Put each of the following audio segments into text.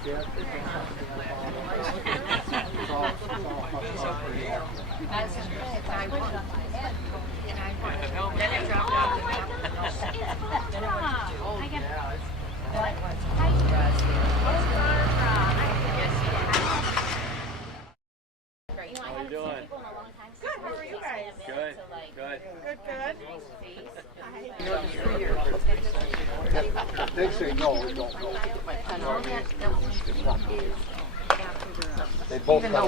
How you doing? Good. How are you guys? Good. Good. Good. They say no, we don't know. They both Even though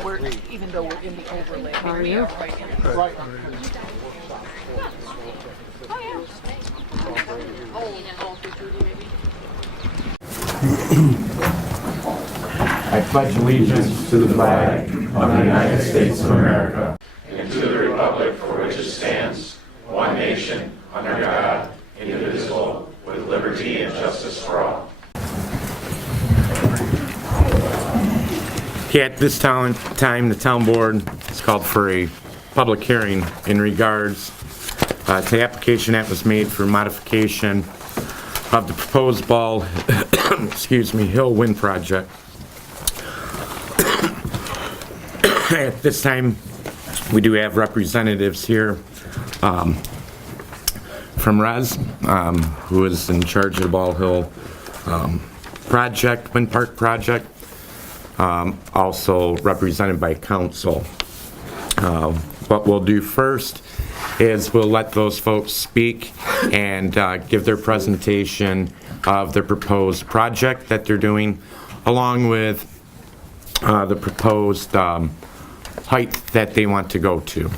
we're in the overlay. How are you? right. I pledge allegiance to the flag of the United States of America and to the republic for which it stands, one nation, under God, indivisible, with liberty and justice for all. At this time, the town board is called for a public hearing in regards to the application that was made for modification of the proposed Ball Hill Wind Project. At this time, we do have representatives here from RES, who is in charge of the Ball Hill project, Wind Park project, also represented by council. What we'll do first is we'll let those folks speak and give their presentation of the proposed project that they're doing, along with the proposed height that they want to go to.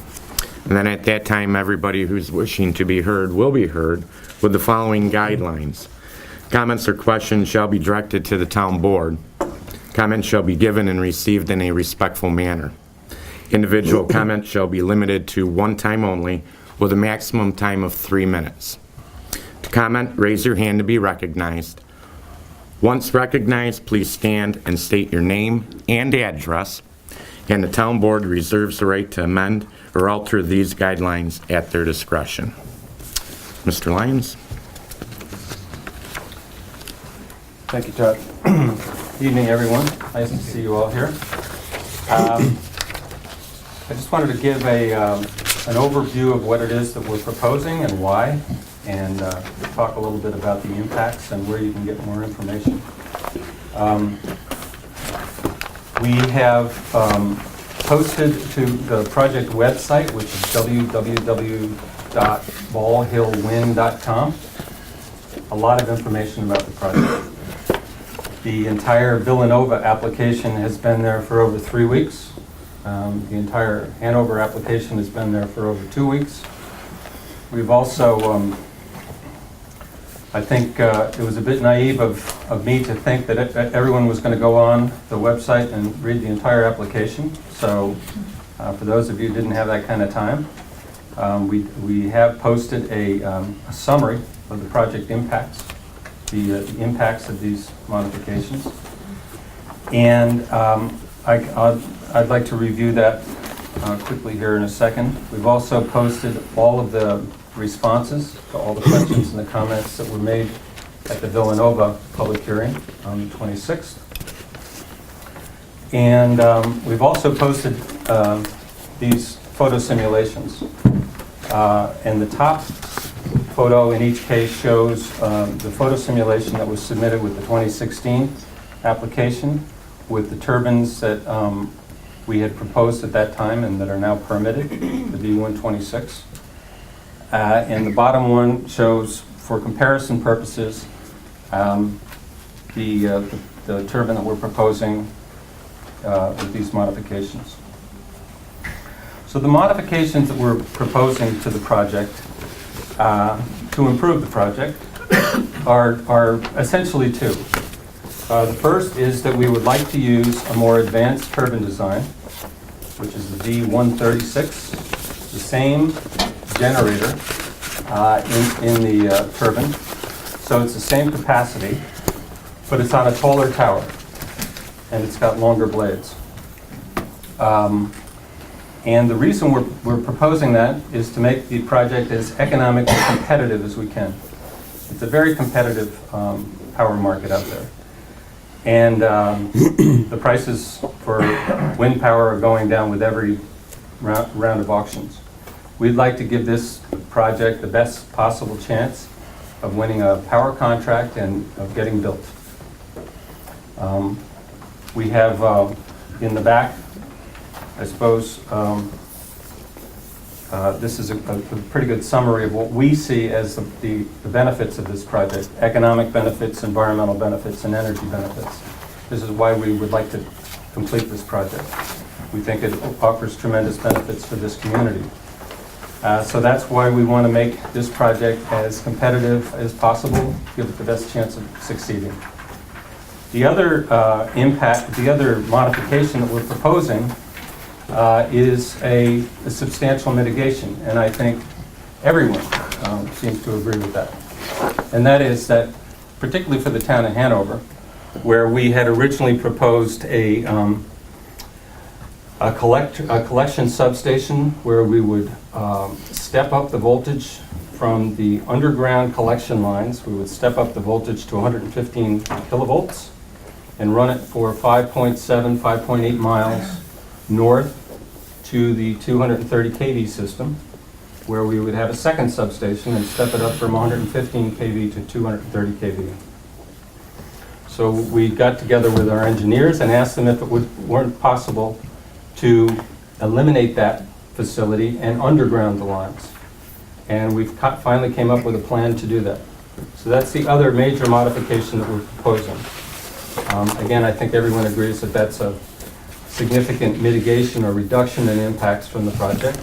And then at that time, everybody who's wishing to be heard will be heard with the following guidelines. Comments or questions shall be directed to the town board. Comments shall be given and received in a respectful manner. Individual comments shall be limited to one time only, with a maximum time of 3 minutes. To comment, raise your hand to be recognized. Once recognized, please stand and state your name and address, and the town board reserves the right to amend or alter these guidelines at their discretion. Mr. Lyons? Thank you, Todd. Evening, everyone. Nice to see you all here. I just wanted to give an overview of what it is that we're proposing and why, and talk a little bit about the impacts and where you can get more information. We have posted to the project website, which is www.ballhillwind.com, a lot of information about the project. The entire Villanova application has been there for over 3 weeks. The entire Hanover application has been there for over 2 weeks. We've also, I think it was a bit naive of me to think that everyone was going to go on the website and read the entire application. So for those of you who didn't have that kind of time, we have posted a summary of the project impacts, the impacts of these modifications. And I'd like to review that quickly here in a second. We've also posted all of the responses to all the questions and the comments that were made at the Villanova public hearing on the 26th. And we've also posted these photo simulations. And the top photo in each case shows the photo simulation that was submitted with the 2016 application with the turbines that we had proposed at that time and that are now permitted, the V126. And the bottom one shows, for comparison purposes, the turbine that we're proposing with these modifications. So the modifications that we're proposing to the project to improve the project are essentially two. The first is that we would like to use a more advanced turbine design, which is the V136, the same generator in the turbine. So it's the same capacity, but it's on a taller tower, and it's got longer blades. And the reason we're proposing that is to make the project as economically competitive as we can. It's a very competitive power market out there. And the prices for wind power are going down with every round of auctions. We'd like to give this project the best possible chance of winning a power contract and of getting built. We have in the back, I suppose, this is a pretty good summary of what we see as the benefits of this project: economic benefits, environmental benefits, and energy benefits. This is why we would like to complete this project. We think it offers tremendous benefits for this community. So that's why we want to make this project as competitive as possible, give it the best chance of succeeding. The other the other modification that we're proposing is a substantial mitigation, and I think everyone seems to agree with that. And that is that, particularly for the town of Hanover, where we had originally proposed a collection substation where we would step up the voltage from the underground collection lines. We would step up the voltage to 115 kilovolts and run it for 5.7, 5.8 miles north to the 230 kV system, where we would have a second substation and step it up from 115 kV to 230 kV. So we got together with our engineers and asked them if it weren't possible to eliminate that facility and underground the lines. And we've finally came up with a plan to do that. So that's the other major modification that we're proposing. Again, I think everyone agrees that that's a significant mitigation or reduction in impacts from the project,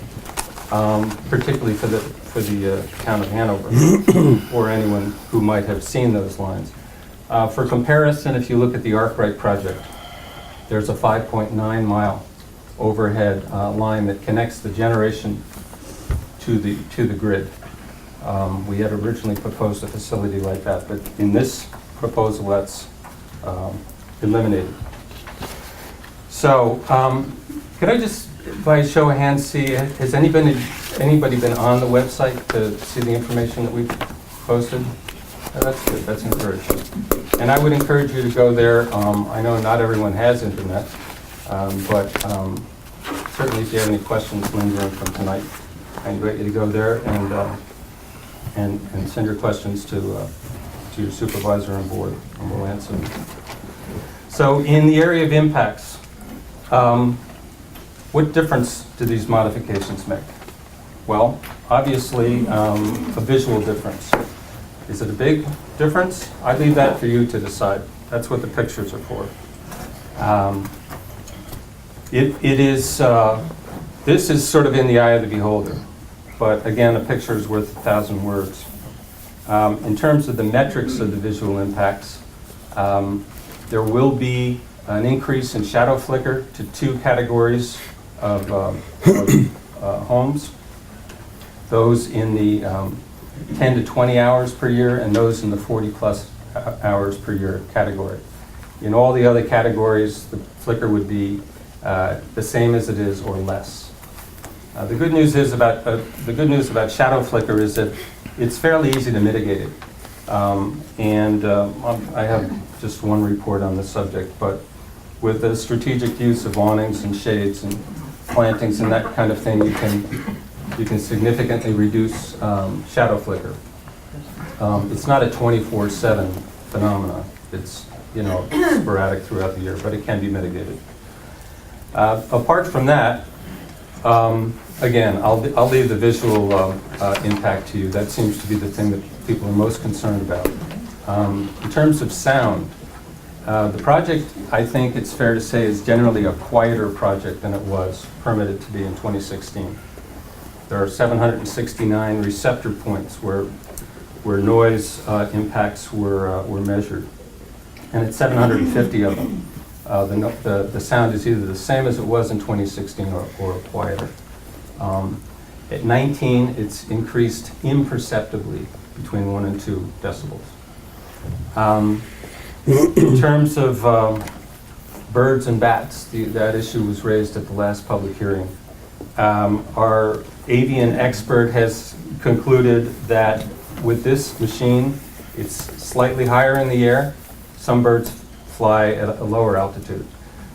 particularly for the town of Hanover or anyone who might have seen those lines. For comparison, if you look at the Arkwright project, there's a 5.9 mile overhead line that connects the generation to the grid. We had originally proposed a facility like that, but in this proposal, that's eliminated. So, could I just, by show of hands, see, has anybody been on the website to see the information that we've posted? Oh, that's good, that's encouraging. And I would encourage you to go there. I know not everyone has internet, but certainly if you have any questions lingering from tonight, I invite you to go there and send your questions to your supervisor and board, and we'll answer them. So in the area of impacts, what difference do these modifications make? Well, obviously, a visual difference. Is it a big difference? I leave that for you to decide. That's what the pictures are for. This is sort of in the eye of the beholder, but again, a picture is worth 1,000 words. In terms of the metrics of the visual impacts, there will be an increase in shadow flicker to 2 categories of homes. Those in the 10 to 20 hours per year and those in the 40 plus hours per year category. In all the other categories, the flicker would be the same as it is or less. The good news about shadow flicker is that it's fairly easy to mitigate it. I have just one report on the subject, but with the strategic use of awnings and shades and plantings and that kind of thing, you can significantly reduce shadow flicker. It's not a 24/7 phenomenon. It's sporadic throughout the year, but it can be mitigated. Apart from that, again, I'll leave the visual impact to you. That seems to be the thing that people are most concerned about. In terms of sound, the project, I think it's fair to say, is generally a quieter project than it was permitted to be in 2016. There are 769 receptor points where noise impacts were measured. And at 750 of them, the sound is either the same as it was in 2016 or quieter. At 19, it's increased imperceptibly between 1 and 2 decibels. In terms of birds and bats, that issue was raised at the last public hearing. Our avian expert has concluded that with this machine, it's slightly higher in the air. Some birds fly at a lower altitude.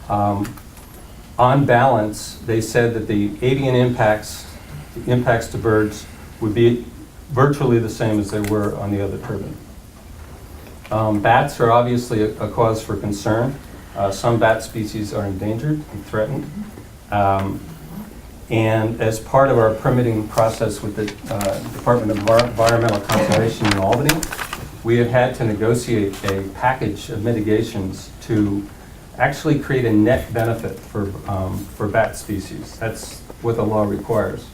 On balance, they said that the avian impacts to birds would be virtually the same as they were on the other turbine. Bats are obviously a cause for concern. Some bat species are endangered and threatened. And as part of our permitting process with the Department of Environmental Conservation in Albany, we have had to negotiate a package of mitigations to actually create a net benefit for bat species. That's what the law requires.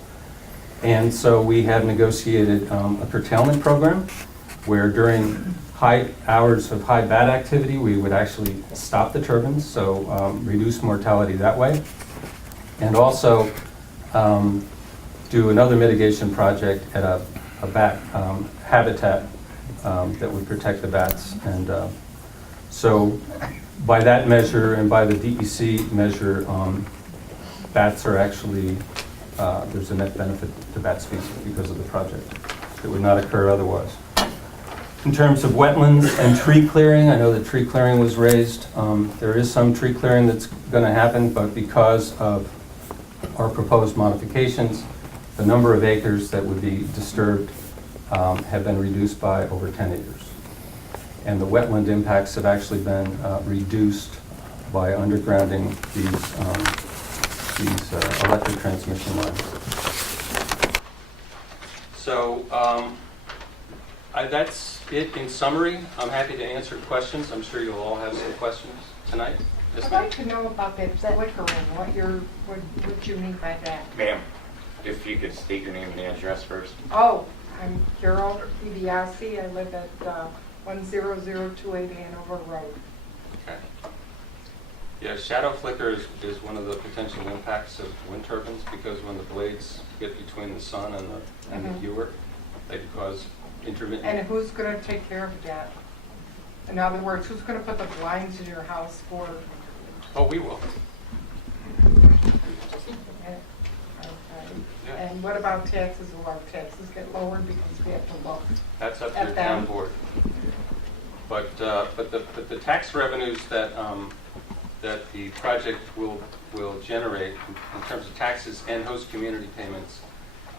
And so we have negotiated a curtailment program where during high hours of high bat activity, we would actually stop the turbines, so reduce mortality that way. And also do another mitigation project at a bat habitat that would protect the bats. And so by that measure and by the DEC measure, bats are actually, there's a net benefit to bat species because of the project. It would not occur otherwise. In terms of wetlands and tree clearing, I know that tree clearing was raised. There is some tree clearing that's going to happen, but because of our proposed modifications, the number of acres that would be disturbed have been reduced by over 10 acres. And the wetland impacts have actually been reduced by undergrounding these electric transmission lines. So that's it in summary. I'm happy to answer questions. I'm sure you'll all have some questions tonight. Yes, I'd like to know about that flickering, what you mean by that. Ma'am, if you could state your name and address first. Oh, I'm Carol DiBiase. I live at 10028 Hanover Road. Okay. Yeah, shadow flicker is one of the potential impacts of wind turbines because when the blades get between the sun and the viewer, they can cause intermittent. And who's going to take care of that? In other words, who's going to put the blinds in your house for? Oh, we will. Okay. Yeah. And what about taxes? Will our taxes get lowered because we have to look? That's up to at the them? town board. But the tax revenues that the project will generate in terms of taxes and host community payments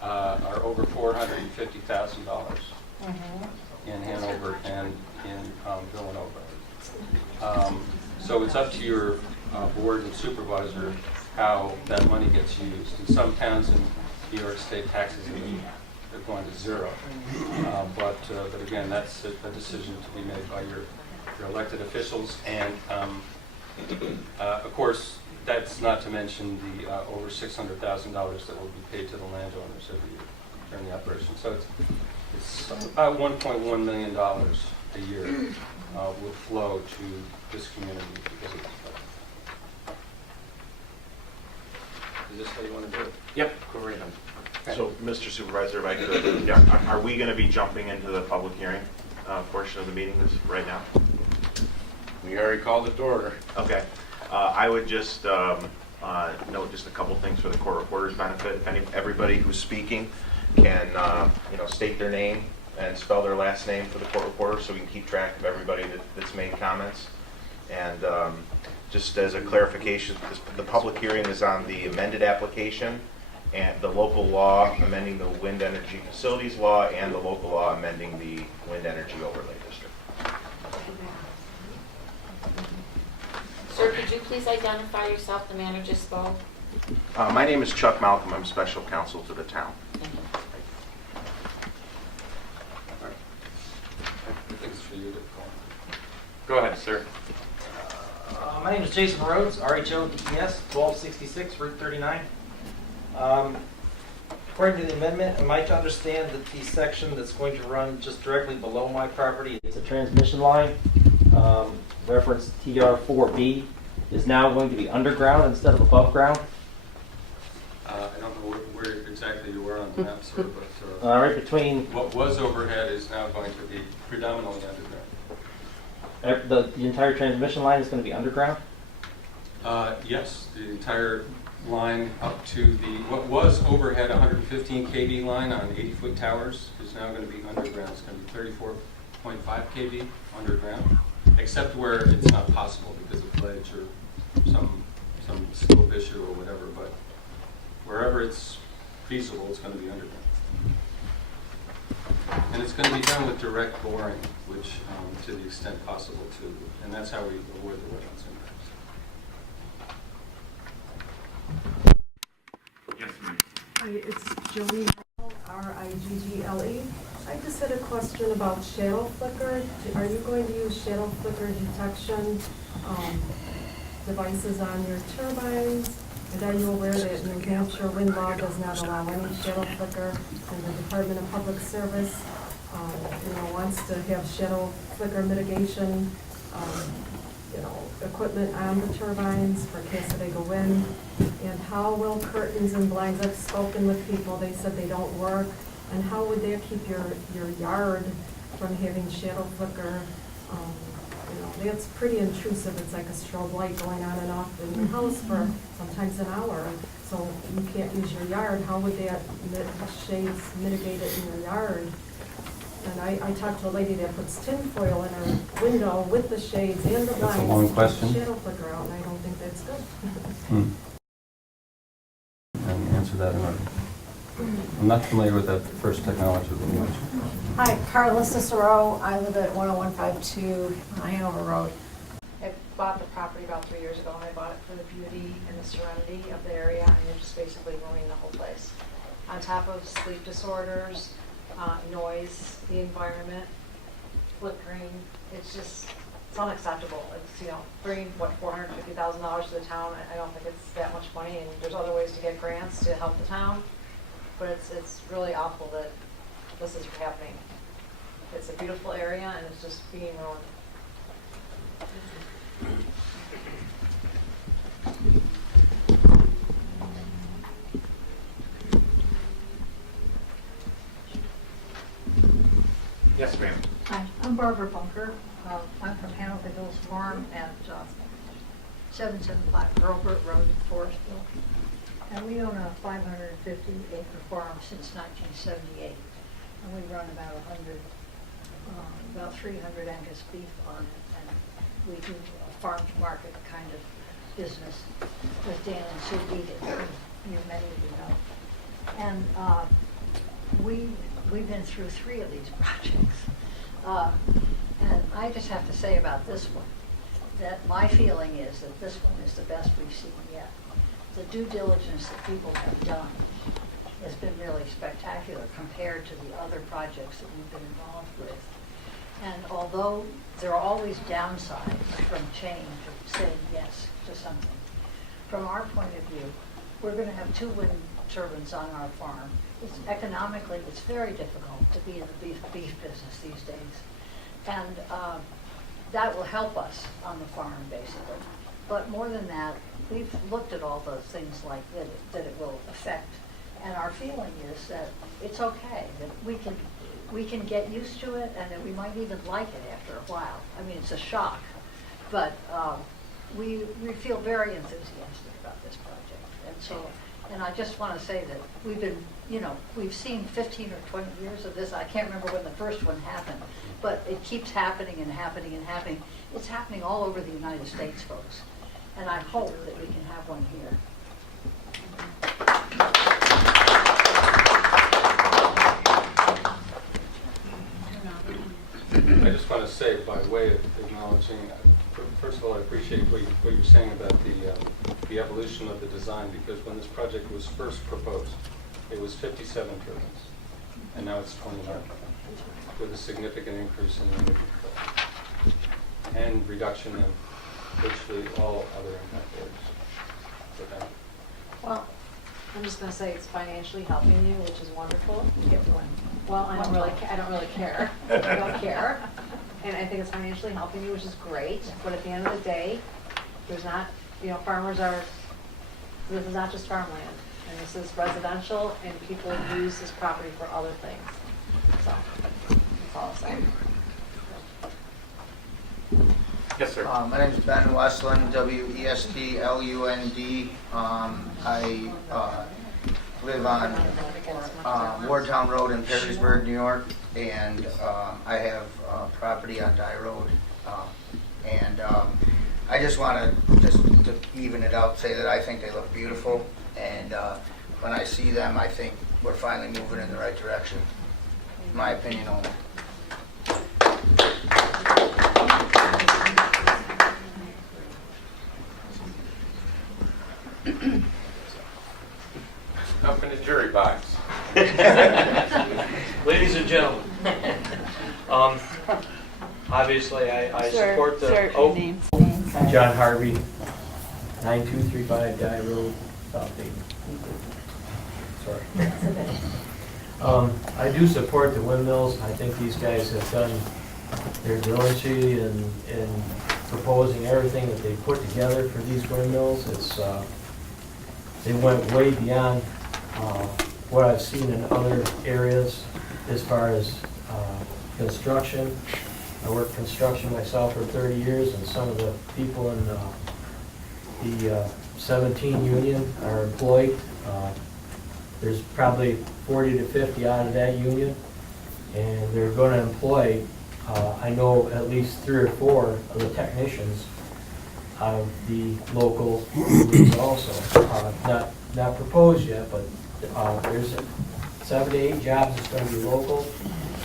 are over $450,000 in Hanover and in Villanova. So it's up to your board and supervisor how that money gets used. In some towns in New York State, taxes are going to zero. But again, that's a decision to be made by your elected officials. And of course, that's not to mention the over $600,000 that will be paid to the landowners every year during the operation. So it's about $1.1 million a year will flow to this community because of this project. Is this how you want to do it? Yep, go right ahead. Okay. So, Mr. Supervisor, if I could, are we going to be jumping into the public hearing portion of the meeting right now? We already called it to order. Okay. I would just note just a couple things for the court reporter's benefit. If everybody who's speaking can, state their name and spell their last name for the court reporter so we can keep track of everybody that's made comments. And just as a clarification, the public hearing is on the amended application and the local law amending the wind energy facilities law and the local law amending the wind energy overlay district. Sir, could you please identify yourself? The man who just spoke. My name is Chuck Malcolm. I'm special counsel to the town. Thank you. I think it's for you to call. Go ahead, sir. My name is Jason Rhodes, RHODES, 1266 Route 39. According to the amendment, am I to understand that the section that's going to run just directly below my property is a transmission line, reference TR4B, is now going to be underground instead of above ground? I don't know where exactly you were on the map, sir, but Right between what was overhead is now going to be predominantly underground. the entire transmission line is going to be underground? Yes, the entire line up to what was overhead 115 kV line on 80-foot towers is now going to be underground. It's going to be 34.5 kV underground, except where it's not possible it's feasible, it's going to be underground. And it's going to be done with direct boring, which, to the extent possible, too. And that's how we avoid the wetlands impacts. Yes, ma'am. Hi, it's Jolene, Riggle. I just had a question about shadow flicker. Are you going to use shadow flicker detection devices on your turbines? And are you aware that New Hampshire wind law does not allow any shadow flicker? And the Department of Public Service, wants to have shadow flicker mitigation, equipment on the turbines for case they go in. And how will curtains and blinds? I've spoken with people. They said they don't work. And how would that keep your yard from having shadow flicker? That's pretty intrusive. It's like a strobe light going on and off in your house for sometimes an hour. So you can't use your yard. How would that shades mitigate it in your yard? And I talked to a lady that puts tinfoil in her window with the shades and the blinds. That's a long question. Shadow flicker out, and I don't think that's good. And answer that in order. I'm not familiar with that first technology that you mentioned. Hi, Carla Cicero. I live at 10152 Hanover Road. I bought the property about 3 years ago, and I bought it for the beauty and the serenity of the area, and they're just basically ruining the whole place. On top of sleep disorders, noise, the environment, flickering, it's unacceptable. It's, bringing, $450,000 to the town. I don't think it's that much money, and there's other ways to get grants to help the town. But it's really awful that this is happening. It's a beautiful area, and it's just being ruined. Yes, ma'am. Hi, I'm Barbara Bunker. I'm from Hanover Hills Farm at 775 Robert Road in Forestville. And we own a 550-acre farm since 1978. And we run about 300 Angus beef on it. And we do a farm-to-market kind of business with Dan and Sue Beattie, many of you know. And we've been through 3 of these projects. And I just have to say about this one, that my feeling is that this one is the best we've seen yet. The due diligence that people have done has been really spectacular compared to the other projects that we've been involved with. And although there are always downsides from change or saying yes to something, from our point of view, we're going to have 2 wind turbines on our farm. Economically, it's very difficult to be in the beef business these days. And that will help us on the farm, basically. But more than that, we've looked at all those things like that it will affect. And our feeling is that it's okay, that we can get used to it, and that we might even like it after a while. I mean, it's a shock. But we feel very enthusiastic about this project. And so, and I just want to say that we've been, we've seen 15 or 20 years of this. I can't remember when the first one happened, but it keeps happening and happening and happening. It's happening all over the United States, folks. And I hope that we can have one here. I just want to say, by way of acknowledging, first of all, I appreciate what you're saying about the evolution of the design, because when this project was first proposed, it was 57 turbines, and now it's 29, with a significant increase in energy flow and reduction in virtually all other impact areas. Well, I'm just going to say it's financially helping you, which is wonderful. You get one. Well, I don't really care. I don't care. And I think it's financially helping you, which is great. But at the end of the day, there's not, this is not just farmland. And this is residential, and people use this property for other things. So, that's all I'll say. Yes, sir. My name is Ben Westland, W-E-S-T-L-U-N-D. I live on Wardtown Road in Perrysburg, New York, and I have property on Dye Road. I just want to even it out, say that I think they look beautiful, and when I see them, I think we're finally moving in the right direction. My opinion only. Up in the jury box. Ladies and gentlemen, obviously I support the... John Harvey, 9235 Dye Road, South Dayton. Sorry. I do support the windmills. I think these guys have done their diligence in proposing everything that they put together for these windmills. They went way beyond what I've seen in other areas as far as construction. I worked construction myself for 30 years, and some of the people in the 17 union are employed. There's probably 40 to 50 out of that union, and they're going to employ, I know at least 3 or 4 of the technicians out of the local unions also. Not proposed yet, but there's 7 to 8 jobs that's going to be local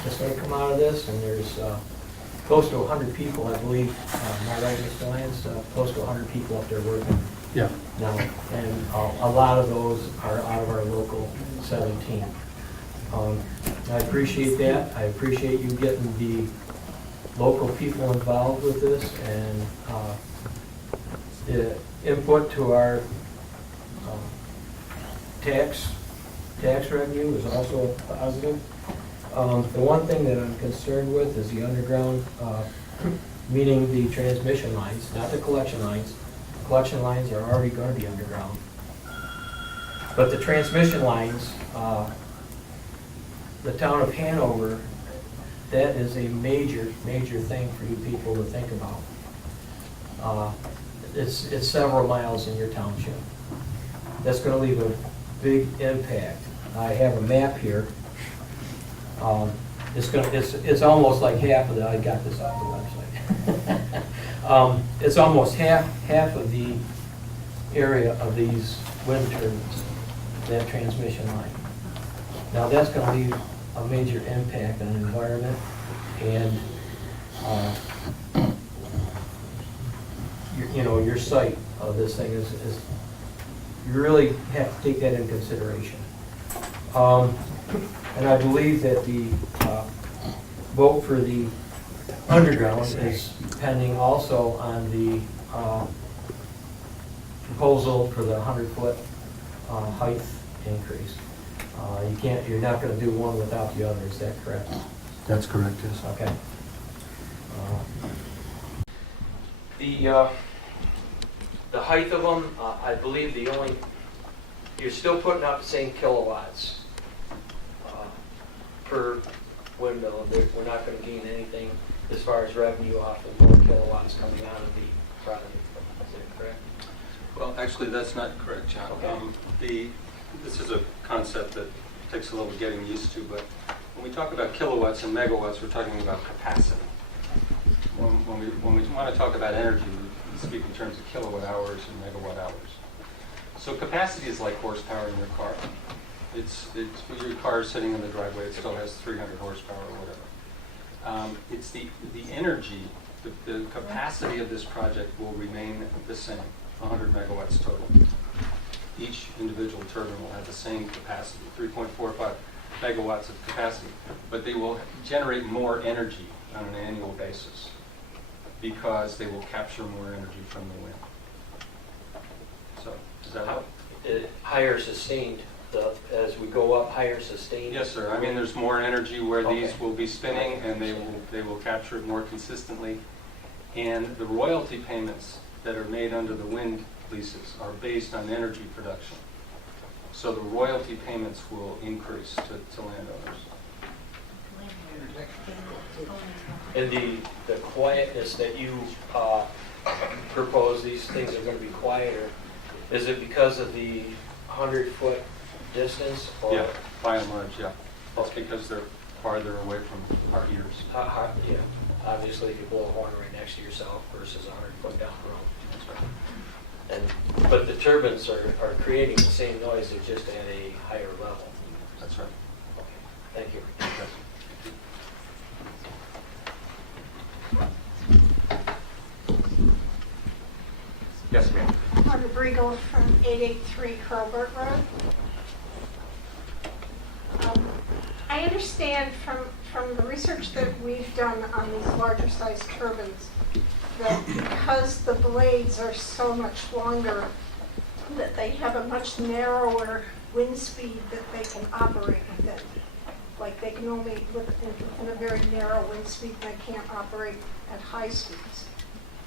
that's going to come out of this, and there's close to 100 people, I believe, am I right, Mr. Lyons? Close to 100 people up there working now, and a lot of those are out of our local 17. I appreciate that. I appreciate you getting the local people involved with this, and the input to our tax revenue is also positive. The one thing that I'm concerned with is the underground, meaning the transmission lines, not the collection lines. Collection lines are already going to be underground. But the transmission lines, the town of Hanover, that is a major thing for you people to think about. It's several miles in your township. That's going to leave a big impact. I have a map here. It's almost like half of the, I got this off the website. It's almost half of the area of these wind turbines, that transmission line. Now that's going to leave a major impact on the environment, and your site of this thing is you really have to take that into consideration. And I believe that the vote for the underground is pending also on the proposal for the 100-foot height increase. You're not going to do one without the other, is that correct? That's correct, yes. Okay. The height of them, I believe you're still putting out the same kilowatts per windmill. We're not going to gain anything as far as revenue off of more kilowatts coming out of the product. Is that correct? Well, actually, that's not correct, John. Okay. This is a concept that takes a little getting used to, but when we talk about kilowatts and megawatts, we're talking about capacity. When we want to talk about energy, we speak in terms of kilowatt hours and megawatt hours. So capacity is like horsepower in your car. It's your car is sitting in the driveway, it still has 300 horsepower or whatever. It's the energy, the capacity of this project will remain the same, 100 megawatts total. Each individual turbine will have the same capacity, 3.45 megawatts of capacity, but they will generate more energy on an annual basis because they will capture more energy from the wind. So, does that help? Higher sustained, as we go up, higher sustained? Yes, sir. I mean, there's more energy where these will be spinning, and they will capture it more consistently. And the royalty payments that are made under the wind leases are based on energy production. So the royalty payments will increase to landowners. And the quietness that you propose, these things are going to be quieter, is it because of the 100-foot distance? Or? Yeah, by and large, yeah. That's because they're farther away from our ears. Yeah, obviously if you blow a horn right next to yourself versus 100 foot down the road. That's right. But the turbines are creating the same noise, they're just at a higher level. That's right. Thank you. Yes, ma'am. Margaret Briegel from 883 Curlbert Road. I understand from the research that we've done on these larger size turbines that because the blades are so much longer, that they have a much narrower wind speed that they can operate within. Like they can only live in a very narrow wind speed, they can't operate at high speeds.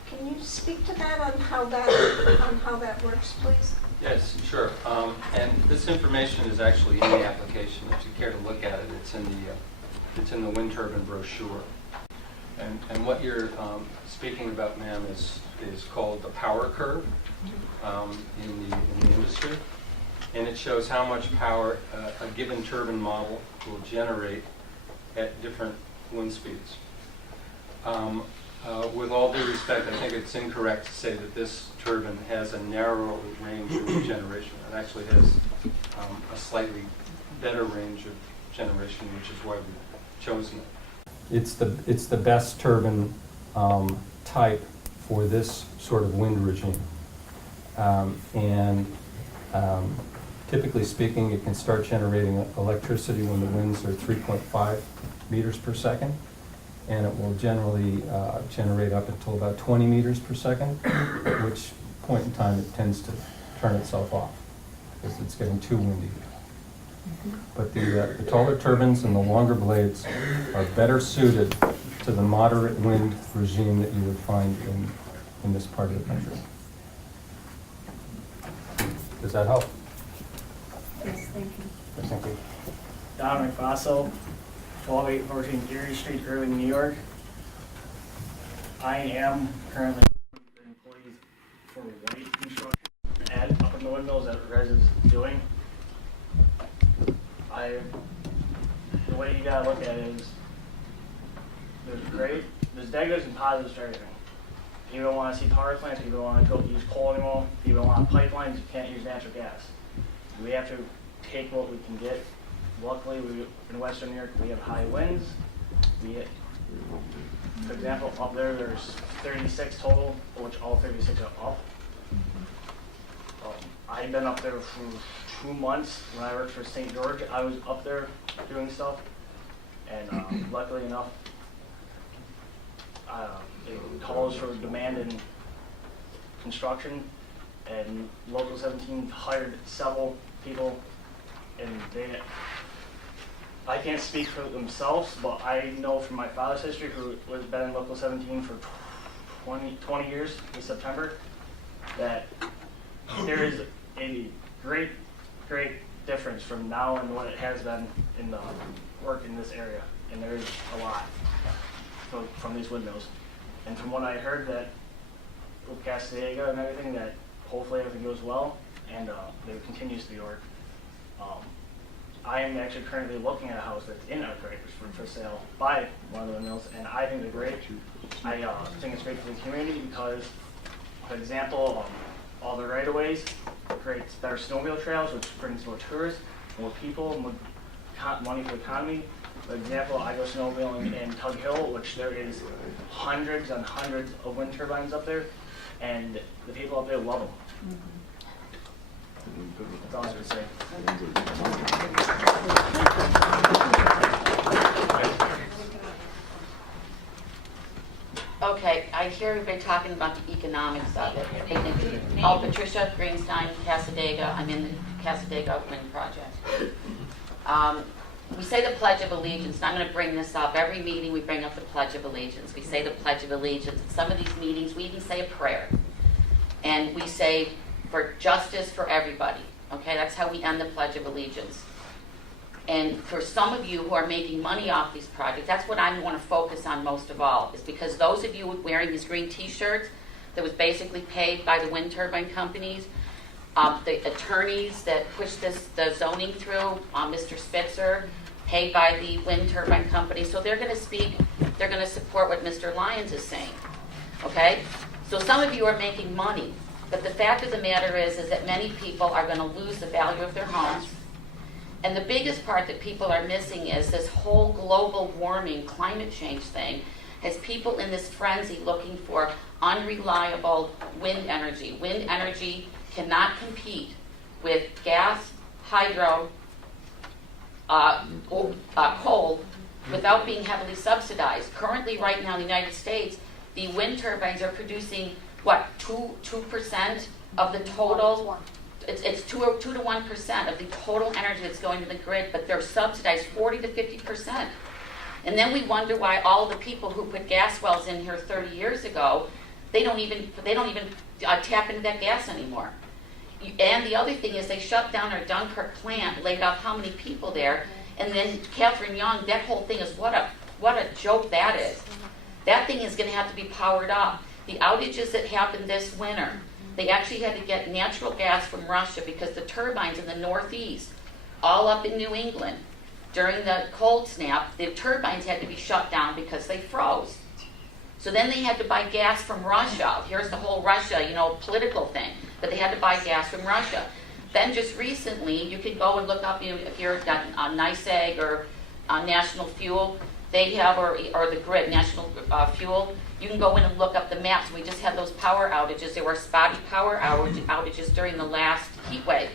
Can you speak to that on how that works, please? Yes, sure. And this information is actually in the application. If you care to look at it, it's in the wind turbine brochure. And what you're speaking about, ma'am, is called the power curve in the industry, and it shows how much power a given turbine model will generate at different wind speeds. With all due respect, I think it's incorrect to say that this turbine has a narrow range of generation. It actually has a slightly better range of generation, which is why we've chosen it. It's the best turbine type for this sort of wind regime. Typically speaking, it can start generating electricity when the winds are 3.5 meters per second. And it will generally generate up until about 20 meters per second, at which point in time it tends to turn itself off because it's getting too windy. But the taller turbines and the longer blades are better suited to the moderate wind regime that you would find in this part of the country. Does that help? Yes, thank you. Yes, thank you. Dominic Faso, 12814 Erie Street, Irving, New York. I am currently an employee for White Construction up in the windmills that Rez is doing. The way you gotta look at it is there's negatives and positives to everything. People don't want to see power plants, people don't want to go use coal anymore, people don't want pipelines, you can't use natural gas. We have to take what we can get. Luckily, in Western New York, we have high winds. For example, up there's 36 total, which all 36 are up. I've been up there for 2 months. When I worked for St. George, I was up there doing stuff. And luckily enough, it calls for demand in construction. And Local 17 hired several people, and I can't speak for themselves, but I know from my father's history, who has been in Local 17 for 20 years in September, that there is a great difference from now and what it has been in the work in this area. And there is a lot from these windmills. And from what I heard, that with Casadega and everything, that hopefully everything goes well and there continues to be work. I am actually currently looking at a house that's in Arthritis for sale by one of the windmills, and I think they're great. I think it's great for the community because, for example, all the right-of-ways creates better snowmobile trails, which brings more tourists, more people, more money for the economy. For example, I go snowmobiling in Tug Hill, which there is hundreds and hundreds of wind turbines up there, and the people up there love them. That's all I have to say. Okay, I hear everybody talking about the economics of it. Oh, Patricia Greenstein, Casadega. I'm in the Casadega Wind Project. We say the Pledge of Allegiance, and I'm going to bring this up. Every meeting we bring up the Pledge of Allegiance. We say the Pledge of Allegiance. At some of these meetings, we even say a prayer. And we say, for justice for everybody. Okay, that's how we end the Pledge of Allegiance. And for some of you who are making money off these projects, that's what I want to focus on most of all, is because those of you wearing these green t-shirts that was basically paid by the wind turbine companies, the attorneys that pushed the zoning through, Mr. Spitzer, paid by the wind turbine company. So they're going to speak, they're going to support what Mr. Lyons is saying. Okay? So some of you are making money But the fact of the matter is that many people are going to lose the value of their homes. And the biggest part that people are missing is this whole global warming, climate change thing has people in this frenzy looking for unreliable wind energy. Wind energy cannot compete with gas, hydro, coal without being heavily subsidized. Currently, right now in the United States, the wind turbines are producing, what, 2% of the total? It's 2 to 1% of the total energy that's going to the grid, but they're subsidized 40 to 50%. And then we wonder why all the people who put gas wells in here 30 years ago, they don't even tap into that gas anymore. And the other thing is they shut down our Dunkirk plant, laid off how many people there, and then Catherine Young, that whole thing is what a joke that is. That thing is going to have to be powered up. The outages that happened this winter, they actually had to get natural gas from Russia because the turbines in the Northeast, all up in New England, during the cold snap, the turbines had to be shut down because they froze. So then they had to buy gas from Russia. Here's the whole Russia, political thing. But they had to buy gas from Russia. Then just recently, you can go and look up, if you're on NYSEG or on National Fuel, they have, or the grid, National Fuel, you can go in and look up the maps. We just had those power outages. There were spotty power outages during the last heat wave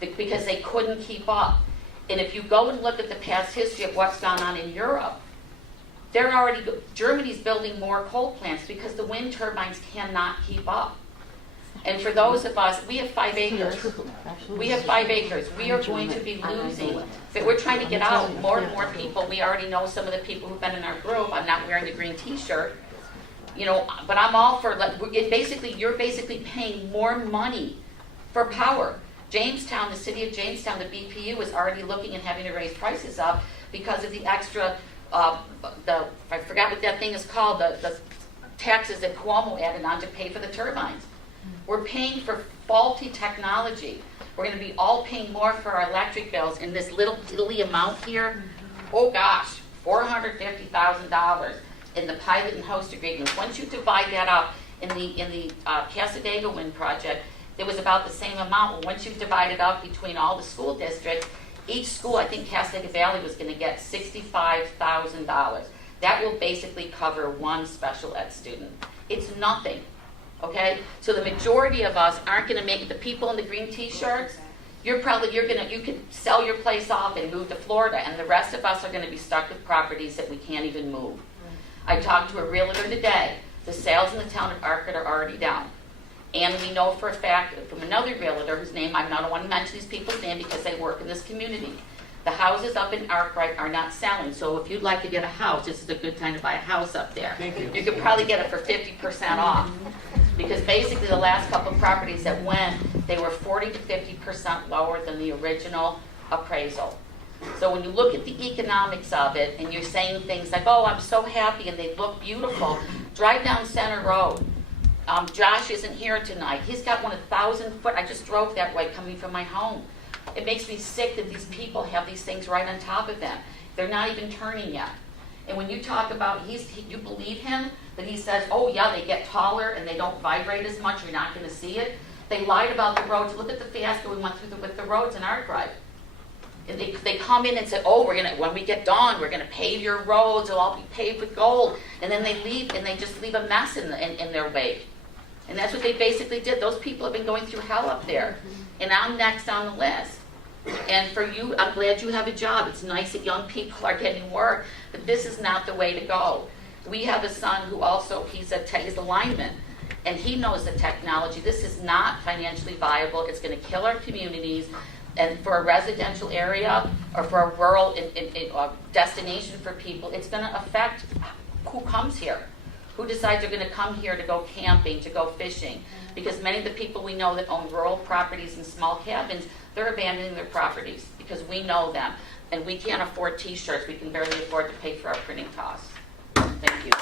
because they couldn't keep up. And if you go and look at the past history of what's gone on in Europe, Germany's building more coal plants because the wind turbines cannot keep up. And for those of us, we have 5 acres. We have 5 acres. We are going to be losing. But we're trying to get out more and more people. We already know some of the people who've been in our group. I'm not wearing the green T-shirt, but I'm all for. You're basically paying more money for power. Jamestown, the city of Jamestown, the BPU is already looking and having to raise prices up because of the extra. I forgot what that thing is called. The taxes that Cuomo added on to pay for the turbines. We're paying for faulty technology. We're going to be all paying more for our electric bills in this little diddly amount here. Oh gosh, $450,000 in the pilot and host agreement. Once you divide that up in the Casadega Wind Project, it was about the same amount. Once you divide it up between all the school districts, each school, I think Casadega Valley was going to get $65,000. That will basically cover one special ed student. It's nothing. Okay, so the majority of us aren't going to make it. The people in the green T-shirts, you could sell your place off and move to Florida, and the rest of us are going to be stuck with properties that we can't even move. I talked to a realtor today. The sales in the town of Arcot are already down, and we know for a fact from another realtor whose name I don't want to mention these people's name because they work in this community. The houses up in Arkwright are not selling, so if you'd like to get a house, this is a good time to buy a house up there. Thank you. You could probably get it for 50% off. Because basically the last couple of properties that went, they were 40 to 50% lower than the original appraisal. So when you look at the economics of it and you're saying things like, oh, I'm so happy and they look beautiful, drive down Center Road. Josh isn't here tonight. He's got 1,000 foot. I just drove that way coming from my home. It makes me sick that these people have these things right on top of them. They're not even turning yet. And when you talk about, you believe him, that he says, oh yeah, they get taller and they don't vibrate as much, you're not going to see it. They lied about the roads. Look at the fiasco we went through with the roads in Arkwright. And they come in and say, oh, when we get done, we're going to pave your roads, they'll all be paved with gold. And then they leave, and they just leave a mess in their wake. And that's what they basically did. Those people have been going through hell up there. And I'm next on the list. And for you, I'm glad you have a job. It's nice that young people are getting work, but this is not the way to go. We have a son who also, he's a lineman, and he knows the technology. This is not financially viable. It's going to kill our communities. And for a residential area or for a rural destination for people, it's going to affect who comes here, who decides they're going to come here to go camping, to go fishing. Because many of the people we know that own rural properties and small cabins, they're abandoning their properties because we know them. And we can't afford T-shirts. We can barely afford to pay for our printing costs. Thank you.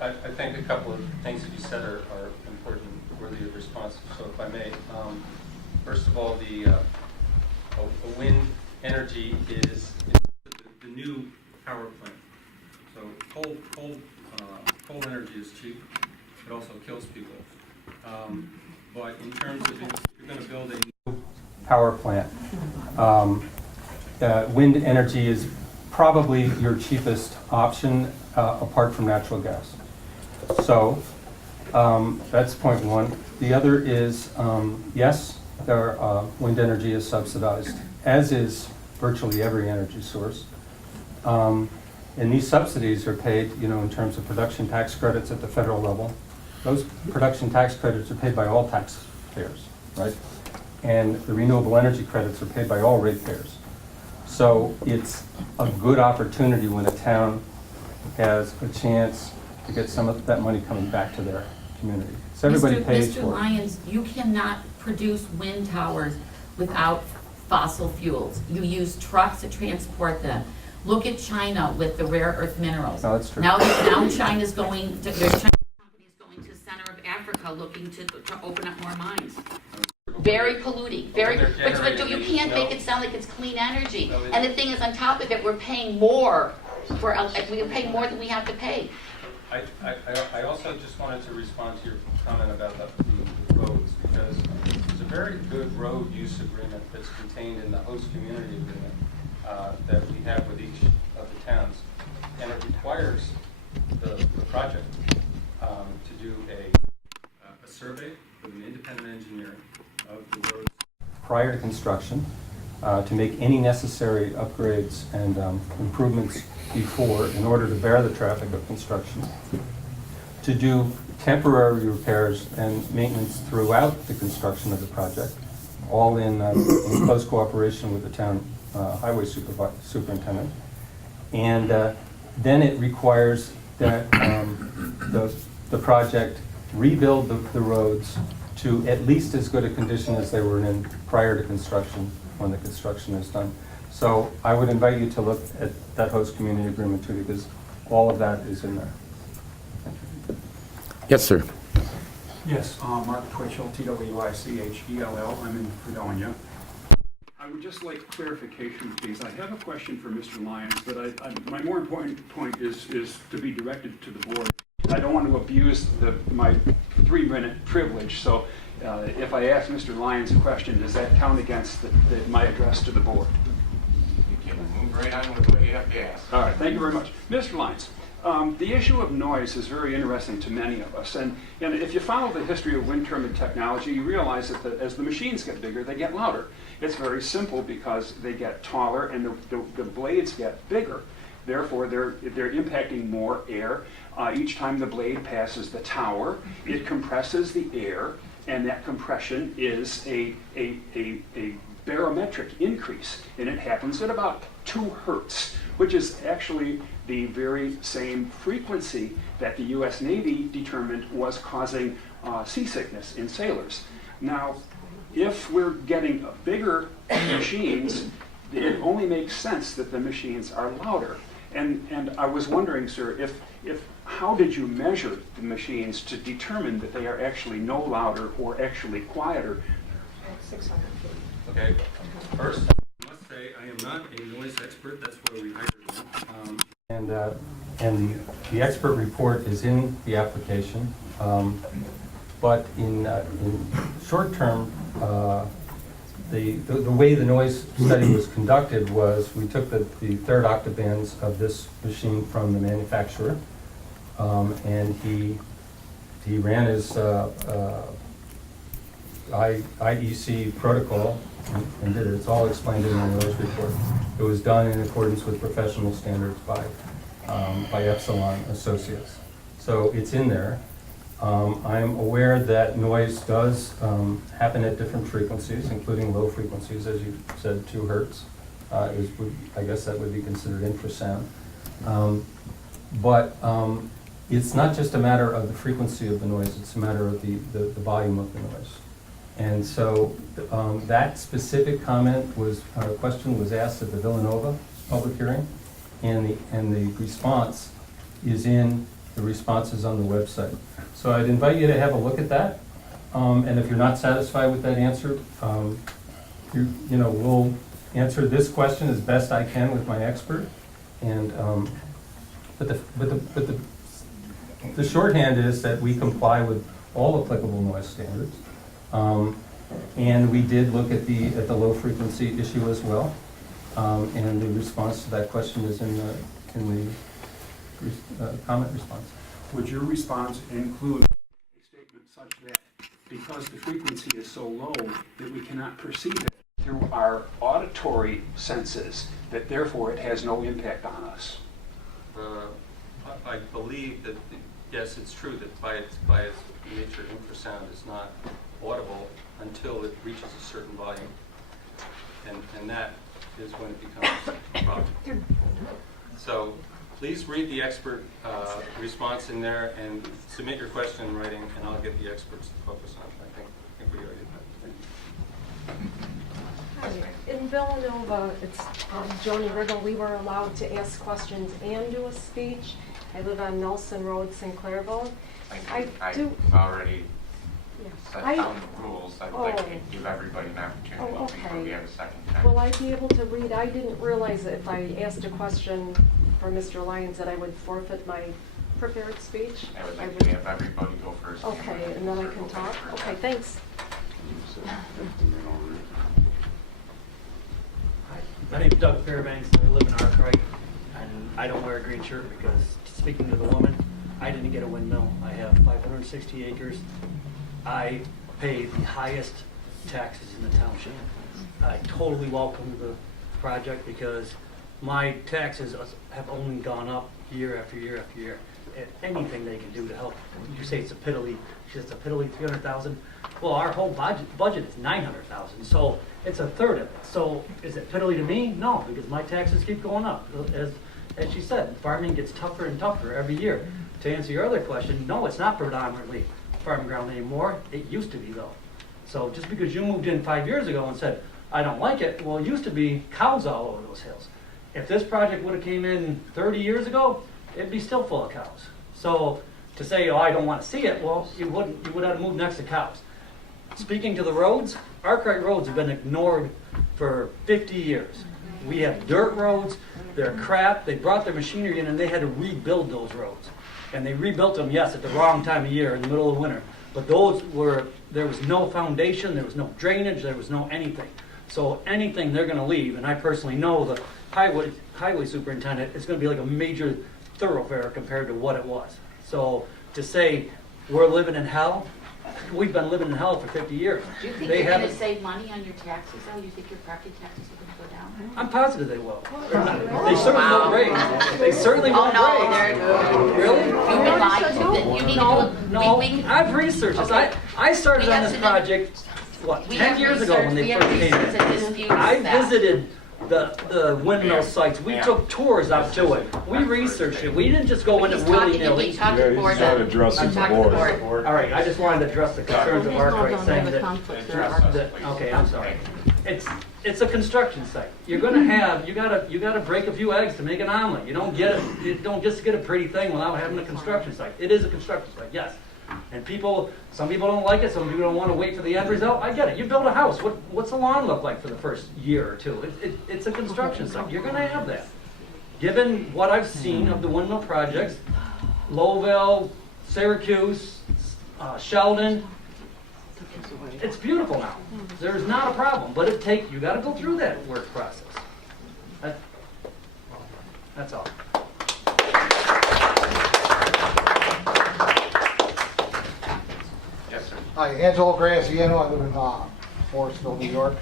I think a couple of things that you said are important, worthy of response. So if I may, first of all, the wind energy is the new power plant. So coal energy is cheap. It also kills people. But in terms of if you're going to build a new power plant, wind energy is probably your cheapest option apart from natural gas. So that's point one. The other is, yes, wind energy is subsidized, as is virtually every energy source. And these subsidies are paid, in terms of production tax credits at the federal level. Those production tax credits are paid by all taxpayers, right? And the renewable energy credits are paid by all ratepayers. So it's a good opportunity when a town has a chance to get some of that money coming back to their community. So everybody pays Mr. for it. Lyons, you cannot produce wind towers without fossil fuels. You use trucks to transport them. Look at China with the rare earth minerals. No, that's true. Now China's going to, there's Chinese companies going to the center of Africa looking to open up more mines. Very polluting, but you can't make it sound like it's clean energy. And the thing is, on top of it, we're paying more we're paying more than we have to pay. I also just wanted to respond to your comment about the roads, because there's a very good road use agreement that's contained in the host community agreement that we have with each of the towns, and it requires the project to do a survey with an independent engineer of the roads prior to construction, to make any necessary upgrades and improvements before, in order to bear the traffic of construction, to do temporary repairs and maintenance throughout the construction of the project, all in close cooperation with the town highway superintendent. And then it requires that the project rebuild the roads to at least as good a condition as they were in prior to construction, when the construction is done. So I would invite you to look at that host community agreement too, because all of that is in there. Yes, sir. Yes, Mark Twitchell, T-W-I-C-H-E-L-L. I'm in Fredonia. I would just like clarification, please. I have a question for Mr. Lyons, but my more important point is to be directed to the board. I don't want to abuse my 3-minute privilege, so if I ask Mr. Lyons a question, does that count against my address to the board? You can move right on with what you have to ask. All right, thank you very much. Mr. Lyons, the issue of noise is very interesting to many of us, and if you follow the history of wind turbine technology, you realize that as the machines get bigger, they get louder. It's very simple because they get taller and the blades get bigger. Therefore, they're impacting more air. Each time the blade passes the tower, it compresses the air, and that compression is a barometric increase, and it happens at about 2 hertz, which is actually the very same frequency that the U.S. Navy determined was causing seasickness in sailors. Now, if we're getting bigger machines, it only makes sense that the machines are louder. And I was wondering, sir, how did you measure the machines to determine that they are actually no louder or actually quieter? At 600 feet. Okay, first, I must say I am not a noise expert. That's why we hired one. And the expert report is in the application. But in short term, the way the noise study was conducted was we took the third octabands of this machine from the manufacturer, and he ran his IEC protocol and did it. It's all explained in the noise report. It was done in accordance with professional standards by Epsilon Associates. So it's in there. I'm aware that noise does happen at different frequencies, including low frequencies, as you said, 2 hertz. I guess that would be considered infrasound. But it's not just a matter of the frequency of the noise, it's a matter of the volume of the noise. And so that specific question was asked at the Villanova public hearing, and the response is in the responses on the website. So I'd invite you to have a look at that, and if you're not satisfied with that answer, we'll answer this question as best I can with my expert, And, the shorthand is that we comply with all applicable noise standards. And we did look at the low frequency issue as well. And the response to that question is in the comment response. Would your response include a statement such that because the frequency is so low that we cannot perceive it through our auditory senses, that therefore it has no impact on us? I believe that, yes, it's true that by its nature, infrasound is not audible until it reaches a certain volume. And that is when it becomes a problem. So please read the expert response in there and submit your question in writing, and I'll get the experts to focus on it. I think we already did that. Hi. In Villanova, it's Joni Riggle. We were allowed to ask questions and do a speech. I live on Nelson Road, Sinclairville. I've already set down the rules. I'd like to give everybody an opportunity before we have a second time. Will I be able to read? I didn't realize that if I asked a question for Mr. Lyons that I would forfeit my prepared speech. I would like to have everybody go first. Okay, and then I can talk? Okay, thanks. My name's Doug Fairbanks, and I live in Arkwright, and I don't wear a green shirt because, speaking to the woman, I didn't get a windmill. I have 560 acres. I pay the highest taxes in the township. I totally welcome the project because my taxes have only gone up year after year after year. Anything they can do to help. You say it's a piddly, $300,000. Well, our whole budget is $900,000, so it's a third of it. So is it piddly to me? No, because my taxes keep going up. As she said, farming gets tougher and tougher every year. To answer your other question, no, it's not predominantly farm ground anymore. It used to be though. So just because you moved in 5 years ago and said, I don't like it, well, it used to be cows all over those hills. If this project would have came in 30 years ago, it'd be still full of cows. So to say, oh, I don't want to see it, well, you would have to move next to cows. Speaking to the roads, Arkwright roads have been ignored for 50 years. We have dirt roads, they're crap, they brought their machinery in and they had to rebuild those roads. And they rebuilt them, yes, at the wrong time of year, in the middle of winter. But there was no foundation, there was no drainage, there was no anything. So anything they're going to leave, and I personally know the highway superintendent, it's going to be like a major thoroughfare compared to what it was. So to say we're living in hell, we've been living in hell for 50 years. Do you think you're going to save money on your taxes, though? You think your property taxes are going to go down? I'm positive they will. They certainly won't raise. They certainly won't raise. Really? You've been lied to. You need No, I've researched this. I started on this project, what, 10 years ago when they first came in. I visited the windmill sites. We took tours out to it. We researched it. We didn't just go into willy-nilly. He's not addressing the board. All right, I just wanted to address the concerns of Arkwright, saying that, okay, I'm sorry. It's a construction site. You're gonna have, you gotta break a few eggs to make an omelet. You don't just get a pretty thing without having a construction site. It is a construction site, yes. And some people don't like it, some people don't want to wait for the end result. I get it. You build a house. What's the lawn look like for the first year or two? It's a construction site. You're going to have that. Given what I've seen of the windmill projects, Lowville, Syracuse, Sheldon, it's beautiful now. There's not a problem, but you got to go through that work process. That's all. Hi, Angelo Graziano. I live in Forestville, New York.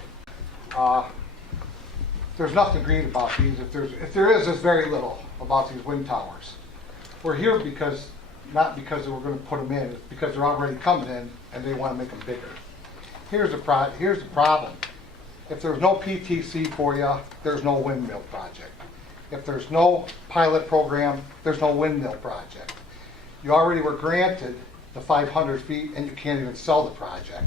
There's nothing green about these. If there is, there's very little about these wind towers. We're here not because we're going to put them in. It's because they're already coming in and they want to make them bigger. Here's the problem. If there's no PTC for you, there's no windmill project. If there's no pilot program, there's no windmill project. You already were granted the 500 feet and you can't even sell the project.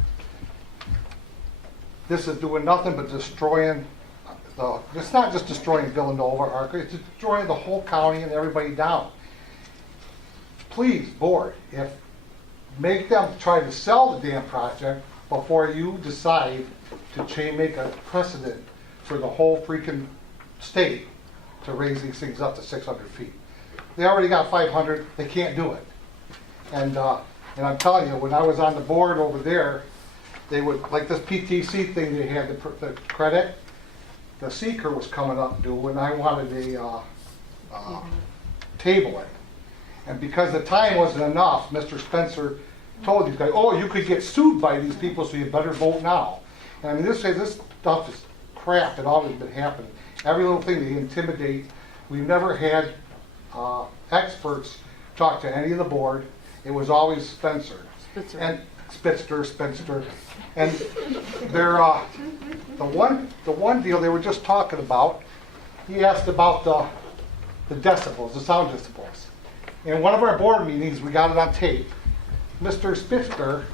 This is doing nothing but destroying it's not just destroying Villanova, Arkwright, it's destroying the whole county and everybody down. Please, board, make them try to sell the damn project before you decide to make a precedent for the whole freaking state. to raise these things up to 600 feet. They already got 500, they can't do it. And I'm telling you, when I was on the board over there, they would, like this PTC thing they had, the credit, the seeker was coming up due, and I wanted a table it. And because the time wasn't enough, Mr. Spencer told these guys, oh, you could get sued by these people, so you better vote now. And I mean, this stuff is crap. It always been happening. Every little thing, they intimidate. We've never had experts talk to any of the board. It was always Spencer. And Spitzer. And they're, the one deal they were just talking about, he asked about the decibels, the sound decibels. In one of our board meetings, we got it on tape, Mr. Spitzer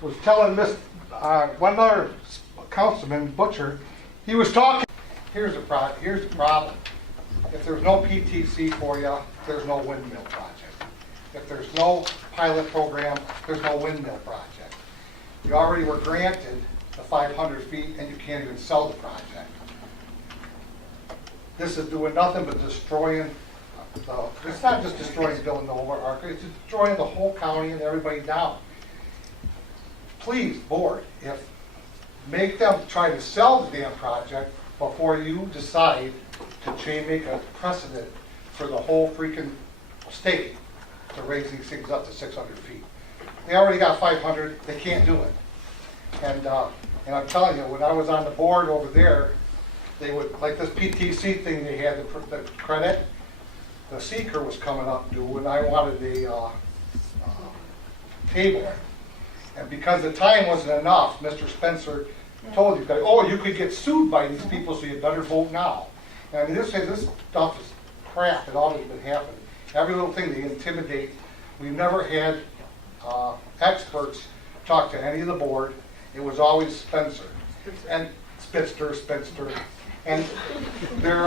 was telling one other councilman, Butcher, he was talking, here's the problem. If there's no PTC for you, there's no windmill project. If there's no pilot program, there's no windmill project. You already were granted the 500 feet and you can't even sell the project. This is doing nothing but destroying, it's not just destroying Villanova, it's destroying the whole county and everybody down. Please, board, make them try to sell the damn project before you decide to make a precedent for the whole freaking state to raise these things up to 600 feet. They already got 500, they can't do it. And I'm telling you, when I was on the board over there, they would, like this PTC thing they had, the credit, the seeker was coming up due, and I wanted a table. And because the time wasn't enough, Mr. Spencer told these guys, oh, you could get sued by these people, so you better vote now. And I mean, this stuff is crap. It always been happening. Every little thing, they intimidate. We've never had experts talk to any of the board. It was always Spencer and Spitzer. And they're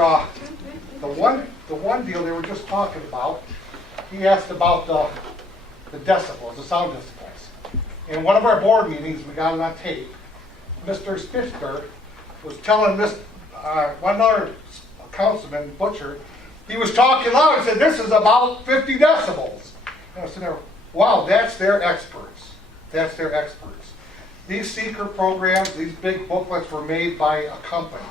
the one deal they were just talking about. He asked about the decibels, the sound decibels. In one of our board meetings, we got it on tape. Mr. Spitzer was telling one other councilman, Butcher, he was talking loud and said, this is about 50 decibels. And I was sitting there, wow, that's their experts. That's their experts. These seeker programs, these big booklets were made by a company.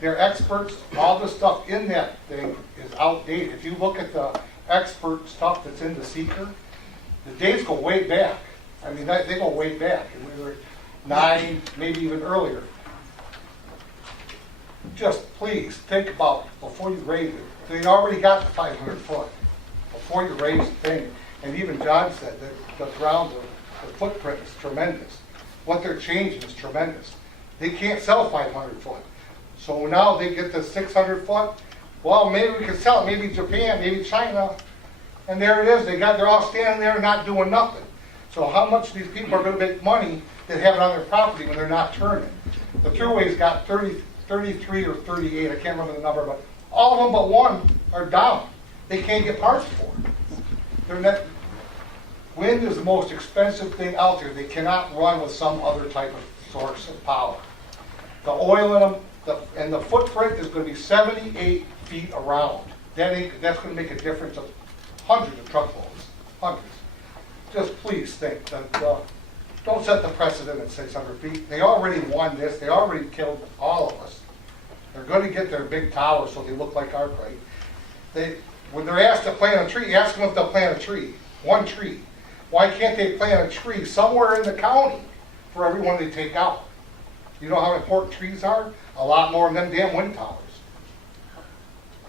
They're experts. All the stuff in that thing is outdated. If you look at the expert stuff that's in the seeker, the dates go way back. I mean, they go way back. And we were 9, maybe even earlier. Just please think about, before you raise it, they already got the 500 foot. Before you raise the thing, and even John said that the ground, the footprint is tremendous. What they're changing is tremendous. They can't sell 500 foot. So now they get the 600 foot. Well, maybe we can sell it. Maybe Japan, maybe China. And there it is. They're all standing there not doing nothing. So how much these people are going to make money that have it on their property when they're not turning? The Thruway's got 33 or 38, I can't remember the number, but all of them but one are down. They can't get parts for it. Wind is the most expensive thing out there. They cannot run with some other type of source of power. The oil in them, and the footprint is going to be 78 feet around. That's going to make a difference of hundreds of truckloads. Hundreds. Just please think that don't set the precedent at 600 feet. They already won this. They already killed all of us. They're going to get their big towers so they look like our crate. When they're asked to plant a tree, ask them if they'll plant a tree. One tree. Why can't they plant a tree somewhere in the county for everyone they take out? You know how important trees are? A lot more than them damn wind towers.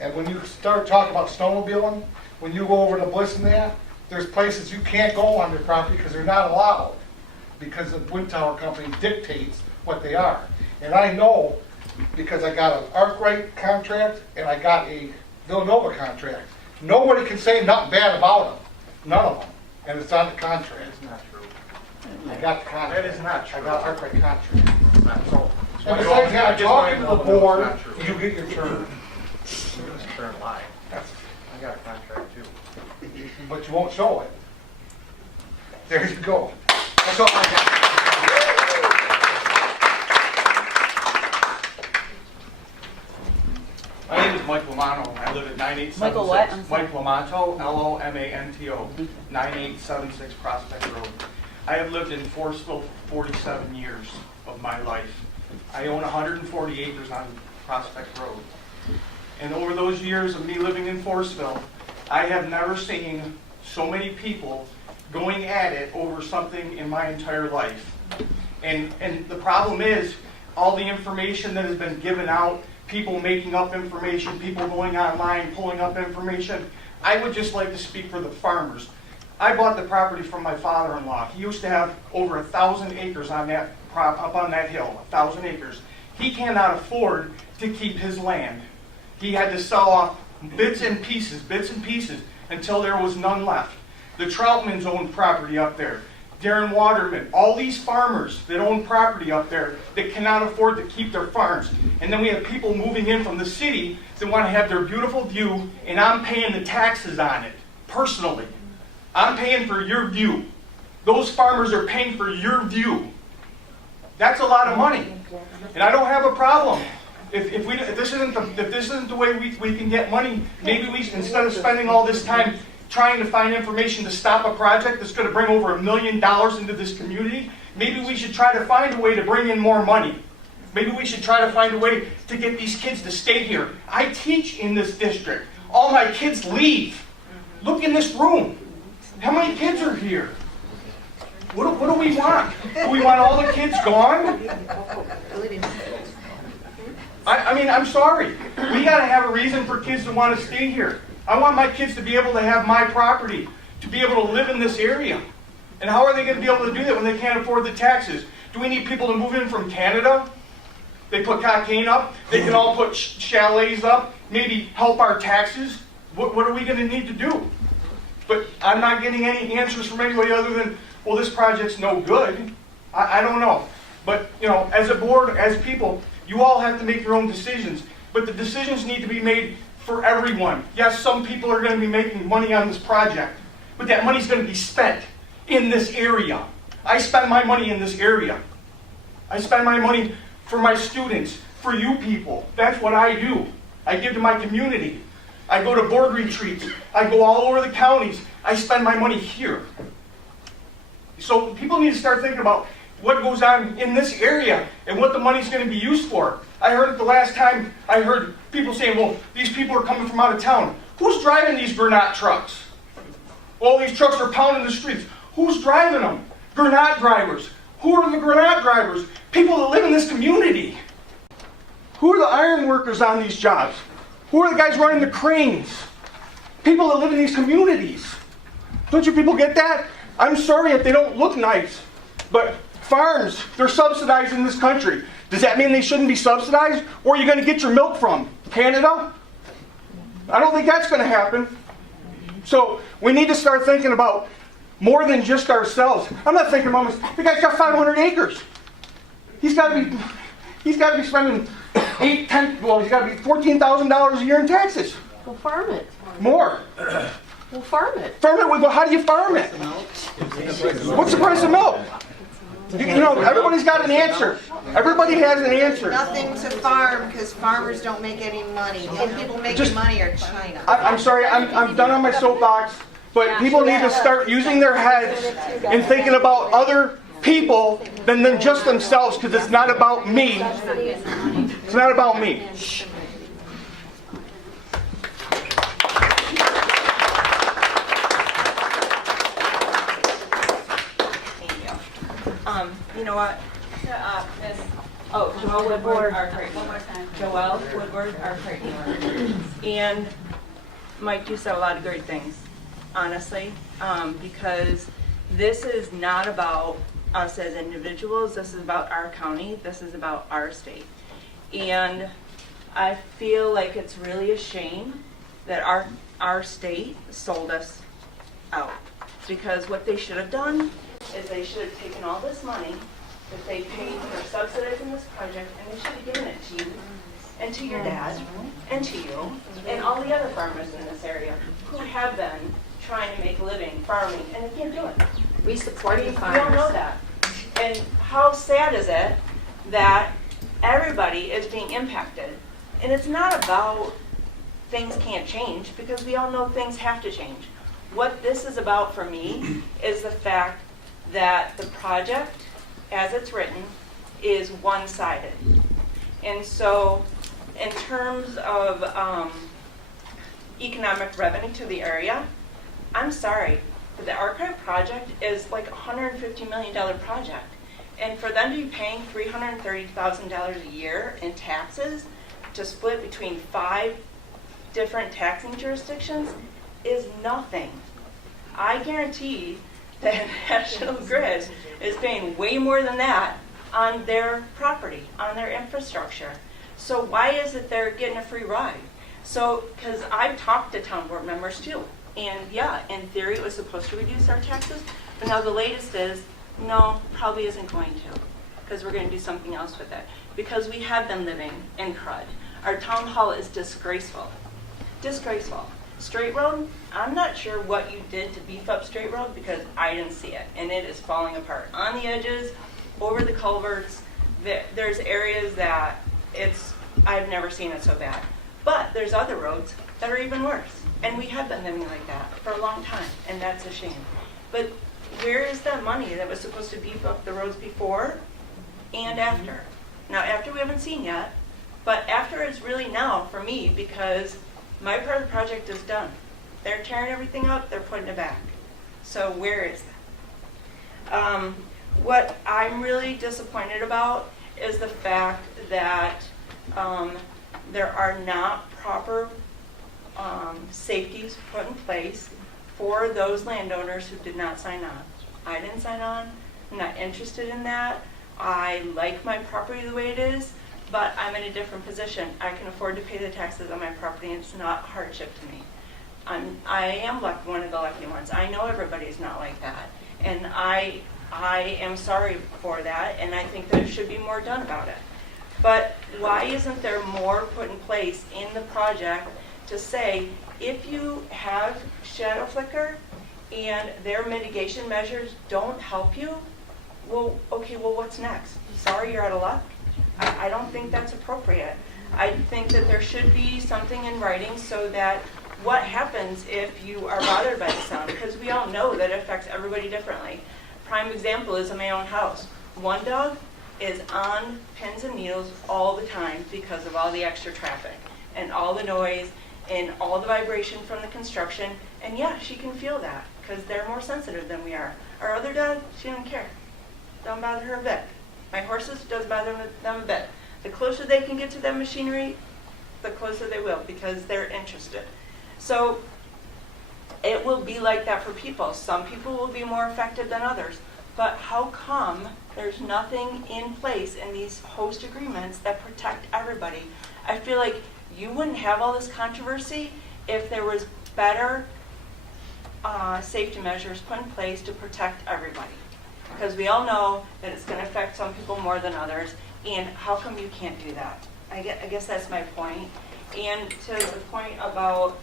And when you start talking about snowmobiling, when you go over to Bliss and that, there's places you can't go on their property because they're not allowed, because the wind tower company dictates what they are. And I know, because I got an Arkwright contract and I got a Villanova contract. Nobody can say nothing bad about them. None of them. And it's on the contract. It's not true. I got the contract. That is not true. I got an Arkwright contract. It's not true. And besides that, talking to the board, you get your turn. It's a turn lie. I got a contract too. But you won't show it. There you go. That's all I got. My name is is Mike Lamanto. I live at 9876. Michael what? I'm sorry. Mike Lamanto, Lomanto, 9876 Prospect Road. I have lived in Forestville for 47 years of my life. I own 140 acres on Prospect Road. And over those years of me living in Forestville, I have never seen so many people going at it over something in my entire life. And the problem is, all the information that has been given out, people making up information, people going online, pulling up information. I would just like to speak for the farmers. I bought the property from my father-in-law. He used to have over 1,000 acres on that up on that hill, 1,000 acres. He cannot afford to keep his land. He had to sell off bits and pieces, until there was none left. The Troutmans owned property up there. Darren Waterman, all these farmers that own property up there that cannot afford to keep their farms. And then we have people moving in from the city that want to have their beautiful view, and I'm paying the taxes on it, personally. I'm paying for your view. Those farmers are paying for your view. That's a lot of money. And I don't have a problem. If this isn't the way we can get money, maybe we, instead of spending all this time trying to find information to stop a project that's going to bring over $1 million into this community, maybe we should try to find a way to bring in more money. Maybe we should try to find a way to get these kids to stay here. I teach in this district. All my kids leave. Look in this room. How many kids are here? What do we want? Do we want all the kids gone? I mean, I'm sorry. We got to have a reason for kids to want to stay here. I want my kids to be able to have my property, to be able to live in this area. And how are they going to be able to do that when they can't afford the taxes? Do we need people to move in from Canada? They put cocaine up. They can all put chalets up. Maybe help our taxes. What are we going to need to do? But I'm not getting any answers from anybody other than, well, this project's no good. I don't know. But, you know, as a board, as people, you all have to make your own decisions. But the decisions need to be made for everyone. Yes, some people are going to be making money on this project, but that money's going to be spent in this area. I spend my money in this area. I spend my money for my students, for you people. That's what I do. I give to my community. I go to board retreats. I go all over the counties. I spend my money here. So people need to start thinking about what goes on in this area and what the money's going to be used for. I heard it the last time. I heard people saying, well, these people are coming from out of town. Who's driving these Granat trucks? Well, these trucks are pounding the streets. Who's driving them? Granat drivers. Who are the Granat drivers? People that live in this community. Who are the iron workers on these jobs? Who are the guys running the cranes? People that live in these communities. Don't you people get that? I'm sorry if they don't look nice, but farms, they're subsidized in this country. Does that mean they shouldn't be subsidized? Where are you going to get your milk from? Canada? I don't think that's going to happen. So we need to start thinking about more than just ourselves. I'm not thinking about myself. The guy's got 500 acres. He's got to be spending he's got to be $14,000 a year in taxes. Well, farm it. More. Well, farm it. Farm it. Well, how do you farm it? What's the price of milk? You know, everybody's got an answer. Everybody has an answer. Nothing to farm because farmers don't make any money. The only people making money are China. I'm sorry, I'm done on my soapbox, but people need to start using their heads and thinking about other people than just themselves, because it's not about me. It's not about me. You know what? Joelle Woodward, our partner. Joelle Woodward, our partner. And Mike, you said a lot of great things, honestly, because this is not about us as individuals. This is about our county. This is about our state. And I feel like it's really a shame that our state sold us out, because what they should have done is they should have taken all this money that they paid for subsidizing this project, and they should have given it to you and to your dad and to you and all the other farmers in this area who have been trying to make a living farming, and they can't do it. We support you We farmers. all know that. And how sad is it that everybody is being impacted? And it's not about things can't change, because we all know things have to change. What this is about for me is the fact that the project, as it's written, is one-sided. And so, in terms of economic revenue to the area, I'm sorry, but the archive project is like a $150 million project. And for them to be paying $330,000 a year in taxes to split between 5 different taxing jurisdictions is nothing. I guarantee that National Grid is paying way more than that on their property, on their infrastructure. So why is it they're getting a free ride? So, because I've talked to town board members too, and yeah, in theory it was supposed to reduce our taxes, but now the latest is, no, probably isn't going to, because we're going to do something else with it. Because we have been living in crud. Our town hall is disgraceful. Disgraceful. Straight Road, I'm not sure what you did to beef up Straight Road, because I didn't see it, and it is falling apart. On the edges, over the culverts, there's areas that I've never seen it so bad. But there's other roads that are even worse, and we have been living like that for a long time, and that's a shame. But where is that money that was supposed to beef up the roads before and after? Now, after we haven't seen yet, but after is really now for me, because my part of the project is done. They're tearing everything up, they're putting it back. So where is that? What I'm really disappointed about is the fact that there are not proper safeties put in place for those landowners who did not sign on. I didn't sign on. I'm not interested in that. I like my property the way it is, but I'm in a different position. I can afford to pay the taxes on my property, and it's not hardship to me. I am one of the lucky ones. I know everybody's not like that, and I am sorry for that, and I think there should be more done about it. But why isn't there more put in place in the project to say, if you have shadow flicker and their mitigation measures don't help you, well, okay, well, what's next? Sorry, you're out of luck? I don't think that's appropriate. I think that there should be something in writing so that what happens if you are bothered by the sound, because we all know that it affects everybody differently. Prime example is in my own house. One dog is on pins and needles all the time because of all the extra traffic and all the noise and all the vibration from the construction. And yeah, she can feel that because they're more sensitive than we are. Our other dog, she doesn't care. Don't bother her a bit. My horses does bother them a bit. The closer they can get to that machinery, the closer they will, because they're interested. So it will be like that for people. Some people will be more affected than others. But how come there's nothing in place in these host agreements that protect everybody? I feel like you wouldn't have all this controversy if there was better safety measures put in place to protect everybody. Because we all know that it's going to affect some people more than others. And how come you can't do that? I guess that's my point. And to the point about,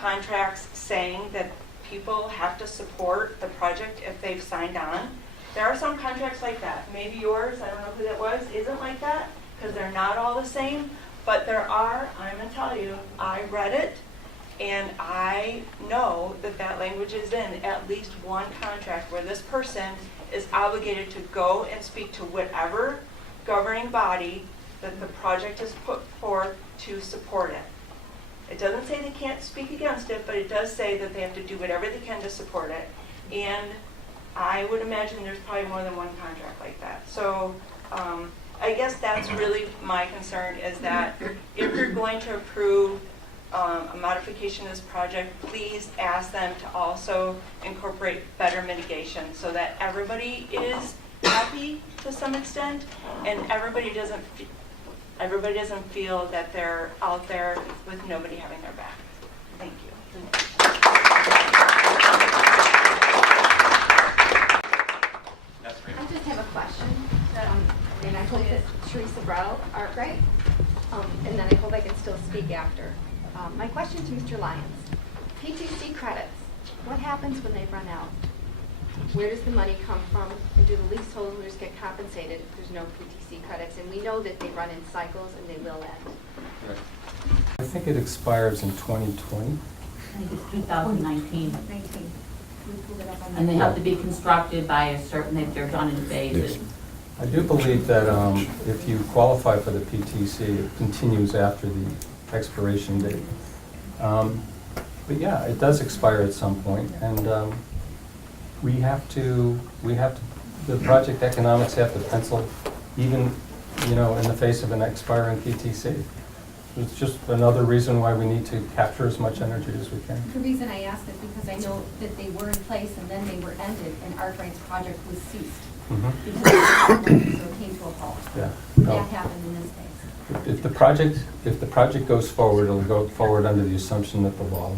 contracts saying that people have to support the project if they've signed on. There are some contracts like that. Maybe yours, I don't know who that was, isn't like that, because they're not all the same. But there are, I'm going to tell you, I read it, and I know that that language is in at least one contract where this person is obligated to go and speak to whatever governing body that the project is put forth to support it. It doesn't say they can't speak against it, but it does say that they have to do whatever they can to support it. And I would imagine there's probably more than one contract like that. So I guess that's really my concern, is that if you're going to approve a modification of this project, please ask them to also incorporate better mitigation so that everybody is happy to some extent, and everybody doesn't feel that they're out there with nobody having their back. Thank you. I just have a question, and I hope that Teresa Brow are right, and then I hope I can still speak after. My question to Mr. Lyons: PTC credits, what happens when they run out? Where does the money come from, and do the leaseholders get compensated if there's no PTC credits? And we know that they run in cycles and they will end. Right. I think it expires in 2020. I think it's 2019. 19. We pulled it up on And they the- have to be constructed by a certain, they're done in phases. I do believe that if you qualify for the PTC, it continues after the expiration date. But yeah, it does expire at some point, and we have to, the project economics have to pencil even, in the face of an expiring PTC. It's just another reason why we need to capture as much energy as we can. The reason I asked is because I know that they were in place and then they were ended and Arkwright's project was ceased. Because so it came to a halt. Yeah. Would No. that happen in this case? If the project goes forward, it'll go forward under the assumption that the law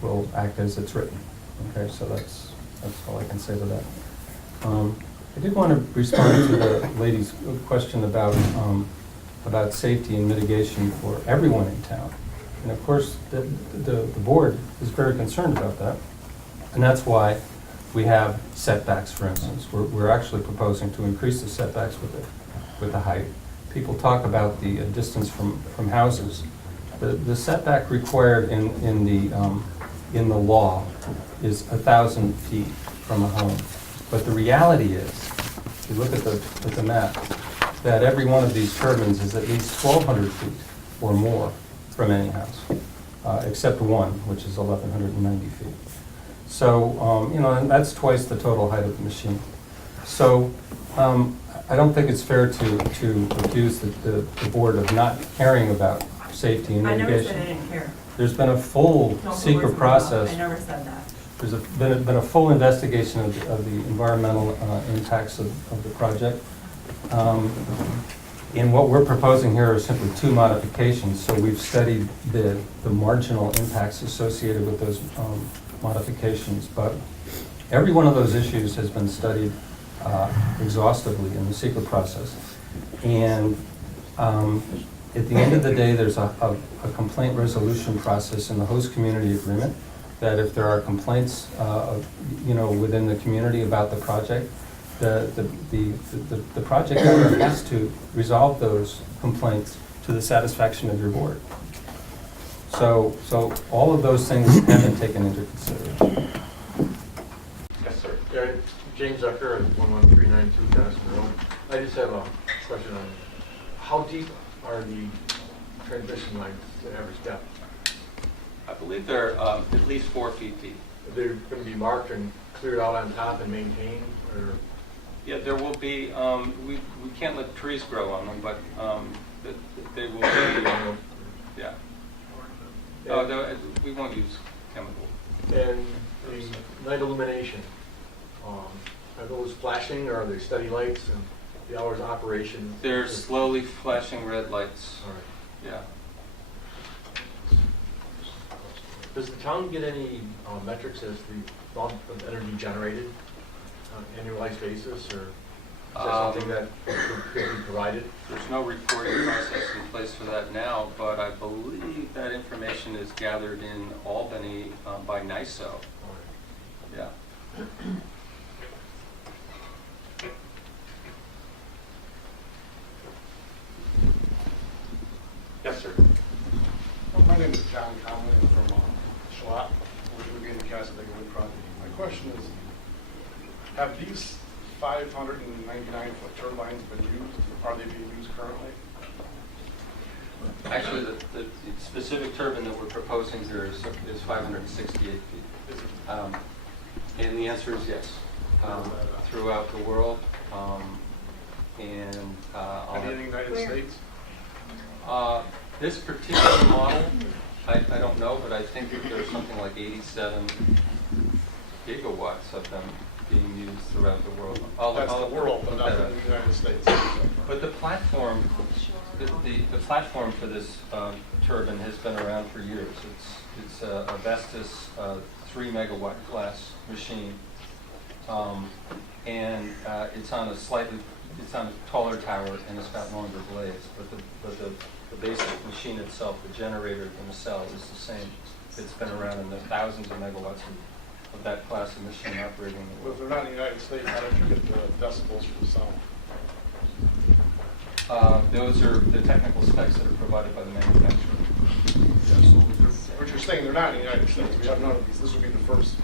will act as it's written. Okay, so that's all I can say to that. I did want to respond to the lady's question about safety and mitigation for everyone in town. And of course, the board is very concerned about that. And that's why we have setbacks, for instance. We're actually proposing to increase the setbacks with the height. People talk about the distance from houses. The setback required in the law is 1,000 feet from a home. But the reality is, if you look at the map, that every one of these turbines is at least 1,200 feet or more from any house, except one, which is 1,190 feet. So, and that's twice the total height of the machine. So, I don't think it's fair to accuse the board of not caring about safety and I mitigation. never said I didn't care. There's been a full Don't put words secret in my mouth. process. I never said that. There's been a full investigation of the environmental impacts of the project. And what we're proposing here are simply two modifications. So we've studied the marginal impacts associated with those modifications. But every one of those issues has been studied exhaustively in the secret process. And at the end of the day, there's a complaint resolution process in the host community agreement that if there are complaints, within the community about the project, the project owner has to resolve those complaints to the satisfaction of your board. So all of those things have been taken into consideration. Yes, sir. Yeah, James Zucker, 11392 Dawson Road. I just have a question on how deep are the transmission lines to average depth? I believe they're at least 4 feet deep. They're going to be marked and cleared out on top and maintained, or? Yeah, there will be, we can't let trees grow on them, but they will be, yeah. We won't use chemical. And the night illumination, are those flashing, or are they steady lights, and the hours of operation? They're slowly flashing red lights. All right. Yeah. Does the town get any metrics as the amount of energy generated on an annualized basis, or is that something that could be provided? There's no reporting process in place for that now, but I believe that information is gathered in Albany by NISO. Yeah. Yes, sir. My name is John Conley. I'm from Schlatt, which would be in the Casadega Wood property. My question is, have these 599-foot turbines been used? Are they being used currently? Actually, the specific turbine that we're proposing here is 568 feet. And the answer is yes. Throughout the world. And in the United States? This particular model, I don't know, but I think that there's something like 87 gigawatts of them being used throughout the world. That's the world, but not in the United States. But the platform, the platform for this turbine has been around for years. It's a Vestas 3 megawatt class machine, and it's on a taller tower and it's got longer blades. But the basic machine itself, the generator in the cell, is the same. It's been around in the thousands of megawatts of that class of machine operating. Well, if they're not in the United States, how do you get the decibels for the sound? Those are the technical specs that are provided by the manufacturer. Yeah, so what you're saying, they're not in the United States. We have none of these. This would be the first.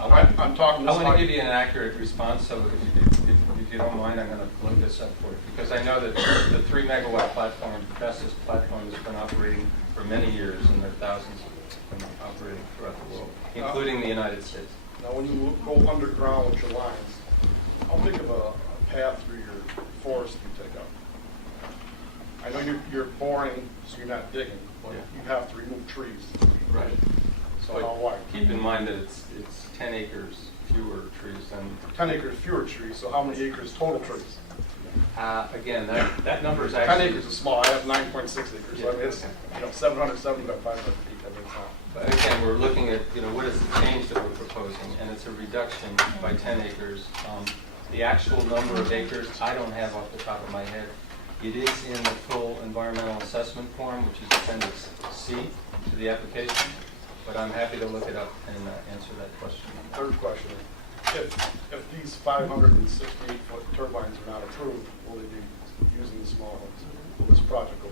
I'm talking. I want to give you an accurate response, so if you don't mind, I'm going to look this up for you, because I know that the 3 megawatt platform, fastest platform, has been operating for many years, and there are thousands of them operating throughout the world, including the United States. Now, when you go underground with your lines, how big of a path through your forest do you take up? I know you're boring, so you're not digging, but you have to remove trees. Right. So But how wide? keep in mind that it's 10 acres fewer trees than 10 acres fewer trees, so how many acres total trees? again, that number is 10 actually. acres is small. I have 9.6 acres. So I mean, it's 770 by 500 feet. I mean, it's not. But again, we're looking at, what is the change that we're proposing, and it's a reduction by 10 acres. The actual number of acres, I don't have off the top of my head. It is in the full environmental assessment form, which is Appendix C to the application, but I'm happy to look it up and answer that question. Third question, if these 568-foot turbines are not approved, will they be using the small ones? Will this project go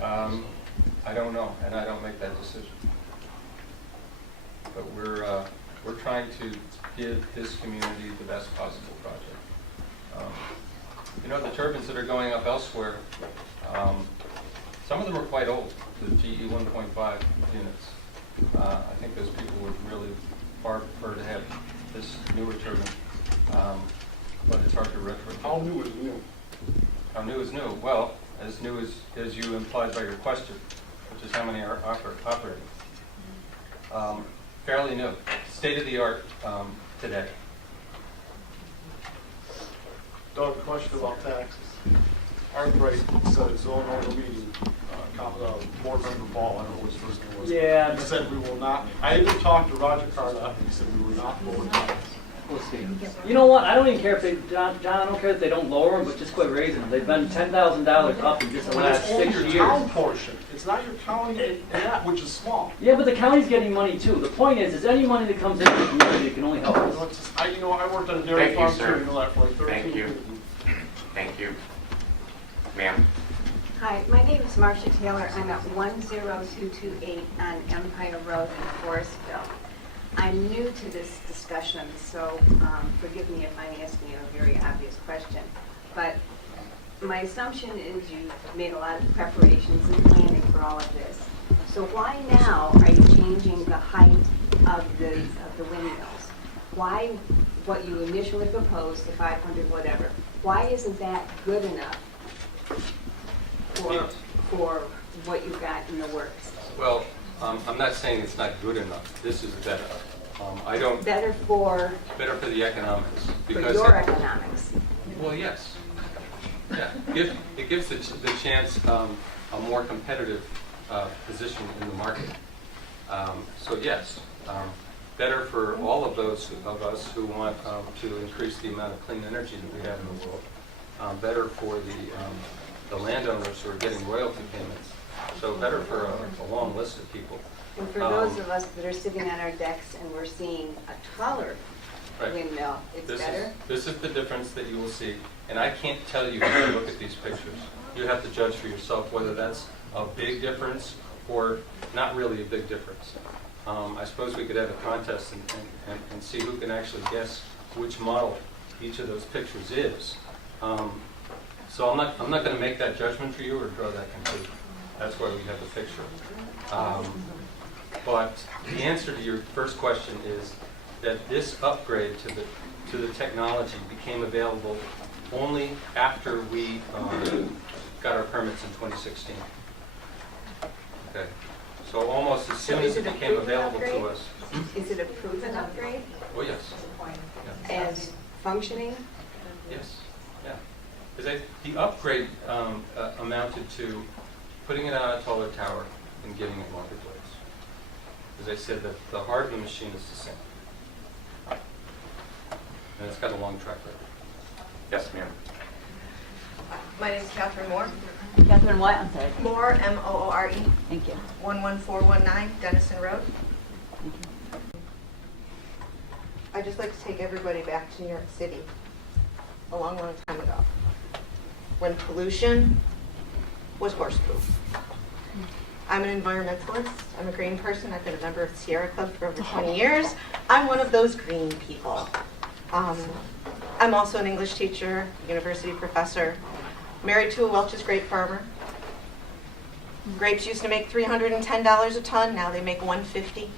forward? I don't know, and I don't make that decision. But we're trying to give this community the best possible project. The turbines that are going up elsewhere, some of them are quite old, the GE 1.5 units. I think those people would really far prefer to have this newer turbine, but it's hard to retrofit. How new is new? How new is new? Well, as new as you implied by your question, which is how many are operating. Fairly new, state of the art today. Doug, question about taxes. Arthright said at Villanova meeting, board member Ball, I don't know what his first name was. Yeah. He said we will not, I even talked to Roger Carnott, and he said we were not lower taxes. We'll see. You know what? I don't even care if they, John, I don't care if they don't lower them, but just quit raising them. They've been $10,000 up in just the But last it's only 6 your years. town portion. It's not your county net, which is small. Yeah, but the county's getting money too. The point is any money that comes into the community can only help us. I worked on a dairy Thank you, farm sir. too, you know that, for like 13 Thank you. years. Thank you. Ma'am? Hi, my name is Marcia Taylor. I'm at 10228 on Empire Road in Forestville. I'm new to this discussion, so forgive me if I'm asking you a very obvious question. But my assumption is you've made a lot of preparations and planning for all of this. So why now are you changing the height of the windmills? Why what you initially proposed, the 500 whatever, why isn't that good enough for what you've got in the works? Well, I'm not saying it's not good enough. This is better. Better for the economics. For your economics. Well, yes. Yeah. It gives the chance a more competitive position in the market. So yes, better for all of those of us who want to increase the amount of clean energy that we have in the world. Better for the landowners who are getting royalty payments. So better for a long list of people. And for those of us that are sitting on our decks and we're seeing a taller windmill, it's better? This is the difference that you will see. And I can't tell you when you look at these pictures. You have to judge for yourself whether that's a big difference or not really a big difference. I suppose we could have a contest and see who can actually guess which model each of those pictures is. So I'm not going to make that judgment for you or draw that conclusion. That's why we have the picture. But the answer to your first question is that this upgrade to the technology became available only after we got our permits in 2016. Okay. So almost as soon as it became available to us. Is it a proven upgrade? Oh, yes. Yeah. As functioning? Yes. Yeah. Because the upgrade amounted to putting it on a taller tower and giving it longer blades. As I said, the heart of the machine is the same. And it's got a long track record. Yes, ma'am. My name is Catherine Moore. Catherine what? I'm sorry. Moore, M-O-O-R-E. Thank you. 11419 Dennison Road. I'd just like to take everybody back to New York City a long, long time ago. when pollution was horse poop. I'm an environmentalist. I'm a green person. I've been a member of the Sierra Club for over 20 years. I'm one of those green people. I'm also an English teacher, university professor, married to a Welch's grape farmer. Grapes used to make $310 a ton. Now they make $150.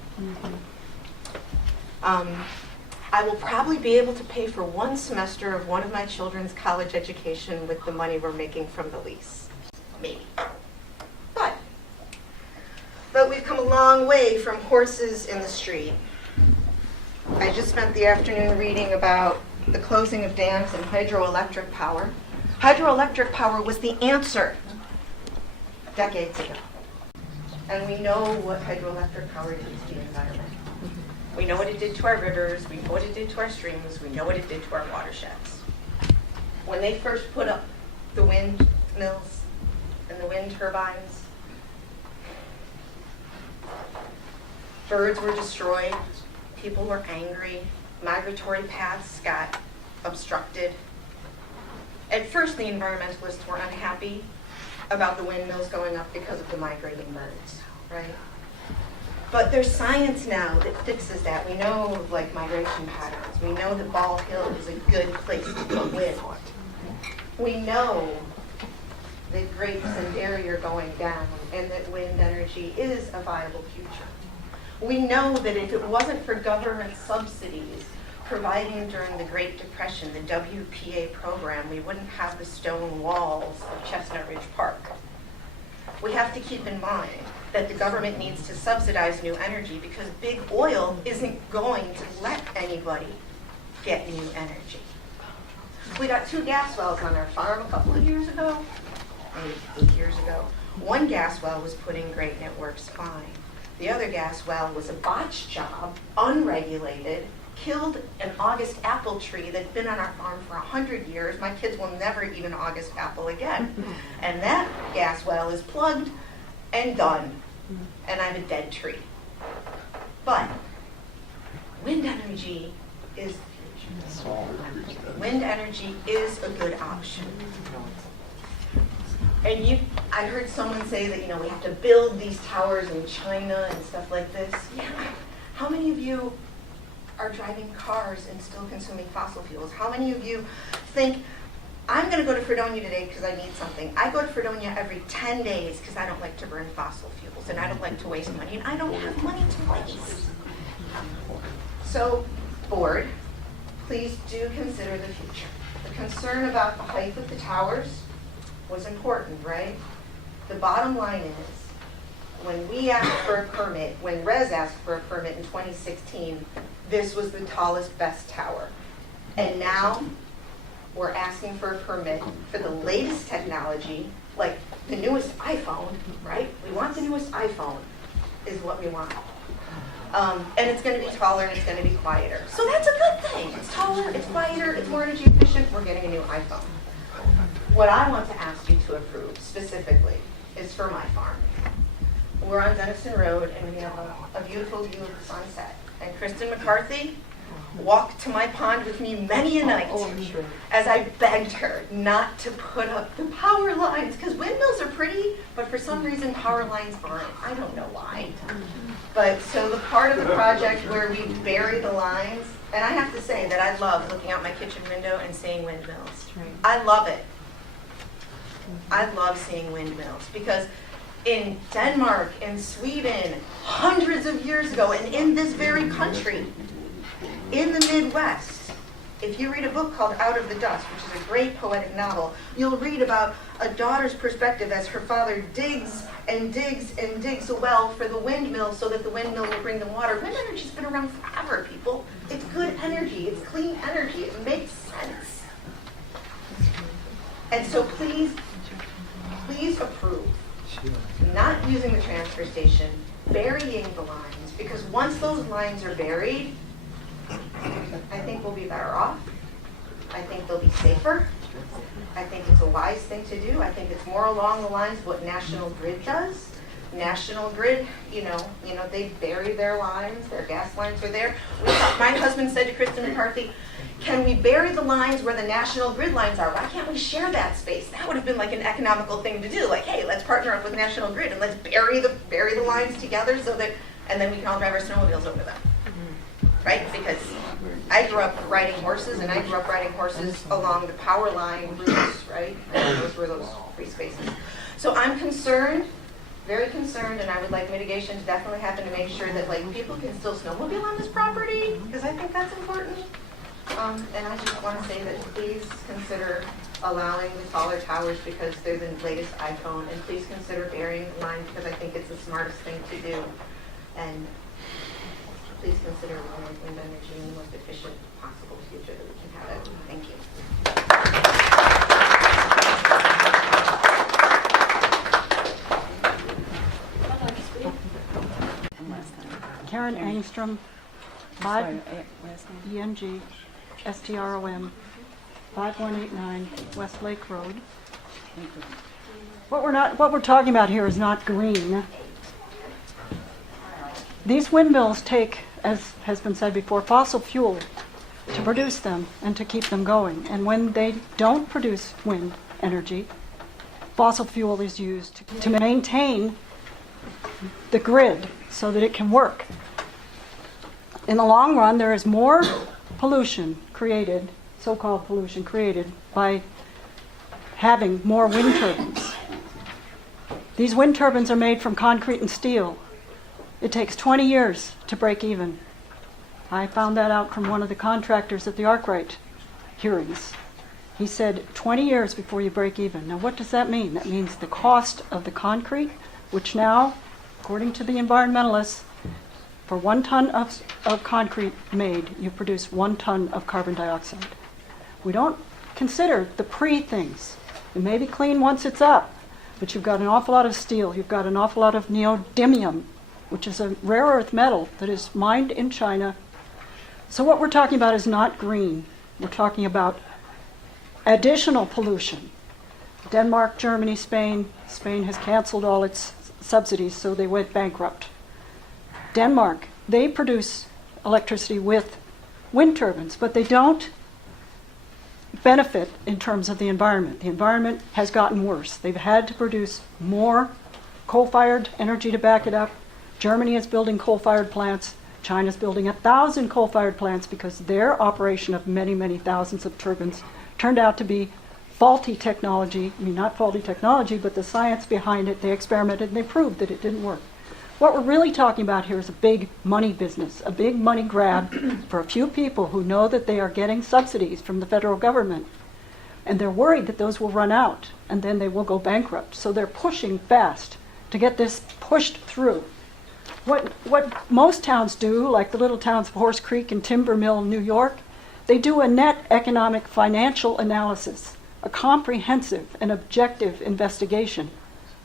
I will probably be able to pay for one semester of one of my children's college education with the money we're making from the lease. Maybe. But we've come a long way from horses in the street. I just spent the afternoon reading about the closing of dams and hydroelectric power. Hydroelectric power was the answer decades ago. And we know what hydroelectric power did to the environment. We know what it did to our rivers, we know what it did to our streams, we know what it did to our watersheds. When they first put up the windmills and the wind turbines, birds were destroyed, people were angry, migratory paths got obstructed. At first, the environmentalists were unhappy about the windmills going up because of the migrating birds, right? But there's science now that fixes that. We know like migration patterns. We know that Ball Hill is a good place to put wind. We know that grapes and dairy are going down and that wind energy is a viable future. We know that if it wasn't for government subsidies providing during the Great Depression, the WPA program, we wouldn't have the stone walls of Chestnut Ridge Park. We have to keep in mind that the government needs to subsidize new energy because big oil isn't going to let anybody get new energy. We got 2 gas wells on our farm a couple of years ago, maybe 8 years ago. One gas well was put in great and it works fine. The other gas well was a botched job, unregulated, killed an August apple tree that'd been on our farm for 100 years. My kids will never eat an August apple again. And that gas well is plugged and done. And I have a dead tree. But wind energy is the future. Wind energy is a good option. And I heard someone say that, we have to build these towers in China and stuff like this. Yeah. How many of you are driving cars and still consuming fossil fuels? How many of you think, I'm going to go to Fredonia today because I need something? I go to Fredonia every 10 days because I don't like to burn fossil fuels and I don't like to waste money and I don't have money to waste. So, board, please do consider the future. The concern about the height of the towers was important, right? The bottom line is, when we asked for a permit, when Rez asked for a permit in 2016, this was the tallest, best tower. And now, we're asking for a permit for the latest technology, like the newest iPhone, right? We want the newest iPhone, is what we want. And it's going to be taller and it's going to be quieter. So that's a good thing. It's taller, it's quieter, it's more energy efficient, we're getting a new iPhone. What I want to ask you to approve specifically is for my farm. We're on Denison Road and we have a beautiful view of the sunset. And Kristen McCarthy walked to my pond with me many a night as I begged her not to put up the power lines, because windmills are pretty, but for some reason power lines aren't. I don't know why. But so the part of the project where we bury the lines, and I have to say that I love looking out my kitchen window and seeing windmills. I love it. I love seeing windmills because in Denmark, in Sweden, hundreds of years ago, and in this very country, in the Midwest, if you read a book called Out of the Dust, which is a great poetic novel, you'll read about a daughter's perspective as her father digs and digs and digs a well for the windmill so that the windmill will bring them water. Wind energy's been around forever, people. It's good energy. It's clean energy. It makes sense. And so please approve not using the transfer station, burying the lines, because once those lines are buried, I think we'll be better off. I think they'll be safer. I think it's a wise thing to do. I think it's more along the lines of what National Grid does, National Grid, they bury their lines, their gas lines are there. My husband said to Kristen McCarthy, can we bury the lines where the National Grid lines are? Why can't we share that space? That would have been like an economical thing to do. Like, hey, let's partner up with National Grid and let's bury the lines together and then we can all drive our snowmobiles over them. Right? Because I grew up riding horses, and I grew up riding horses along the power line routes, right? And those were those free spaces. So I'm concerned, very concerned, and I would like mitigation to definitely happen to make sure that people can still snowmobile on this property, because I think that's important. And I just want to say that please consider allowing the taller towers because they're the latest iPhone, and please consider burying the line because I think it's the smartest thing to do. And please consider allowing wind energy in the most efficient possible future that we can have it. Thank you. Karen Angstrom, 5 ENG STROM, 5189 West Lake Road. What we're talking about here is not green. These windmills take, as has been said before, fossil fuel to produce them and to keep them going. And when they don't produce wind energy, fossil fuel is used to maintain the grid so that it can work. In the long run, there is more pollution created, so-called pollution created, by having more wind turbines. These wind turbines are made from concrete and steel. It takes 20 years to break even. I found that out from one of the contractors at the Arkwright hearings. He said 20 years before you break even. Now what does that mean? That means the cost of the concrete, which now, according to the environmentalists, for 1 ton of concrete made, you produce 1 ton of carbon dioxide. We don't consider the pre-things. It may be clean once it's up, but you've got an awful lot of steel, you've got an awful lot of neodymium, which is a rare earth metal that is mined in China. So what we're talking about is not green. We're talking about additional pollution. Denmark, Germany, Spain has canceled all its subsidies, so they went bankrupt. Denmark, they produce electricity with wind turbines, but they don't benefit in terms of the environment. The environment has gotten worse. They've had to produce more coal-fired energy to back it up. Germany is building coal-fired plants. China's building 1,000 coal-fired plants because their operation of many, many thousands of turbines turned out to be faulty technology. I mean, not faulty technology, but the science behind it. They experimented and they proved that it didn't work. What we're really talking about here is a big money business, a big money grab for a few people who know that they are getting subsidies from the federal government. And they're worried that those will run out and then they will go bankrupt. So they're pushing fast to get this pushed through. What most towns do, like the little towns of Horse Creek and Timber Mill, New York, they do a net economic financial analysis, a comprehensive and objective investigation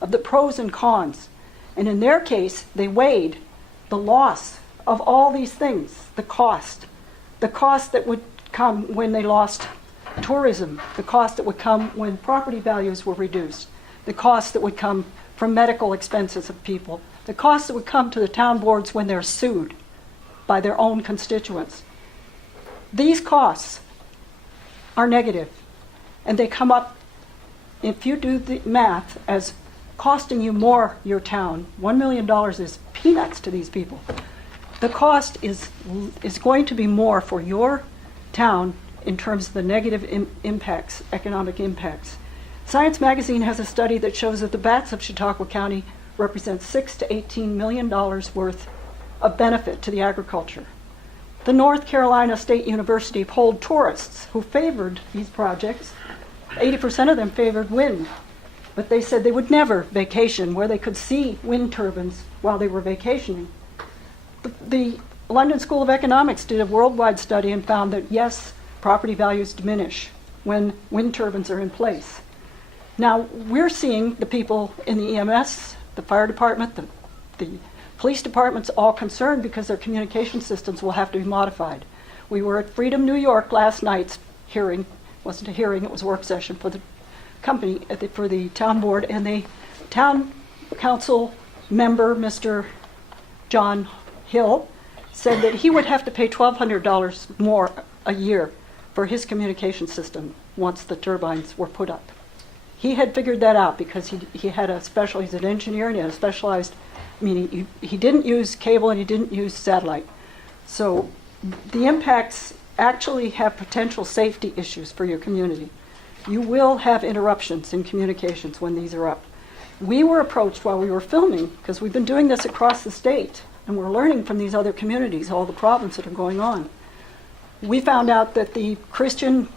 of the pros and cons. And in their case, they weighed the loss of all these things, the cost that would come when they lost tourism, the cost that would come when property values were reduced, the cost that would come from medical expenses of people, the cost that would come to the town boards when they're sued by their own constituents. These costs are negative, and they come up, if you do the math, as costing you more, your town. $1 million is peanuts to these people. The cost is going to be more for your town in terms of the negative impacts, economic impacts. Science Magazine has a study that shows that the bats of Chautauqua County represent $6 to $18 million worth of benefit to the agriculture. The North Carolina State University polled tourists who favored these projects. 80% of them favored wind, but they said they would never vacation where they could see wind turbines while they were vacationing. The London School of Economics did a worldwide study and found that yes, property values diminish when wind turbines are in place. Now, we're seeing the people in the EMS, the fire department, the police departments all concerned because their communication systems will have to be modified. We were at Freedom New York last night's hearing. It wasn't a hearing, it was a work session for the company, for the town board, and the town council member, Mr. John Hill, said that he would have to pay $1,200 more a year for his communication system once the turbines were put up. He had figured that out because he had he's an engineer and he had a specialized, meaning he didn't use cable and he didn't use satellite. So the impacts actually have potential safety issues for your community. You will have interruptions in communications when these are up. We were approached while we were filming, because we've been doing this across the state, and we're learning from these other communities all the problems that are going on. We found out that the Christian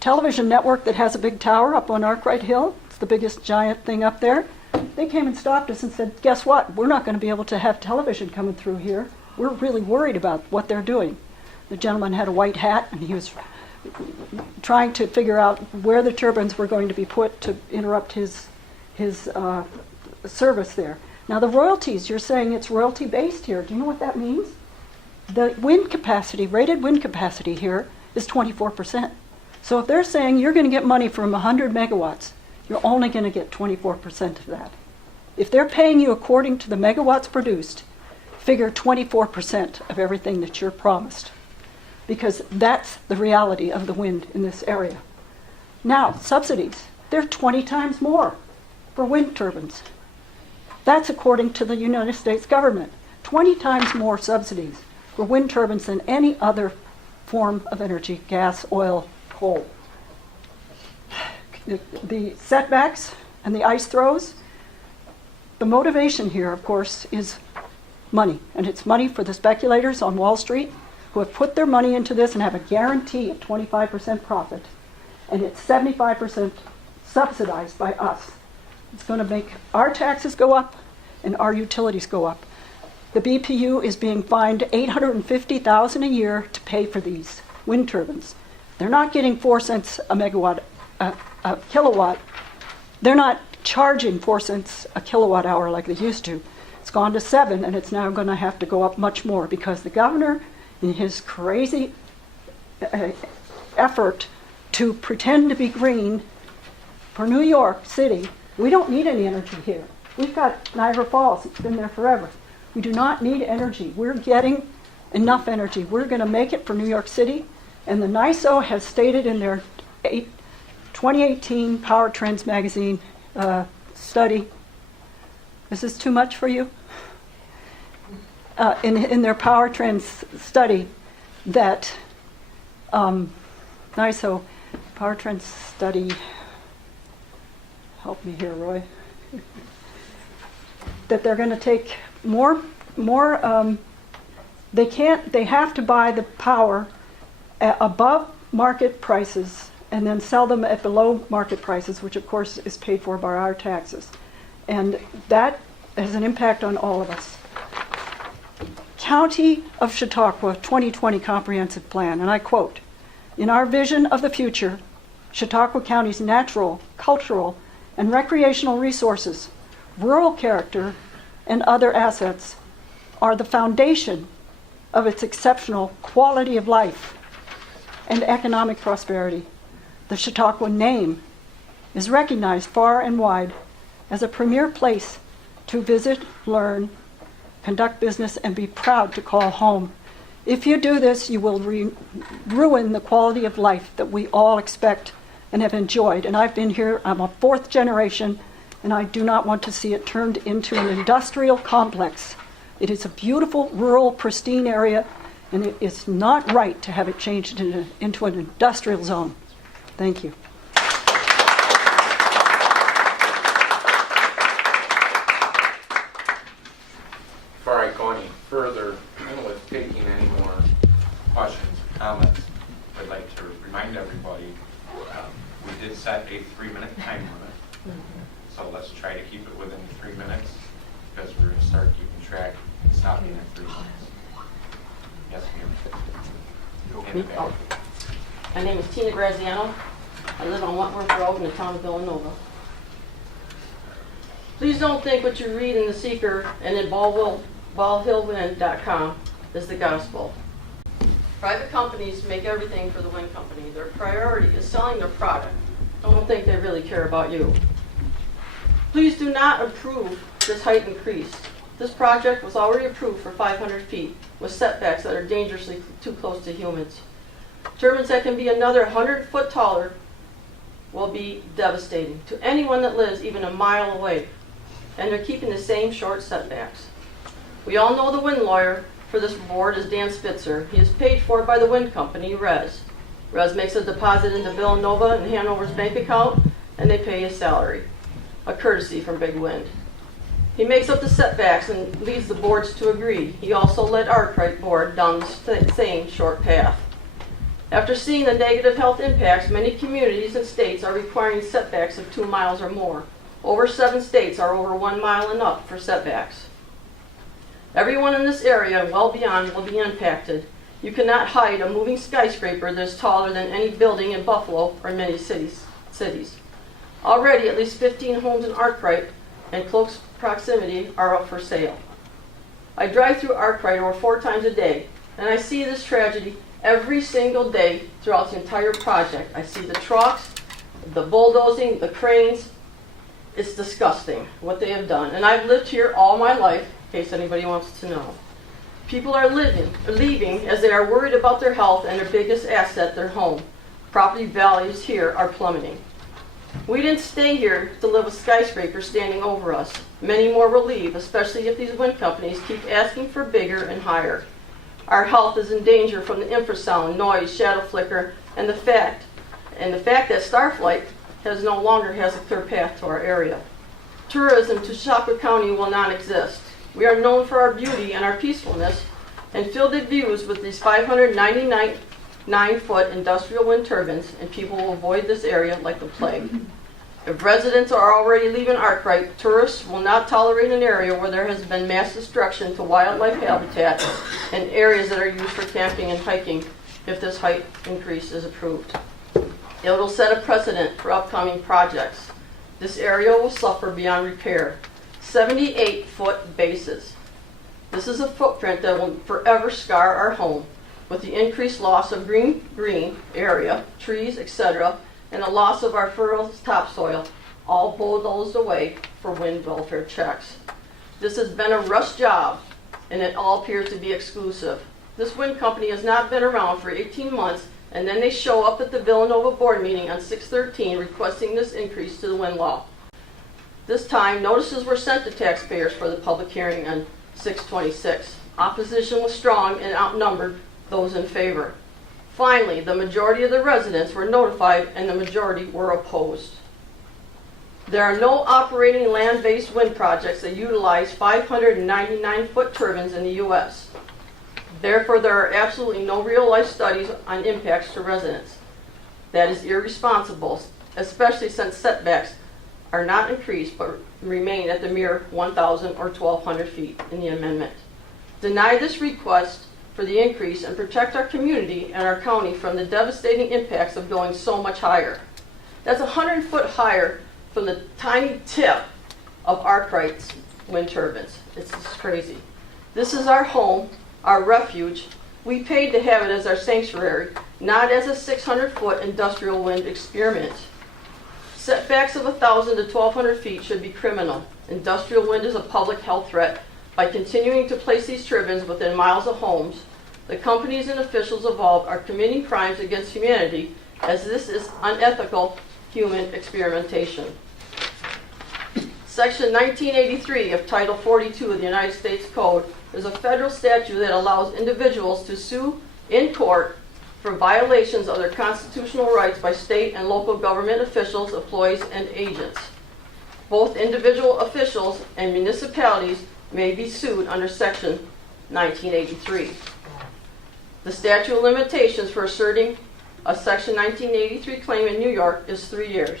television network that has a big tower up on Arkwright Hill, it's the biggest giant thing up there, they came and stopped us and said, guess what? We're not going to be able to have television coming through here. We're really worried about what they're doing. The gentleman had a white hat, and he was trying to figure out where the turbines were going to be put to interrupt his service there. Now the royalties, you're saying it's royalty based here. Do you know what that means? The wind capacity, rated wind capacity here is 24%. So if they're saying you're going to get money from 100 megawatts, you're only going to get 24% of that. If they're paying you according to the megawatts produced, figure 24% of everything that you're promised, because that's the reality of the wind in this area. Now, subsidies, they're 20 times more for wind turbines. That's according to the United States government. 20 times more subsidies for wind turbines than any other form of energy, gas, oil, coal. The setbacks and the ice throws, the motivation here, of course, is money. And it's money for the speculators on Wall Street who have put their money into this and have a guarantee of 25% profit. And it's 75% subsidized by us. It's going to make our taxes go up and our utilities go up. The BPU is being fined $850,000 a year to pay for these wind turbines. They're not getting 4 cents a megawatt, a kilowatt. They're not charging 4 cents a kilowatt hour like they used to. It's gone to 7, and it's now going to have to go up much more because the governor, in his crazy effort to pretend to be green for New York City, we don't need any energy here. We've got Niagara Falls. It's been there forever. We do not need energy. We're getting enough energy. We're going to make it for New York City. And the NISO has stated in their 2018 Power Trends magazine study, is this too much for you? In their Power Trends study that NISO, Power Trends study, help me here, Roy, that they're going to take more, they have to buy the power above market prices and then sell them at below market prices, which of course is paid for by our taxes. And that has an impact on all of us. County of Chautauqua 2020 Comprehensive Plan, and I quote, "In our vision of the future, Chautauqua County's natural, cultural, and recreational resources, rural character, and other assets are the foundation of its exceptional quality of life and economic prosperity. The Chautauqua name is recognized far and wide as a premier place to visit, learn, conduct business, and be proud to call home. If you do this, you will ruin the quality of life that we all expect and have enjoyed. And I've been here, I'm a 4th generation, and I do not want to see it turned into an industrial complex. It is a beautiful, rural, pristine area, and it is not right to have it changed into an industrial zone." Thank you. Before I go any further with taking any more questions or comments, I'd like to remind everybody we did set a 3-minute time limit. So let's try to keep it within 3 minutes because we're going to start keeping track and stopping at 3 minutes. Yes, ma'am. My name is Tina Graziano. I live on Wentworth Road in the town of Villanova. Please don't think what you read in The Seeker and in ballhillwind.com is the gospel. Private companies make everything for the wind company. Their priority is selling their product. Don't think they really care about you. Please do not approve this height increased. This project was already approved for 500 feet with setbacks that are dangerously too close to humans. Turbines that can be another 100 foot taller will be devastating to anyone that lives even a mile away, and they're keeping the same short setbacks. We all know the wind lawyer for this board is Dan Spitzer. He is paid for by the wind company, RES. RES makes a deposit into Villanova and Hanover's bank account, and they pay his salary, a courtesy from Big Wind. He makes up the setbacks and leads the boards to agree. He also led Arkwright board down the same short path. After seeing the negative health impacts, many communities and states are requiring setbacks of 2 miles or more. Over 7 states are over 1 mile and up for setbacks. Everyone in this area and well beyond will be impacted. You cannot hide a moving skyscraper that is taller than any building in Buffalo or many cities. Already, at least 15 homes in Arkwright and close proximity are up for sale. I drive through Arkwright over 4 times a day, and I see this tragedy every single day throughout the entire project. I see the trucks, the bulldozing, the cranes. It's disgusting what they have done. And I've lived here all my life, in case anybody wants to know. People are leaving as they are worried about their health and their biggest asset, their home. Property values here are plummeting. We didn't stay here to live with skyscrapers standing over us. Many more will leave, especially if these wind companies keep asking for bigger and higher. Our health is in danger from the infrasound, noise, shadow flicker, and the fact that Starflight no longer has a clear path to our area. Tourism to Chautauqua County will not exist. We are known for our beauty and our peacefulness, and fill the views with these 599 9-foot industrial wind turbines, and people will avoid this area like the plague. If residents are already leaving Arkwright, tourists will not tolerate an area where there has been mass destruction to wildlife habitat and areas that are used for camping and hiking if this height increase is approved. It will set a precedent for upcoming projects. This area will suffer beyond repair. 78-foot bases. This is a footprint that will forever scar our home, with the increased loss of green area, trees, etc., and the loss of our fertile topsoil, all bulldozed away for wind welfare checks. This has been a rush job, and it all appears to be exclusive. This wind company has not been around for 18 months, and then they show up at the Villanova board meeting on 6/13 requesting this increase to the wind law. This time, notices were sent to taxpayers for the public hearing on 6/26. Opposition was strong and outnumbered those in favor. Finally, the majority of the residents were notified and the majority were opposed. There are no operating land-based wind projects that utilize 599-foot turbines in the U.S. Therefore, there are absolutely no real-life studies on impacts to residents. That is irresponsible, especially since setbacks are not increased but remain at the mere 1,000 or 1,200 feet in the amendment. Deny this request for the increase and protect our community and our county from the devastating impacts of going so much higher. That's 100 foot higher from the tiny tip of Arkwright's wind turbines. It's just crazy. This is our home, our refuge. We paid to have it as our sanctuary, not as a 600-foot industrial wind experiment. Setbacks of 1,000 to 1,200 feet should be criminal. Industrial wind is a public health threat. By continuing to place these turbines within miles of homes, the companies and officials involved are committing crimes against humanity, as this is unethical human experimentation. Section 1983 of Title 42 of the United States Code is a federal statute that allows individuals to sue in court for violations of their constitutional rights by state and local government officials, employees, and agents. Both individual officials and municipalities may be sued under Section 1983. The statute of limitations for asserting a Section 1983 claim in New York is 3 years.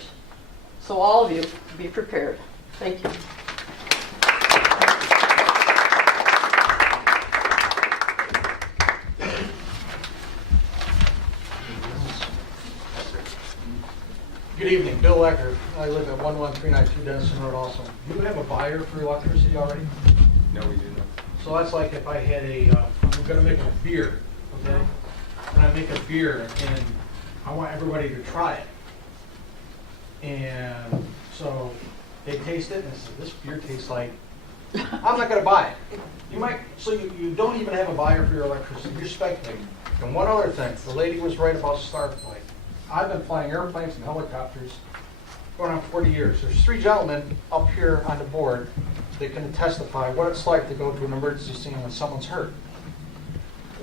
So all of you, be prepared. Thank you. Good evening, Bill Ecker. I live at 11392 Denison Road also. Do you have a buyer for electricity already? No, we do not. So that's like if I had I'm going to make a beer, okay? And I make a beer and I want everybody to try it. And so they taste it and they say, this beer tastes like I'm not gonna buy it. You might, so you don't even have a buyer for your electricity, you're speculating. And one other thing, the lady was right about Starflight. I've been flying airplanes and helicopters going on 40 years. There's 3 gentlemen up here on the board that can testify what it's like to go to an emergency scene when someone's hurt.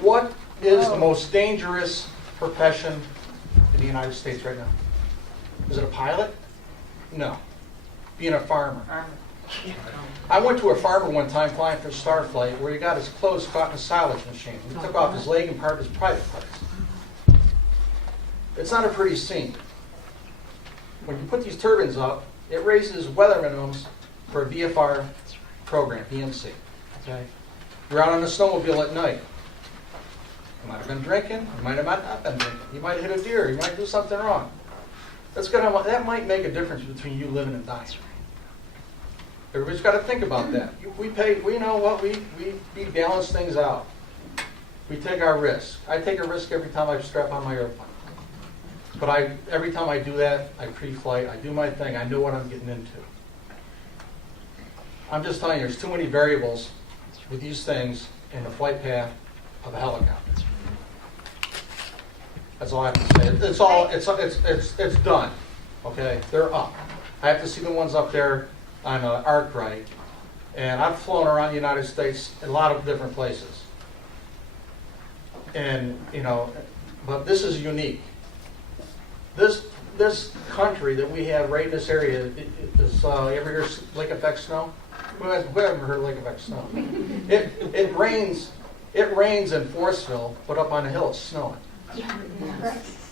What is the most dangerous profession in the United States right now? Is it a pilot? No. Being a farmer. I went to a farmer one time flying for Starflight where he got his clothes caught in a silage machine. He took off his leg and part of his private parts. It's not a pretty scene. When you put these turbines up, it raises weather minimums for a VFR program, BMC. Okay? You're out on a snowmobile at night. You might have been drinking, you might have not been drinking. You might hit a deer, you might do something wrong. That might make a difference between you living and dying. Everybody's got to think about that. We know what, we balance things out. We take our risk. I take a risk every time I strap on my airplane. But every time I do that, I pre-flight, I do my thing, I know what I'm getting into. I'm just telling you, there's too many variables with these things in the flight path of a helicopter. That's all I have to say. It's done. Okay, they're up. I have to see the ones up there on Arkwright, and I've flown around the United States in a lot of different places. And but this is unique. This country that we have right in this area is. You ever hear lake effect snow? Who ever heard of lake effect snow? It rains. It rains in Forestville, but up on the hill it's snowing.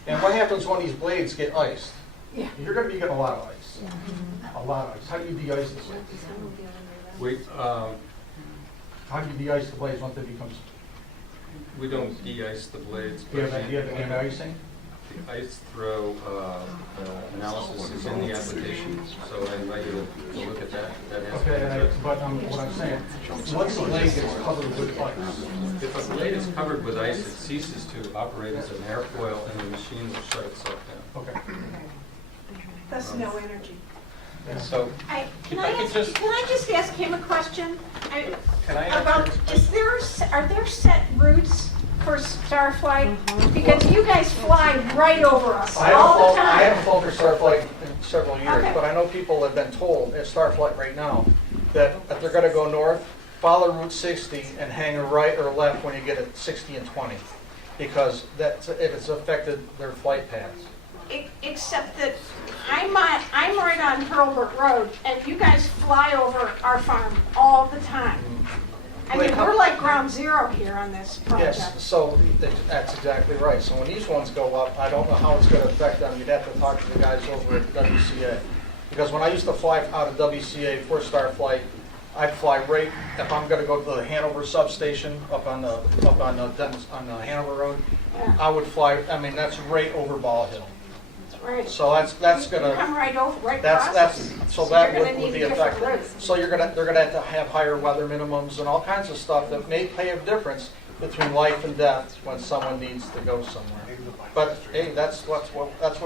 And what happens when these blades get iced? You're going to be getting a lot of ice. A lot of ice. How do you de-ice the blades? How do you de-ice the blades once they become? We don't de-ice the blades. Do you have any icing? The ice throw analysis is in the application, so I invite you to look at that. Okay, but what I'm saying, once the blade gets covered with ice. If a blade is covered with ice, it ceases to operate as an airfoil and the machine will shut itself down. Okay. That's no energy. So, Can I just ask him a question? About, are there set routes for Starflight? Because you guys fly right over us all the time. I haven't flown for Starflight in several years, Okay. but I know people have been told at Starflight right now that if they're going to go north, follow Route 60 and hang a right or left when you get at 60 and 20, because it's affected their flight paths. Except that I'm right on Hurlburt Road, and you guys fly over our farm all the time. I mean, we're like ground zero here on this project. Yes, so that's exactly right. So when these ones go up, I don't know how it's going to affect them. You'd have to talk to the guys over at WCA. Because when I used to fly out of WCA for Starflight, I'd fly right, if I'm going to go to the Hanover substation up on Hanover Road, I would fly, I mean, that's right over Ball Hill. Right. So that's going to come right over, right across. That would be affected. So they're going to have higher weather minimums and all kinds of stuff that may play a difference between life and death when someone needs to go somewhere. But hey, that's what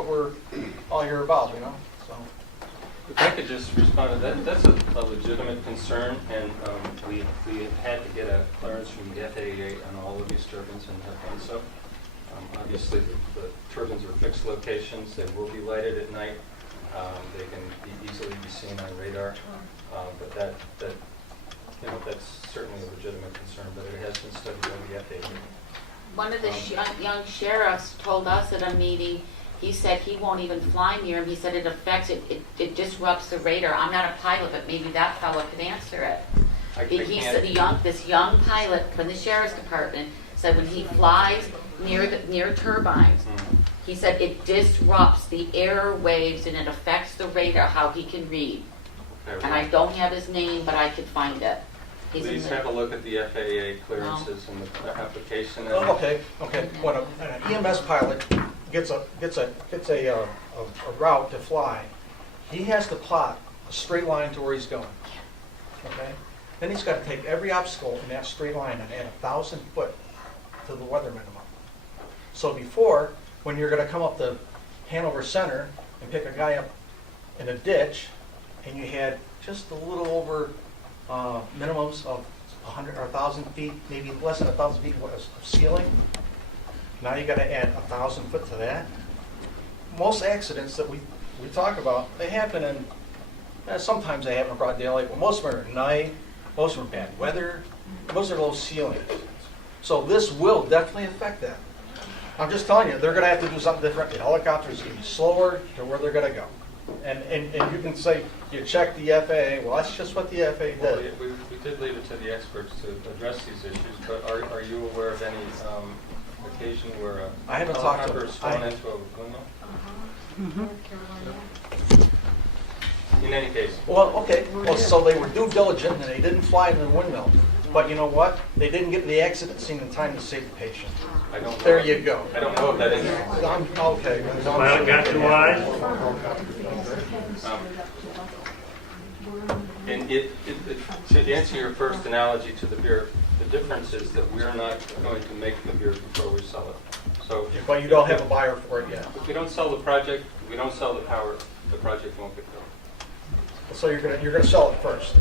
we're all here about, So. If I could just respond to that, that's a legitimate concern, and we have had to get a clearance from the FAA on all of these turbines and have done so. Obviously, the turbines are fixed locations. They will be lighted at night. They can easily be seen on radar. But that's certainly a legitimate concern. But it has been studied by the FAA. One of the young sheriffs told us at a meeting. He said he won't even fly near him. He said it affects it disrupts the radar. I'm not a pilot, but maybe that fellow could answer it. He said this young pilot from the sheriff's department said when he flies near turbines, he said it disrupts the air waves and it affects the radar, how he can read. And I don't have his name, but I could find it. Please have a look at the FAA clearances and the application. Okay. When an EMS pilot gets a route to fly, he has to plot a straight line to where he's going. Okay. Then he's got to take every obstacle in that straight line and add 1,000 foot to the weather minimum. So before, when you're going to come up to Hanover Center and pick a guy up in a ditch, and you had just a little over minimums of 100 or 1,000 feet, maybe less than 1,000 feet of ceiling. Now you got to add 1,000 foot to that. Most accidents that we talk about, they happen in, sometimes they happen in broad daylight, but most of them are at night, most of them are bad weather, most are low ceilings. So this will definitely affect that. I'm just telling you, they're going to have to do something different. The helicopters are going to be slower to where they're going to go. And you can say, you check the FAA, well, that's just what the FAA Well, did. we did leave it to the experts to address these issues, but are you aware of any occasion where a I haven't talked to helicopter is them. flown into a windmill? In any case. Well, okay, well, so they were due diligent and they didn't fly into the windmill. But you know what? They didn't get to the accident scene in time to save the patient. I don't know. There you go. I don't know if that is. Okay. Well, got two eyes. And to answer your first analogy to the beer, the difference is that we're not going to make the beer before we sell it. So, but you don't have a buyer for it yet. If we don't sell the project, we don't sell the power, the project won't get built. So you're gonna sell it first.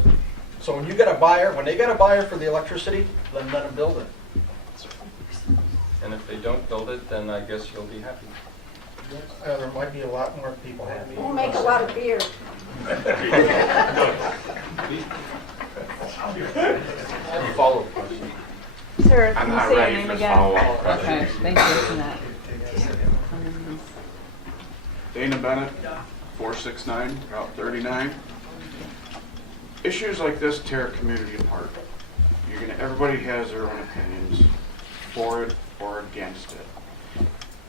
So when you get a buyer, when they get a buyer for the electricity, then let them build it. And if they don't build it, then I guess you'll be happy. There might be a lot more people happy. We'll make a lot of beer. Any follow-up question? Sir, I'm can you not say your ready name for again? follow-up. Okay, thank you for that. Dana Bennett, 469 Route 39. Issues like this tear a community apart. Everybody has their own opinions, for it or against it.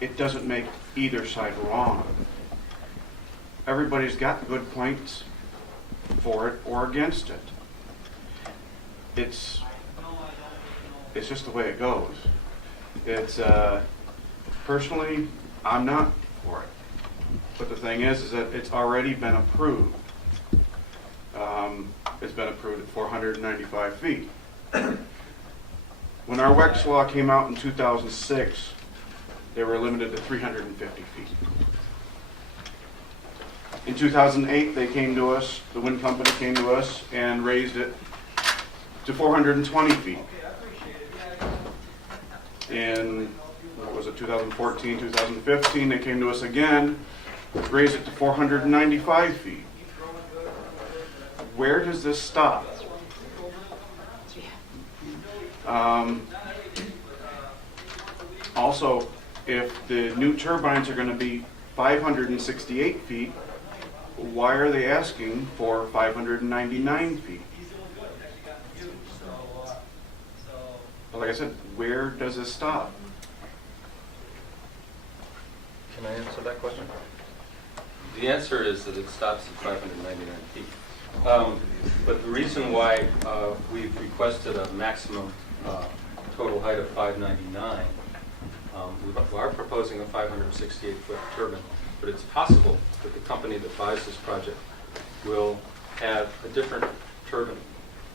It doesn't make either side wrong. Everybody's got good points for it or against it. It's just the way it goes. It's personally, I'm not for it. But the thing is that it's already been approved. It's been approved at 495 feet. When our WEX law came out in 2006, they were limited to 350 feet. In 2008, they came to us, the wind company came to us and raised it to 420 feet. In, what was it, 2014, 2015, they came to us again, raised it to 495 feet. Where does this stop? Also, if the new turbines are going to be 568 feet, why are they asking for 599 feet? Like I said, where does this stop? Can I answer that question? The answer is that it stops at 599 feet. But the reason why we've requested a maximum total height of 599, we are proposing a 568-foot turbine, but it's possible that the company that buys this project will have a different turbine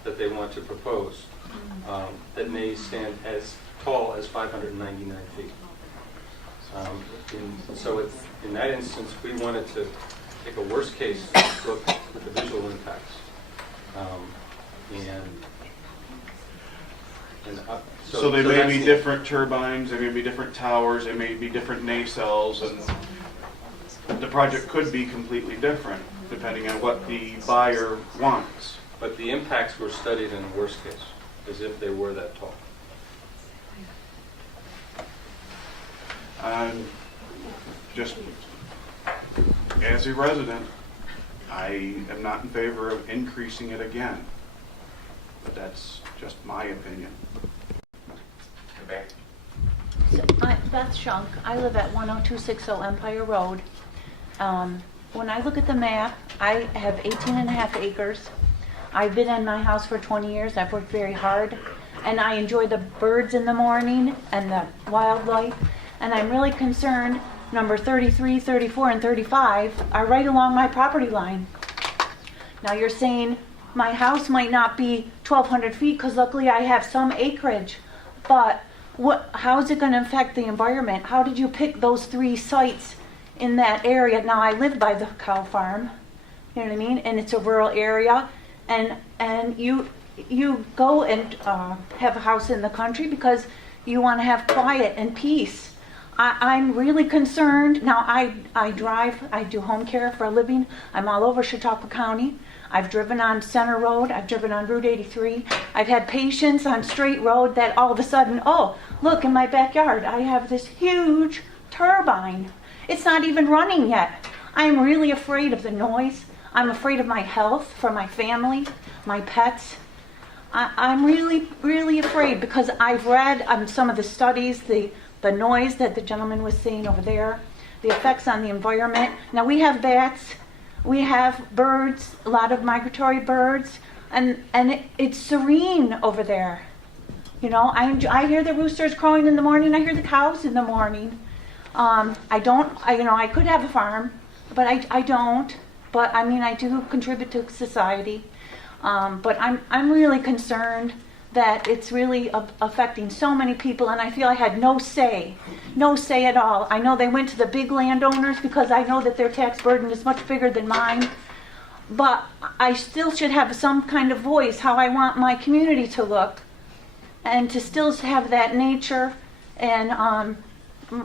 that they want to propose that may stand as tall as 599 feet. So in that instance, we wanted to take a worst case look at the visual impacts. So they may be different turbines, they may be different towers, they may be different nacelles, and the project could be completely different depending on what the buyer wants. But the impacts were studied in the worst case, as if they were that tall. Just as a resident, I am not in favor of increasing it again, but that's just my opinion. Beth Shunk. I live at 10260 Empire Road. When I look at the map, I have 18.5 acres. I've been in my house for 20 years. I've worked very hard, and I enjoy the birds in the morning and the wildlife. And I'm really concerned, number 33, 34, and 35 are right along my property line. Now you're saying my house might not be 1,200 feet because luckily I have some acreage, but how is it going to affect the environment? How did you pick those 3 sites in that area? Now I live by the cow farm, you know what I mean? And it's a rural area, and you go and have a house in the country because you want to have quiet and peace. I'm really concerned. Now, I drive, I do home care for a living. I'm all over Chautauqua County. I've driven on Center Road. I've driven on Route 83. I've had patients on Straight Road that all of a sudden, oh, look, in my backyard, I have this huge turbine. It's not even running yet. I'm really afraid of the noise. I'm afraid of my health, for my family, my pets. I'm really, really afraid because I've read some of the studies, the noise that the gentleman was saying over there, the effects on the environment. Now, we have bats, we have birds, a lot of migratory birds, and it's serene over there. You know, I hear the roosters crowing in the morning, I hear the cows in the morning. I could have a farm, but I don't. But I mean, I do contribute to society. But I'm really concerned that it's really affecting so many people, and I feel I had no say at all. I know they went to the big landowners because I know that their tax burden is much bigger than mine, but I still should have some kind of voice how I want my community to look, and to still have that nature and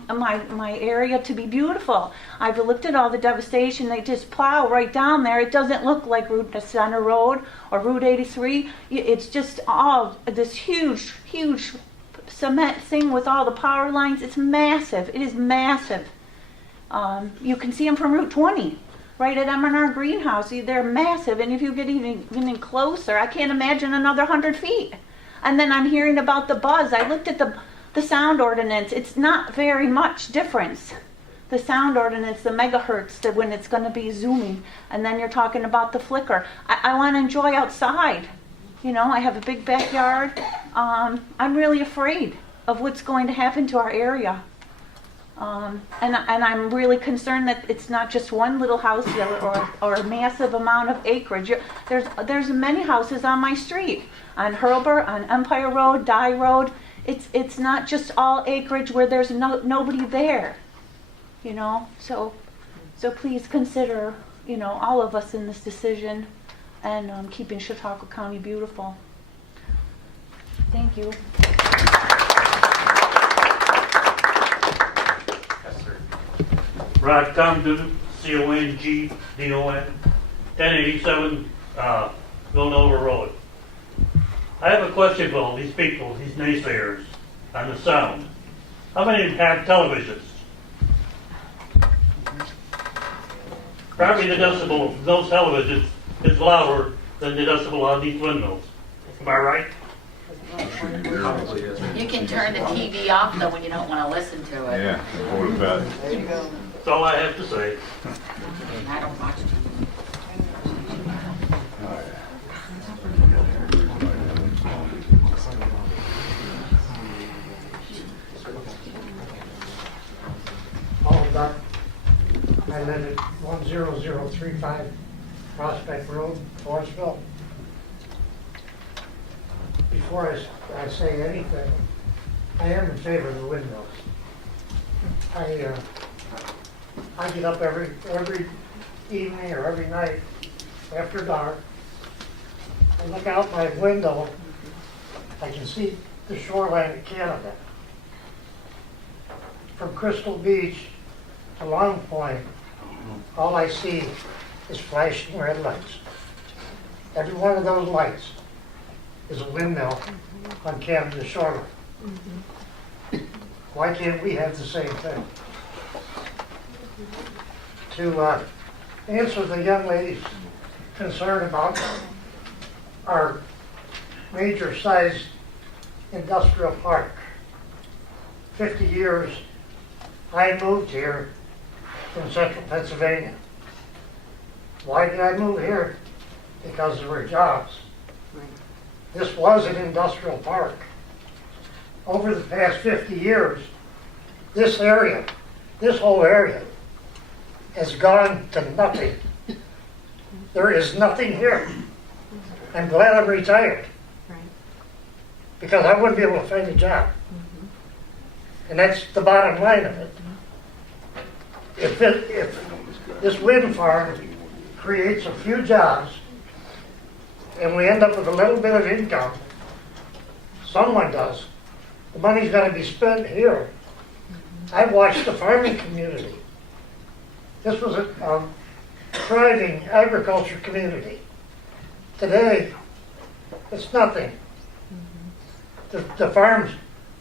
my area to be beautiful. I've looked at all the devastation. They just plow right down there. It doesn't look like Route Center Road or Route 83. It's just all this huge cement thing with all the power lines. It's massive. It is massive. You can see them from Route 20, right at M&R Greenhouse. They're massive, and if you get even closer, I can't imagine another 100 feet. And then I'm hearing about the buzz. I looked at the sound ordinance. It's not very much difference. The sound ordinance, the megahertz, when it's going to be zooming, and then you're talking about the flicker. I want to enjoy outside. You know, I have a big backyard. I'm really afraid of what's going to happen to our area. And I'm really concerned that it's not just one little house or a massive amount of acreage. There's many houses on my street, on Hurlbur, on Empire Road, Dye Road. It's not just all acreage where there's nobody there, you know. So please consider, you know, all of us in this decision, and keeping Chautauqua County beautiful. Thank you. Yes, sir. Rod Condon, CONGDON, 1087 Hanover Road. I have a question for all these people, these naysayers, on the sound. How many of them have televisions? Probably the decibel of those televisions is louder than the decibel on these windmills. Am I right? You can turn the TV off though when you don't want to listen to it. Yeah, go to bed. There you go. That's all I have to say. I don't watch TV. I live at 10035 Prospect Road, Forestville. Before I say anything, I am in favor of the windmills. I get up every evening or every night after dark. I look out my window, I can see the shoreline of Canada. From Crystal Beach to Long Point, all I see is flashing red lights. Every one of those lights is a windmill on Canada's shoreline. Why can't we have the same thing? To answer the young lady's concern about our major sized industrial park, 50 years I moved here from central Pennsylvania. Why did I move here? Because there were jobs. This was an industrial park. Over the past 50 years, this area, this whole area, has gone to nothing. There is nothing here. I'm glad I'm retired. Because I wouldn't be able to find a job. And that's the bottom line of it. If this wind farm creates a few jobs, and we end up with a little bit of income, someone does, the money's gotta be spent here. I've watched the farming community. This was a thriving agriculture community. Today, it's nothing. The farms,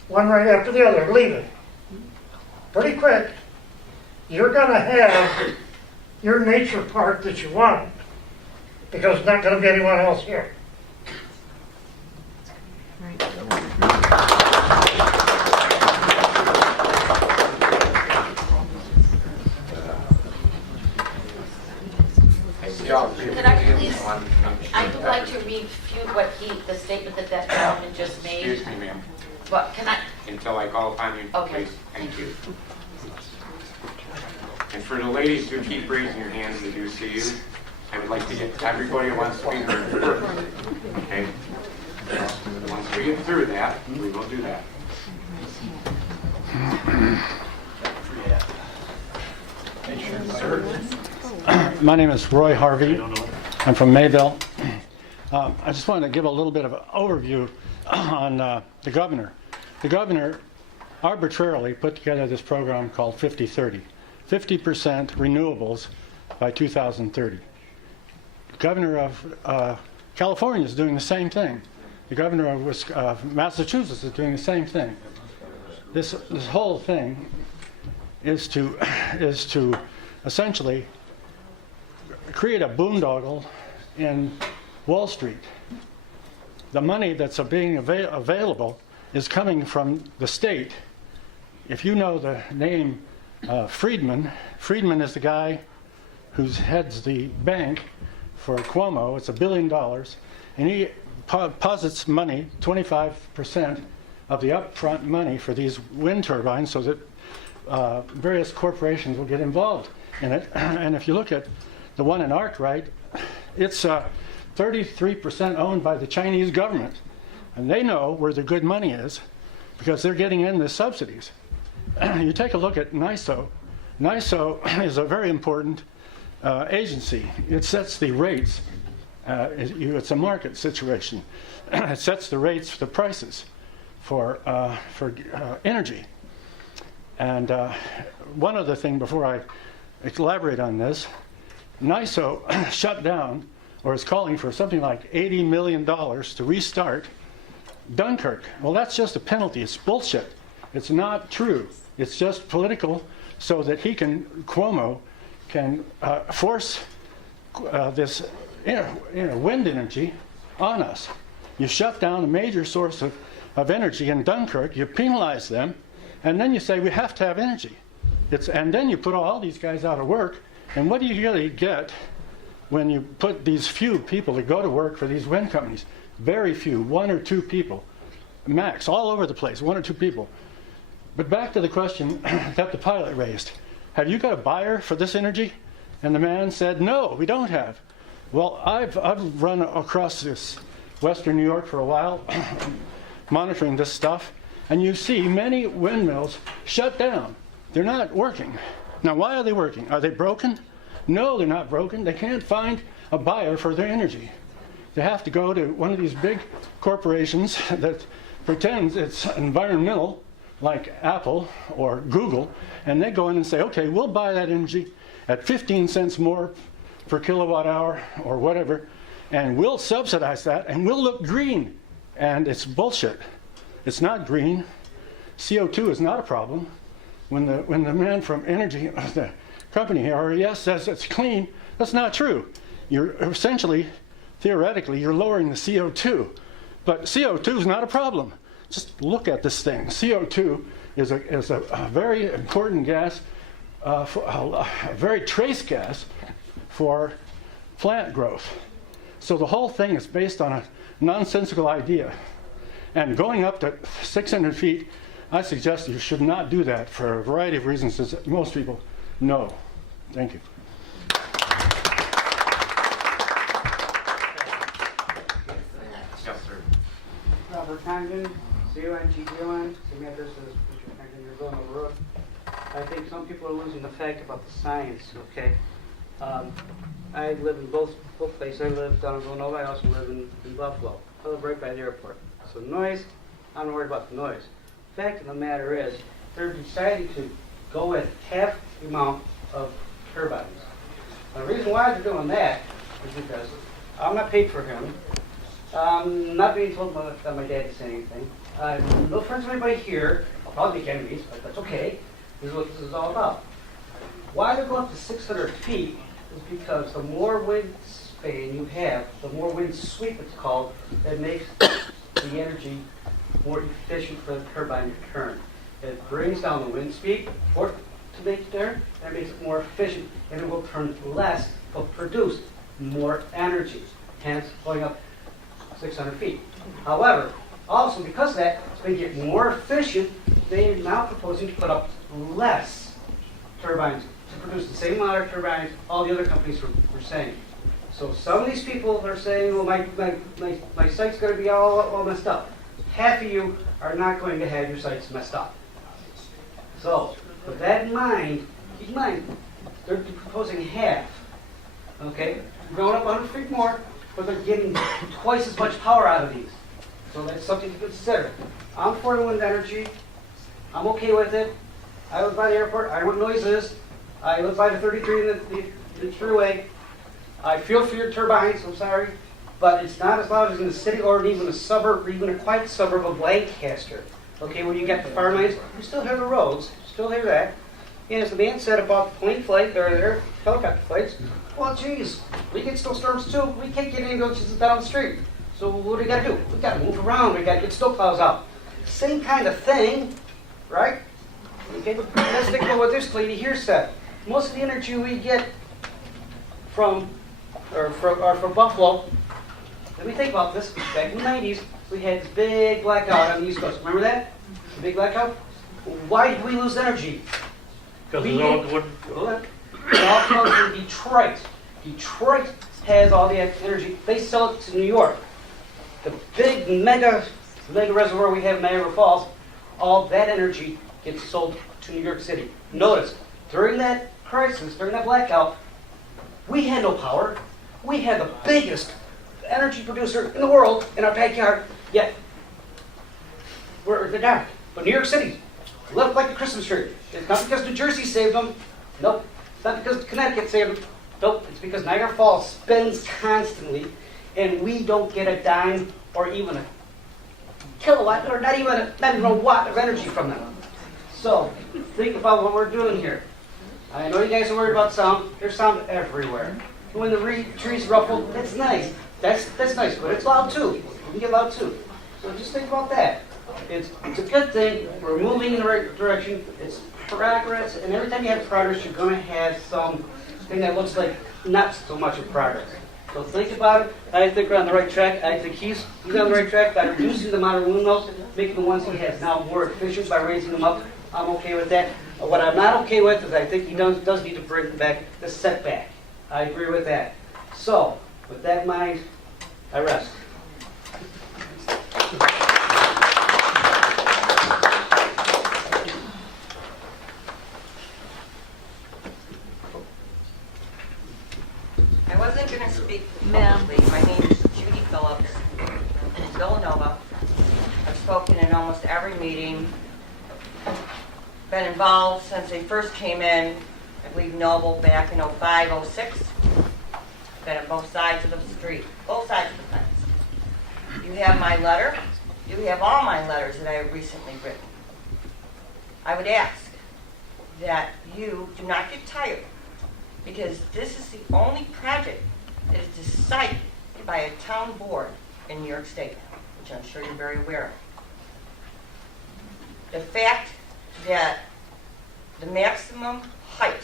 one right after the other, leaving. Pretty quick. You're gonna have your nature park that you want, because there's not gonna be anyone else here. Could I please, I would like to refute the statement that gentleman just made. Excuse me, ma'am. But can I? Until I call upon you, Okay. please. Thank you. And for the ladies who keep raising your hands and do see you, I would like to get everybody who wants to be heard first. Okay? Once we get through that, we will do that. My name is Roy Harvey. I'm from Mayville. I just wanted to give a little bit of an overview on the governor. The governor arbitrarily put together this program called 50-30, 50% renewables by 2030. The governor of California is doing the same thing. The governor of Massachusetts is doing the same thing. This whole thing is to essentially create a boondoggle in Wall Street. The money that's being available is coming from the state. If you know the name Friedman is the guy who heads the bank for Cuomo. It's $1 billion, and he posits money, 25% of the upfront money for these wind turbines, so that various corporations will get involved in it. And if you look at the one in Arkwright, it's 33% owned by the Chinese government. And they know where the good money is because they're getting in the subsidies. You take a look at NISO. NISO is a very important agency. It sets the rates. It's a market situation. It sets the rates, the prices for energy. And one other thing before I elaborate on this, NISO shut down, or is calling for something like $80 million to restart Dunkirk. Well, that's just a penalty. It's bullshit. It's not true. It's just political so that Cuomo can force this wind energy on us. You shut down a major source of energy in Dunkirk, you penalize them, and then you say we have to have energy. And then you put all these guys out of work, and what do you really get when you put these few people that go to work for these wind companies? Very few, 1 or 2 people, max, all over the place, 1 or 2 people. But back to the question that the pilot raised. Have you got a buyer for this energy? And the man said, no, we don't have. Well, I've run across this western New York for a while, monitoring this stuff, and you see many windmills shut down. They're not working. Now, why are they working? Are they broken? No, they're not broken. They can't find a buyer for their energy. They have to go to one of these big corporations that pretends it's environmental, like Apple or Google, and they go in and say, okay, we'll buy that energy at 15 cents more per kilowatt hour or whatever, and we'll subsidize that, and we'll look green. And it's bullshit. It's not green. CO2 is not a problem. When the man from energy, the company here, RES, says it's clean, that's not true. You're essentially, theoretically, you're lowering the CO2. But CO2 is not a problem. Just look at this thing. CO2 is a very important gas, a very trace gas for plant growth. So the whole thing is based on a nonsensical idea. And going up to 600 feet, I suggest you should not do that for a variety of reasons, as most people know. Thank you. Yes, sir. Robert Condon, C-O-N-G-D-O-N. Same address as Mr. Condon, you're going over road. I think some people are losing the fact about the science, okay? I live in both places. I live down in Villanova. I also live in Buffalo. I live right by the airport. So noise, I'm not worried about the noise. Fact of the matter is, they're deciding to go with half the amount of turbines. The reason why they're doing that is because I'm not paid for him. I'm not being told that my dad is saying anything. I'm no friends with anybody here. I'll probably make enemies, but that's okay. This is what this is all about. Why they go up to 600 feet is because the more wind span you have, the more wind sweep it's called, that makes the energy more efficient for the turbine to turn. It brings down the wind speed for it to make it turn, and it makes it more efficient, and it will turn less, but produce more energy, hence going up 600 feet. However, also because of that, to make it more efficient, they are now proposing to put up less turbines to produce the same amount of turbines all the other companies were saying. So some of these people are saying, well, my site's going to be all messed up. Half of you are not going to have your sites messed up. So with that in mind, keep in mind, they're proposing half. Okay? Going up 100 feet more, but they're getting twice as much power out of these. So that's something to consider. I'm for the wind energy. I'm okay with it. I live by the airport. I know what noise is. I live by the 33 in the freeway. I feel for your turbines, I'm sorry, but it's not as loud as in the city or even a suburb, or even a quiet suburb of Lancaster. Okay, when you get the fire lines, you still hear the roads, still hear that. And as the man said about the plane flight, or their helicopter flights, well, geez, we get snowstorms too. We can't get any just down the street. So what do we got to do? We got to move around. We got to get snowplows out. Same kind of thing, right? Okay, let's think about what this lady here said. Most of the energy we get from Buffalo. Let me think about this. Back in the 90s, we had this big blackout on the East Coast. Remember that? The big blackout? Why did we lose energy? Because it all comes from Detroit. Detroit has all the energy. They sell it to New York. The big mega reservoir we have in Niagara Falls, all that energy gets sold to New York City. Notice, during that crisis, during that blackout, we had no power. We had the biggest energy producer in the world in our backyard, yet we're in the dark. But New York City lit up like a Christmas tree. It's not because New Jersey saved them. Nope. It's not because Connecticut saved them. Nope. It's because Niagara Falls spins constantly, and we don't get a dime or even a kilowatt, or not even a watt of energy from them. So think about what we're doing here. I know you guys are worried about sound. There's sound everywhere. When the trees ruffle, that's nice. That's nice, but it's loud too. It can get loud too. So just think about that. It's a good thing. We're moving in the right direction. It's progress, and every time you have progress, you're going to have something that looks like not so much of progress. So think about it. I think we're on the right track. I think he's on the right track by reducing the amount of wind mills, making the ones he has now more efficient by raising them up. I'm okay with that. What I'm not okay with is I think he does need to bring back the setback. I agree with that. So, with that in mind, I rest. I wasn't going to speak publicly. My name is Judy Phillips in Villanova. I've spoken in almost every meeting. Been involved since they first came in, I believe Noble back in 05, 06. Been on both sides of the street, both sides of the fence. You have my letter. You have all my letters that I have recently written. I would ask that you do not get tired, because this is the only project that is decided by a town board in New York State, which I'm sure you're very aware of. The fact that the maximum height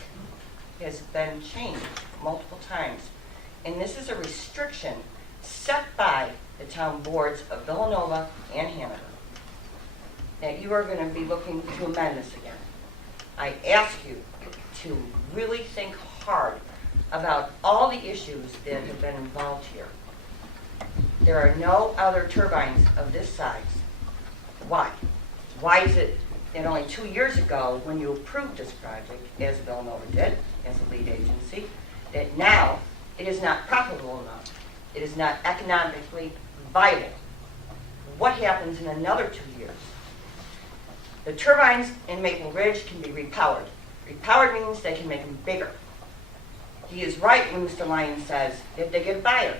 has been changed multiple times, and this is a restriction set by the town boards of Villanova and Hanover, that you are going to be looking to amend this again. I ask you to really think hard about all the issues that have been involved here. There are no other turbines of this size. Why? Why is it that only 2 years ago, when you approved this project, as Villanova did, as a lead agency, that now it is not profitable enough. It is not economically viable. What happens in another 2 years? The turbines in Maple Ridge can be repowered. Repowered means they can make them bigger. He is right when Mr. Lyon says that they get a buyer,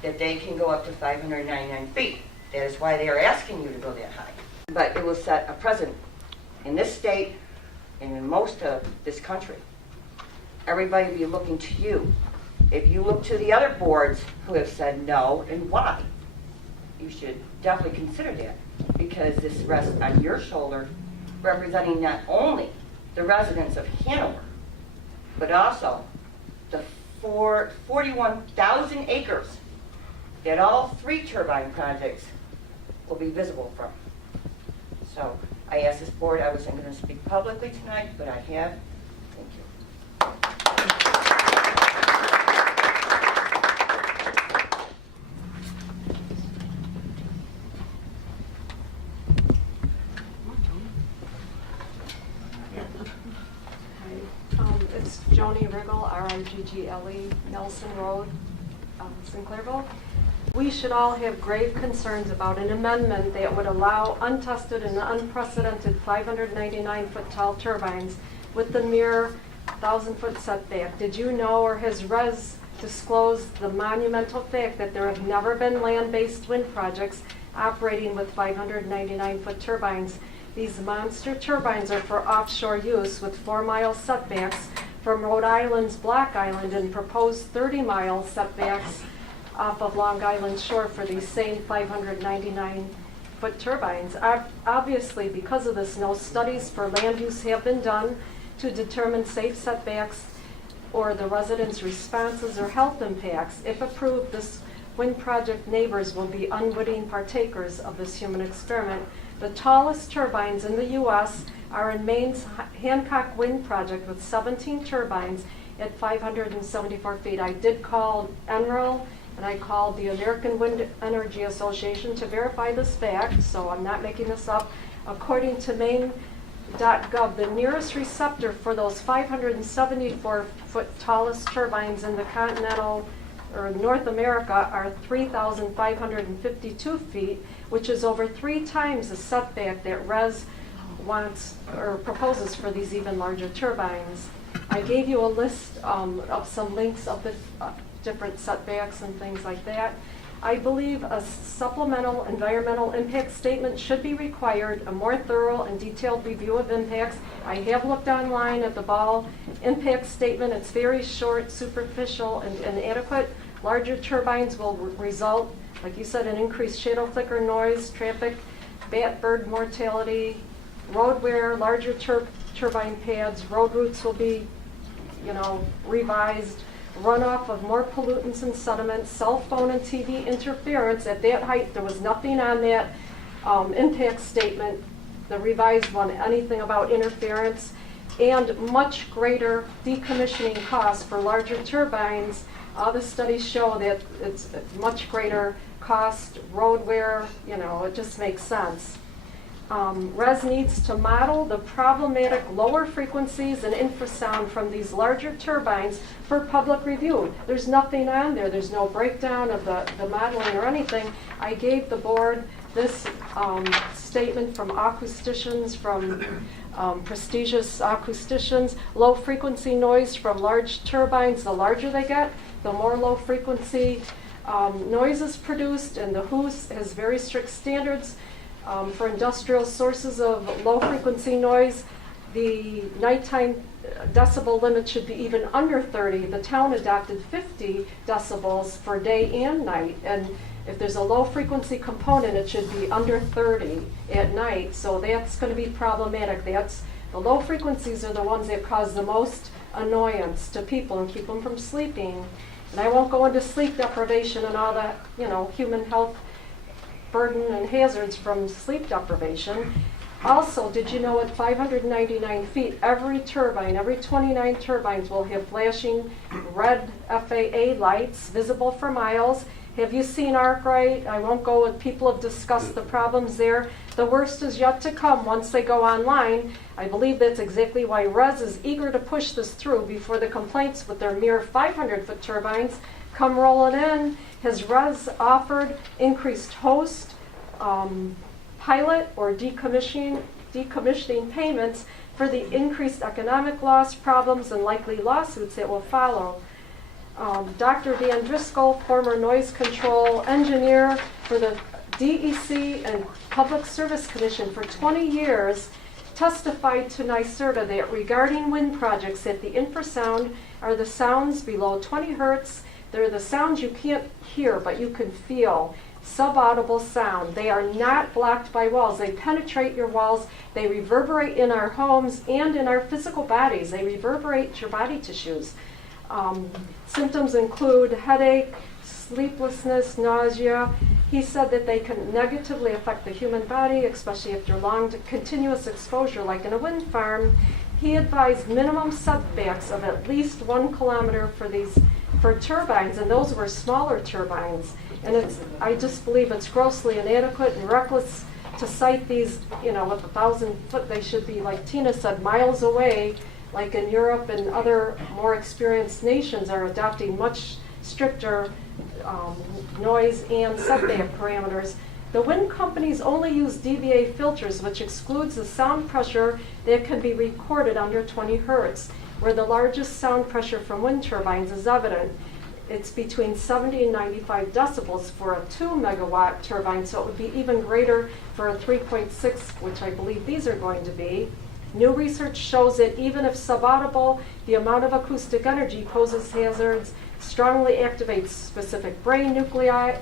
that they can go up to 599 feet. That is why they are asking you to go that high. But it will set a precedent in this state and in most of this country. Everybody will be looking to you. If you look to the other boards who have said no and why, you should definitely consider that, because this rests on your shoulder, representing not only the residents of Hanover, but also the 41,000 acres that all 3 turbine projects will be visible from. So I asked this board, I wasn't going to speak publicly tonight, but I have. Thank you. It's Joni Riggle, R-I-G-G-L-E, Nelson Road, Sinclairville. We should all have grave concerns about an amendment that would allow untested and unprecedented 599-foot tall turbines with the mere 1,000-foot setback. Did you know, or has RES disclosed the monumental fact that there have never been land-based wind projects operating with 599-foot turbines? These monster turbines are for offshore use with 4-mile setbacks from Rhode Island's Block Island and proposed 30-mile setbacks off of Long Island shore for these same 599-foot turbines. Obviously, because of this, no studies for land use have been done to determine safe setbacks or the residents' responses or health impacts. If approved, this wind project neighbors will be unwitting partakers of this human experiment. The tallest turbines in the U.S. are in Maine's Hancock Wind Project with 17 turbines at 574 feet. I did call NREL and I called the American Wind Energy Association to verify this fact, so I'm not making this up. According to Maine.gov, the nearest receptor for those 574-foot tallest turbines in the continental or North America are 3,552 feet, which is over 3 times the setback that RES wants or proposes for these even larger turbines. I gave you a list of some links of the different setbacks and things like that. I believe a supplemental environmental impact statement should be required, a more thorough and detailed review of impacts. I have looked online at the Ball impact statement. It's very short, superficial, and inadequate. Larger turbines will result, like you said, in increased shadow flicker noise, traffic, bat bird mortality, road wear, larger turbine pads, road routes will be, revised, runoff of more pollutants and sediments, cell phone and TV interference. At that height, there was nothing on that impact statement, the revised one, anything about interference, and much greater decommissioning costs for larger turbines. All the studies show that it's much greater cost, road wear, it just makes sense. RES needs to model the problematic lower frequencies and infrasound from these larger turbines for public review. There's nothing on there. There's no breakdown of the modeling or anything. I gave the board this statement from acousticians, from prestigious acousticians. Low frequency noise from large turbines, the larger they get, the more low frequency noise is produced, and the WHO has very strict standards for industrial sources of low frequency noise. The nighttime decibel limit should be even under 30. The town adopted 50 decibels for day and night, and if there's a low frequency component, it should be under 30 at night, so that's going to be problematic. The low frequencies are the ones that cause the most annoyance to people and keep them from sleeping. And I won't go into sleep deprivation and all that, human health burden and hazards from sleep deprivation. Also, did you know at 599 feet, every 29 turbines will have flashing red FAA lights visible for miles, Have you seen Arkwright? I won't go with, people have discussed the problems there. The worst is yet to come once they go online. I believe that's exactly why RES is eager to push this through before the complaints with their mere 500-foot turbines come rolling in. Has RES offered increased host, pilot, or decommissioning payments for the increased economic loss, problems, and likely lawsuits that will follow? Dr. Dan Driscoll, former noise control engineer for the DEC and Public Service Commission for 20 years, testified to NYSERDA that regarding wind projects that the infrasound are the sounds below 20 hertz. They're the sounds you can't hear but you can feel. Subaudible sound. They are not blocked by walls. They penetrate your walls. They reverberate in our homes and in our physical bodies. They reverberate your body tissues. Symptoms include headache, sleeplessness, nausea. He said that they can negatively affect the human body, especially after long continuous exposure, like in a wind farm. He advised minimum setbacks of at least 1 kilometer for turbines, and those were smaller turbines. And I just believe it's grossly inadequate and reckless to cite these, with 1,000 foot, they should be, like Tina said, miles away, like in Europe, and other more experienced nations are adopting much stricter noise and setback parameters. The wind companies only use dBA filters, which excludes the sound pressure that can be recorded under 20 hertz, where the largest sound pressure from wind turbines is evident. It's between 70 and 95 decibels for a 2 megawatt turbine, so it would be even greater for a 3.6, which I believe these are going to be. New research shows that even if subaudible, the amount of acoustic energy poses hazards, strongly activates specific brain nuclei.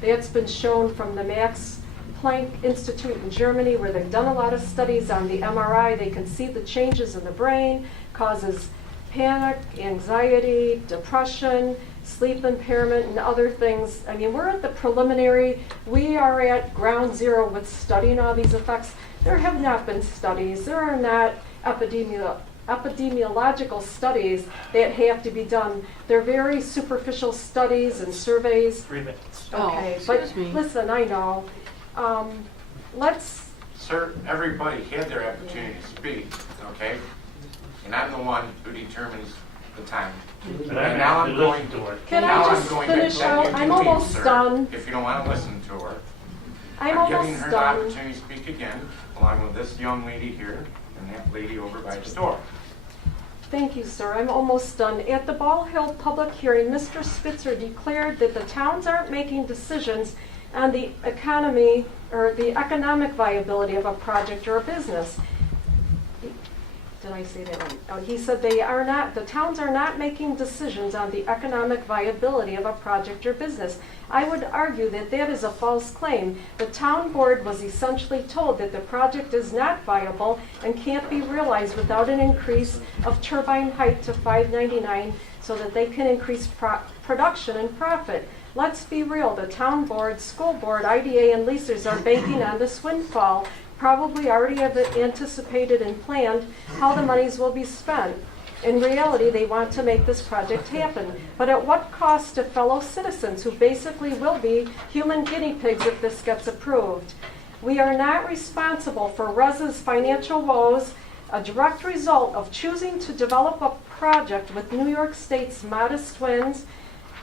That's been shown from the Max Planck Institute in Germany, where they've done a lot of studies on the MRI. They can see the changes in the brain, causes panic, anxiety, depression, sleep impairment, and other things. I mean, we're at the preliminary. We are at ground zero with studying all these effects. There have not been studies. There are not epidemiological studies that have to be done. They're very superficial studies and surveys. 3 minutes. Okay, but listen, I know. Let's. Sir, everybody had their opportunity to speak, okay? And I'm the one who determines the time. And And now I'm going to it. Can I just finish out? I'm almost done. If you don't want to listen to her. I'm giving almost her the done. opportunity to speak again, along with this young lady here and that lady over by the door. Thank you, sir. I'm almost done. At the Ball Hill public hearing, Mr. Spitzer declared that the towns aren't making decisions on the economy or the economic viability of a project or a business. Did I say that right? Oh, he said the towns are not making decisions on the economic viability of a project or business. I would argue that that is a false claim. The town board was essentially told that the project is not viable and can't be realized without an increase of turbine height to 599 so that they can increase production and profit. Let's be real, the town board, school board, IDA, and leasers are banking on this windfall, probably already have anticipated and planned how the monies will be spent. In reality, they want to make this project happen, but at what cost to fellow citizens who basically will be human guinea pigs if this gets approved? We are not responsible for RES's financial woes, a direct result of choosing to develop a project with New York State's modest winds,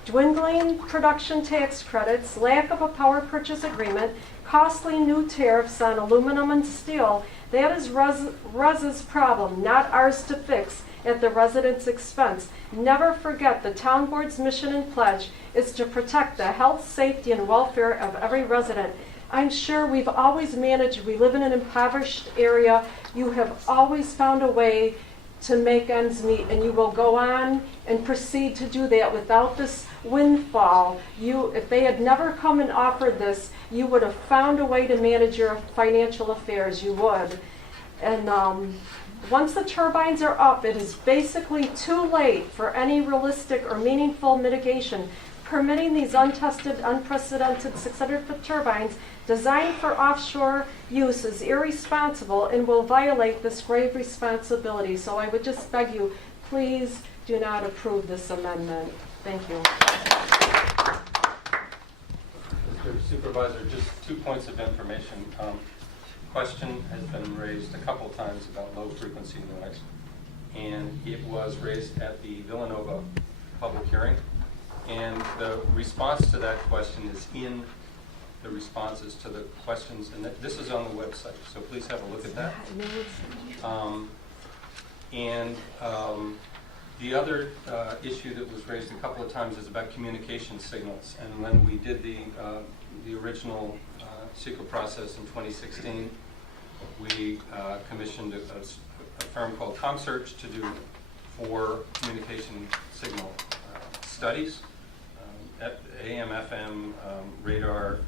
dwindling production tax credits, lack of a power purchase agreement, costly new tariffs on aluminum and steel. That is RES's problem, not ours to fix at the residents' expense. Never forget the town board's mission and pledge is to protect the health, safety, and welfare of every resident. I'm sure we've always managed, we live in an impoverished area, you have always found a way to make ends meet, and you will go on and proceed to do that without this windfall. If they had never come and offered this, you would have found a way to manage your financial affairs, you would. And once the turbines are up, it is basically too late for any realistic or meaningful mitigation. Permitting these untested, unprecedented 600-foot turbines designed for offshore use is irresponsible and will violate this grave responsibility. So I would just beg you, please do not approve this amendment. Thank you. Supervisor, just 2 points of information. Question has been raised a couple times about low frequency noise, and it was raised at the Villanova public hearing, and the response to that question is in the responses to the questions, and this is on the website, so please have a look at that. The other issue that was raised a couple of times is about communication signals, and when we did the original CEQA process in 2016, we commissioned a firm called ComSearch to do 4 communication signal studies, AM, FM, radar,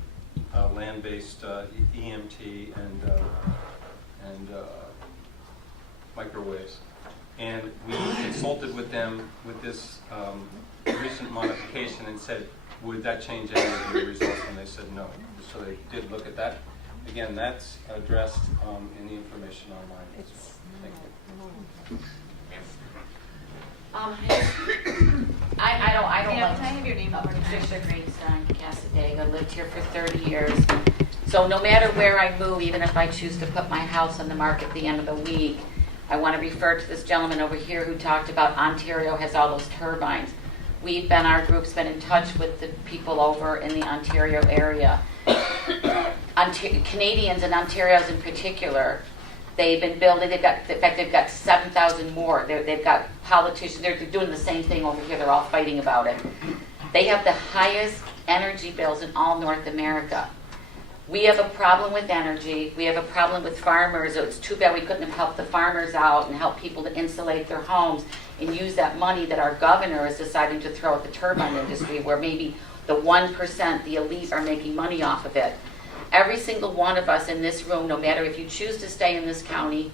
land-based EMT, and microwaves. And we consulted with them with this recent modification and said, would that change any of the results? And they said no. So they did look at that. Again, that's addressed in the information online. Thank you. I don't Ma'am, like. can I have your name one more time? Patricia Greenstein, Casadega, lived here for 30 years. So no matter where I move, even if I choose to put my house on the market at the end of the week, I want to refer to this gentleman over here who talked about Ontario has all those turbines. Our group's been in touch with the people over in the Ontario area. Canadians and Ontarians in particular, they've been building, in fact, they've got 7,000 more. They've got politicians, they're doing the same thing over here, they're all fighting about it. They have the highest energy bills in all North America. We have a problem with energy, we have a problem with farmers. It's too bad we couldn't have helped the farmers out and helped people to insulate their homes and use that money that our governor is deciding to throw at the turbine industry, where maybe the 1%, the elite, are making money off of it. Every single one of us in this room, no matter if you choose to stay in this county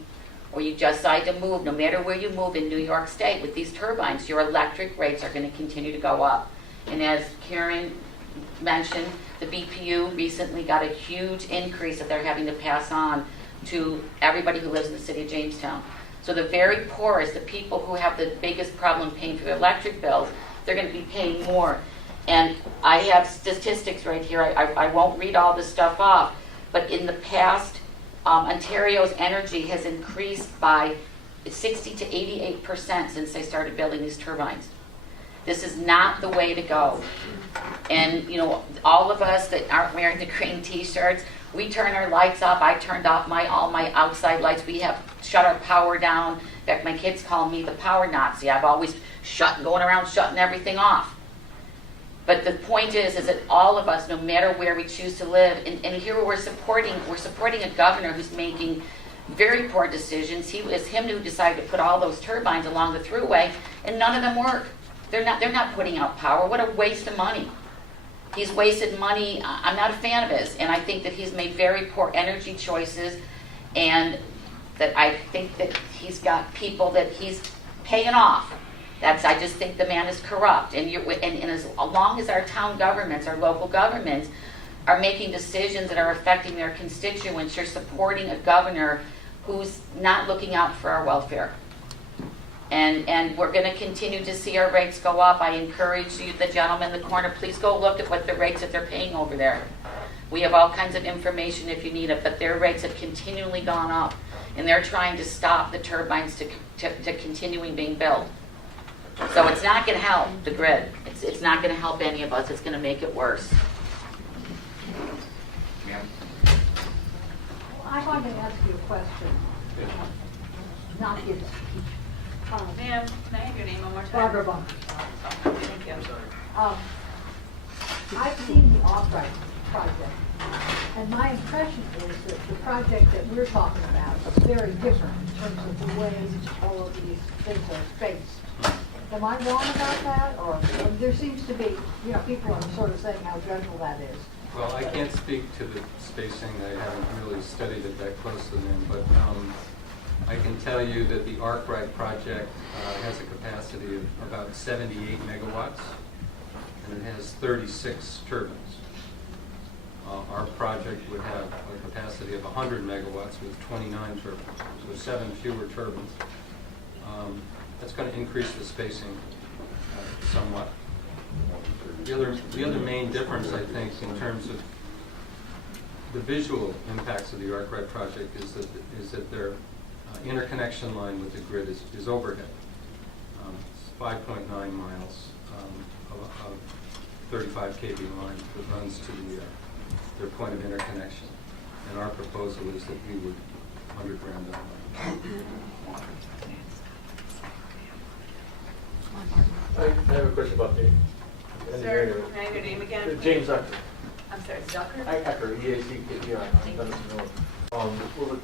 or you just decide to move, no matter where you move in New York State with these turbines, your electric rates are going to continue to go up. And as Karen mentioned, the BPU recently got a huge increase that they're having to pass on to everybody who lives in the city of Jamestown. So the very poorest, the people who have the biggest problem paying for their electric bills, they're going to be paying more. And I have statistics right here. I won't read all this stuff off, but in the past, Ontario's energy has increased by 60 to 88% since they started building these turbines. This is not the way to go. And, you know, all of us that aren't wearing the green t-shirts, we turn our lights off. I turned off all my outside lights. We have shut our power down. In fact, my kids call me the power Nazi. I've always going around shutting everything off. But the point is that all of us, no matter where we choose to live, and here we're supporting a governor who's making very poor decisions. It was him who decided to put all those turbines along the thruway, and none of them work. They're not putting out power. What a waste of money. He's wasted money. I'm not a fan of his, and I think that he's made very poor energy choices, and that I think that he's got people that he's paying off. I just think the man is corrupt. And as long as our town governments, our local governments, are making decisions that are affecting their constituents, you're supporting a governor who's not looking out for our welfare. And we're going to continue to see our rates go up. I encourage you, the gentleman in the corner, please go look at what the rates that they're paying over there. We have all kinds of information if you need it, but their rates have continually gone up. And they're trying to stop the turbines to continuing being built. So it's not going to help the grid. It's not going to help any of us. It's going to make it worse. Ma'am? I wanted to ask you a question. Not you. Ma'am, can I have your name one more time? Barbara Bunker. Thank you. I've seen the Albright project, and my impression is that the project that we're talking about is very different in terms of the way all of these things are spaced. Am I wrong about that, or there seems to be, people are sort of saying how dreadful that is? Well, I can't speak to the spacing. I haven't really studied it that closely, but I can tell you that the Arkwright project has a capacity of about 78 megawatts, and it has 36 turbines. Our project would have a capacity of 100 megawatts with 29 turbines, so 7 fewer turbines. That's going to increase the spacing somewhat. The other main difference, I think, in terms of the visual impacts of the Arkwright project is that their interconnection line with the grid is overhead. It's 5.9 miles of 35 kV line that runs to their point of interconnection. And our proposal is that we would underground that line. I have a question about the Sir, can I have your name again? James Ecker. I'm sorry, Zucker? Ecker, E-A-C-K-E-R. I'm Dennis, Illinois. Will the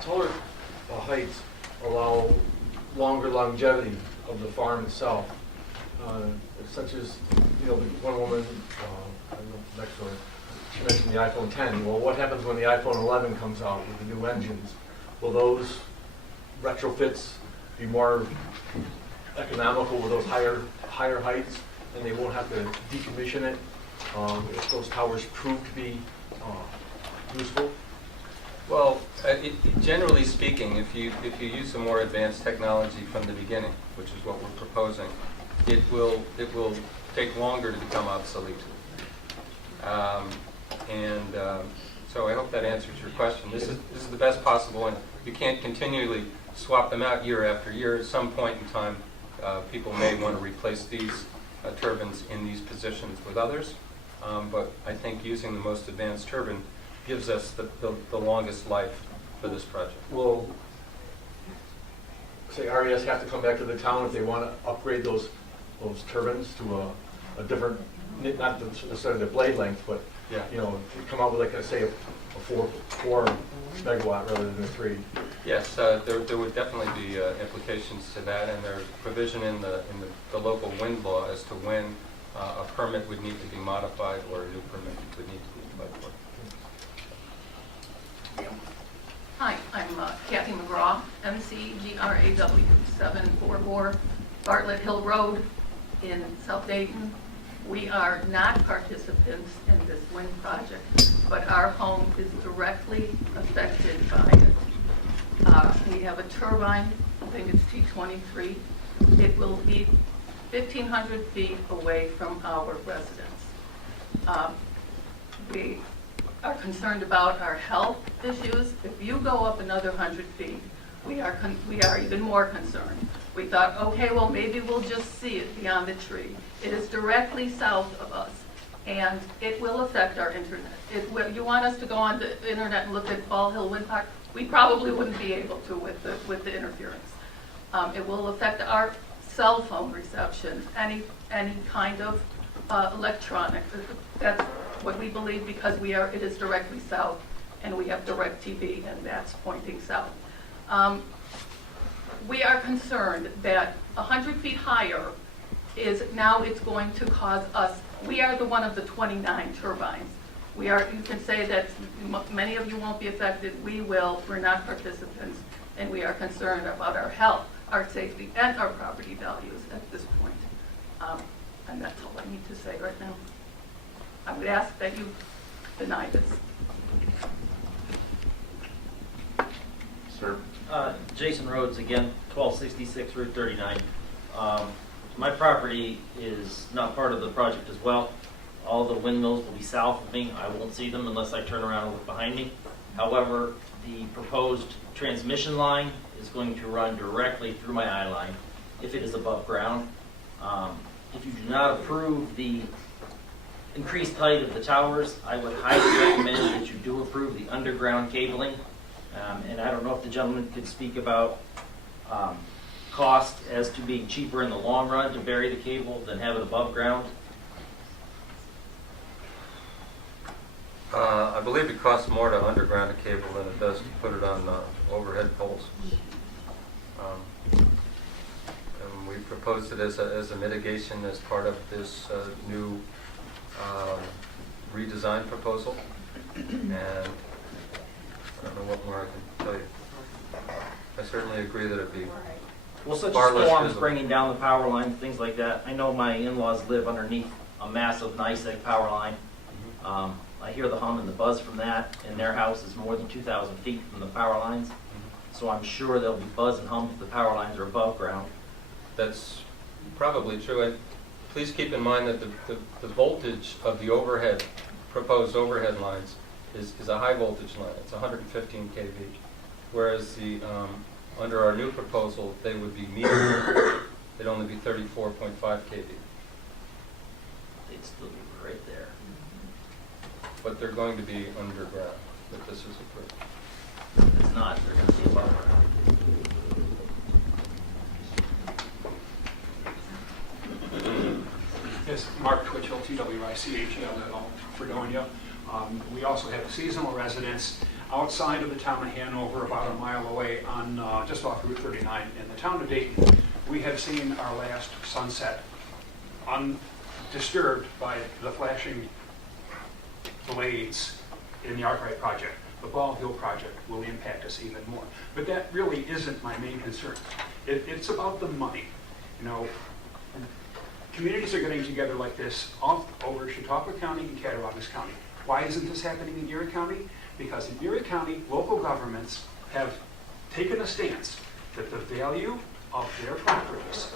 taller heights allow longer longevity of the farm itself? Such as, you know, the one woman, I don't know, next door, she mentioned the iPhone 10. Well, what happens when the iPhone 11 comes out with the new engines? Will those retrofits be more economical with those higher heights, and they won't have to decommission it if those towers prove to be useful? Well, generally speaking, if you use a more advanced technology from the beginning, which is what we're proposing, it will take longer to become obsolete. So I hope that answers your question. This is the best possible one. You can't continually swap them out year after year. At some point in time, people may want to replace these turbines in these positions with others. But I think using the most advanced turbine gives us the longest life for this project. Will, say, RES have to come back to the town if they want to upgrade those turbines to a different, not necessarily the blade length, but yeah, you know, come out with, like I say, a 4 megawatt rather than a 3. Yes, there would definitely be implications to that, and there's provision in the local wind law as to when a permit would need to be modified or a new permit would need to be applied for. Hi, I'm Kathy McGraw, MCGRAW, 744 Bartlett Hill Road in South Dayton. We are not participants in this wind project, but our home is directly affected by it. We have a turbine, I think it's T23. It will be 1,500 feet away from our residence. We are concerned about our health issues. If you go up another 100 feet, we are even more concerned. We thought, okay, well, maybe we'll just see it beyond the tree. It is directly south of us, and it will affect our internet. You want us to go on the internet and look at Fall Hill Wind Park? We probably wouldn't be able to with the interference. It will affect our cell phone reception, any kind of electronic. That's what we believe, because it is directly south, and we have direct TV, and that's pointing south. We are concerned that 100 feet higher it's going to cause us, we are the one of the 29 turbines. You can say that many of you won't be affected, we will, we're not participants, and we are concerned about our health, our safety, and our property values at this point. And that's all I need to say right now. I would ask that you deny this. Sir? Jason Rhodes again, 1266 Route 39. My property is not part of the project as well. All the windmills will be south of me. I won't see them unless I turn around and look behind me. However, the proposed transmission line is going to run directly through my eye line if it is above ground. If you do not approve the increased height of the towers, I would highly recommend that you do approve the underground cabling. And I don't know if the gentleman could speak about cost as to being cheaper in the long run to bury the cable than have it above ground. I believe it costs more to underground a cable than it does to put it on overhead poles. And we proposed it as a mitigation as part of this new redesign proposal. And I don't know what more I can tell you. I certainly agree that it'd be Well, such far as less storms visible. bringing down the power lines, things like that. I know my in-laws live underneath a massive NICEAG power line. I hear the hum and the buzz from that, and their house is more than 2,000 feet from the power lines. So I'm sure there'll be buzz and hum if the power lines are above ground. That's probably true. And please keep in mind that the voltage of the proposed overhead lines is a high voltage line. It's 115 kV. Whereas the, under our new proposal, they would be metered. They'd only be 34.5 kV. They'd still be right there. But they're going to be underground if this is approved. If it's not, they're going to be above ground. Yes, Mark Twitchell, TWICHELL, Fredonia. We also have seasonal residents outside of the town of Hanover, about a mile away on just off Route 39. In the town of Dayton, we have seen our last sunset undisturbed by the flashing blades in the Arkwright project. The Ball Hill project will impact us even more. But that really isn't my main concern. It's about the money. You know, communities are getting together like this all over Chautauqua County and Cattaraugus County. Why isn't this happening in Erie County? Because in Erie County, local governments have taken a stance that the value of their properties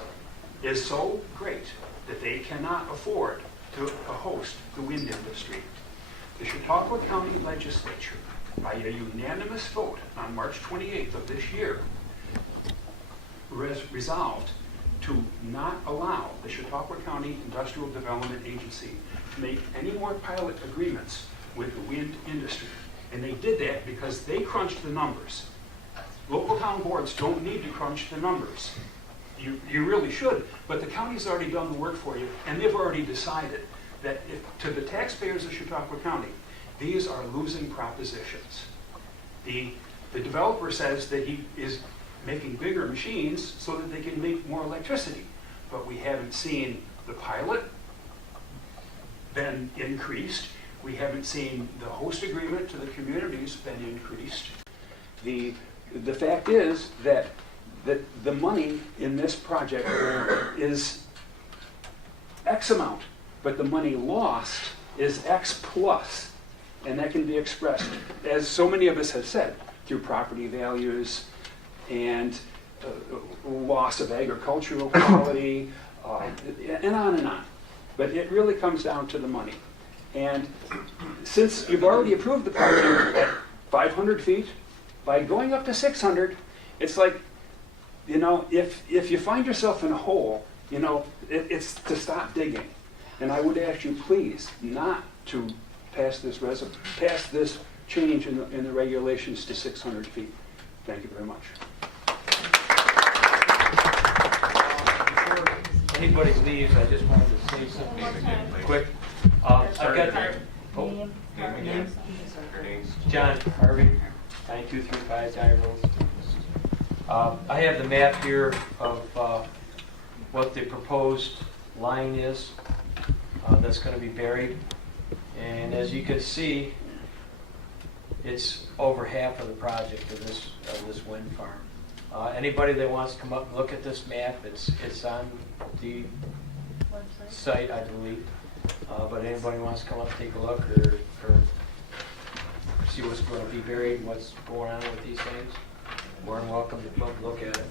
is so great that they cannot afford to host the wind industry. The Chautauqua County Legislature, by a unanimous vote on March 28th of this year, resolved to not allow the Chautauqua County Industrial Development Agency to make any more pilot agreements with the wind industry. And they did that because they crunched the numbers. Local town boards don't need to crunch the numbers. You really should, but the county's already done the work for you, and they've already decided that to the taxpayers of Chautauqua County, these are losing propositions. The developer says that he is making bigger machines so that they can make more electricity, but we haven't seen the pilot been increased. We haven't seen the host agreement to the communities been increased. The fact is that the money in this project is X amount, but the money lost is X plus, and that can be expressed, as so many of us have said, through property values and loss of agricultural quality, and on and on. But it really comes down to the money. And since you've already approved the project at 500 feet, by going up to 600, it's like, you know, if you find yourself in a hole, you know, it's to stop digging. And I would ask you, please, not to pass this change in the regulations to 600 feet. Thank you very much. Before anybody leaves, I just wanted to say something quick. I've got John Harvey, 9235 Dyer Road. I have the map here of what the proposed line is that's going to be buried. And as you can see, it's over half of the project of this wind farm. Anybody that wants to come up and look at this map, it's on the site, I believe. But anybody wants to come up and take a look or see what's going to be buried, what's going on with these things, more than welcome to come look at it.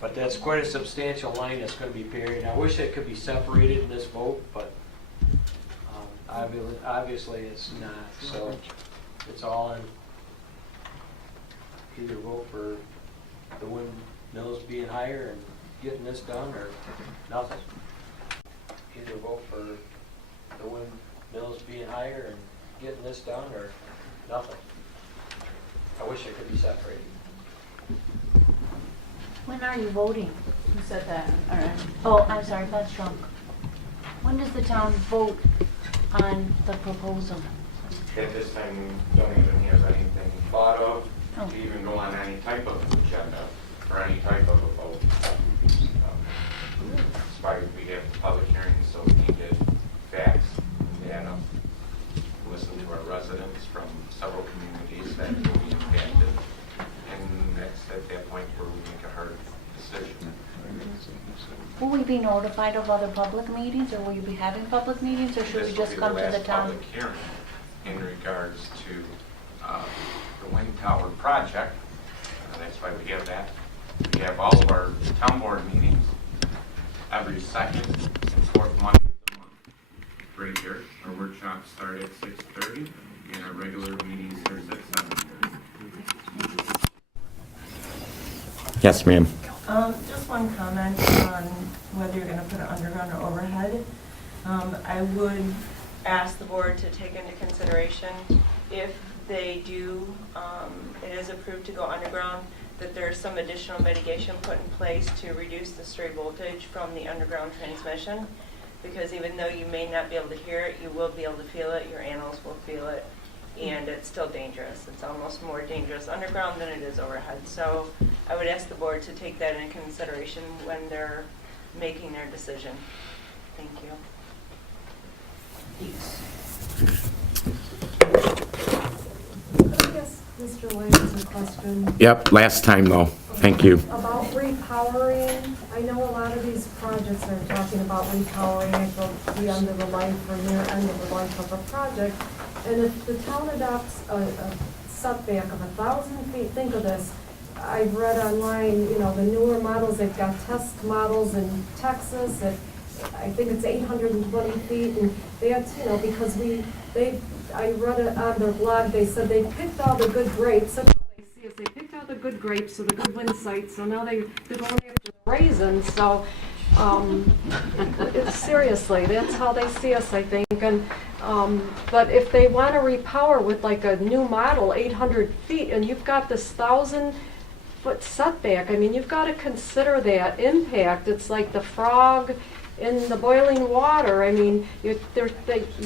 But that's quite a substantial line that's going to be buried. I wish it could be separated in this vote, but obviously it's not. So it's all in either vote for the windmills being higher and getting this done, or nothing. Either vote for the windmills being higher and getting this done, or nothing. I wish it could be separated. When are you voting? Who said that? All right. Oh, I'm sorry, that's shrunk. When does the town vote on the proposal? At this time, we don't even have anything thought of to even go on any type of agenda or any type of a vote. That's why we have the public hearings, so we can get facts and data, listen to our residents from several communities that will be impacted, and that's at that point where we make a hard decision. Will we be notified of other public meetings, or will you be having public meetings, or should we just come to the town? This will be the last public hearing in regards to the wind tower project. That's why we have that. We have all of our town board meetings every second and fourth Monday of the month. Right here, our workshops start at 6:30. and our regular meetings are 6-7. Yes, ma'am. Just one comment on whether you're gonna put it underground or overhead. I would ask the board to take into consideration if they do, it is approved to go underground, that there's some additional mitigation put in place to reduce the stray voltage from the underground transmission. Because even though you may not be able to hear it, you will be able to feel it, your animals will feel it, and it's still dangerous. It's almost more dangerous underground than it is overhead. So I would ask the board to take that into consideration when they're making their decision. Thank you. Yes, Mr. Lyons, a question. Yep, last time though. Thank you. About repowering, I know a lot of these projects are talking about repowering at the end of the life or near end of the life of a project. And if the town adopts a setback of 1,000 feet, think of this. I've read online, you know, the newer models, they've got test models in Texas that I think it's 820 feet, and that's, you know, because I read it on their blog, they said they picked all the good grapes. That's how they see us. They picked all the good grapes, so the good wind sites, so now they're going after the raisins, so seriously, that's how they see us, I think. And but if they want to repower with like a new model, 800 feet, and you've got this 1,000-foot setback, I mean, you've got to consider that impact. It's like the frog in the boiling water. I mean, you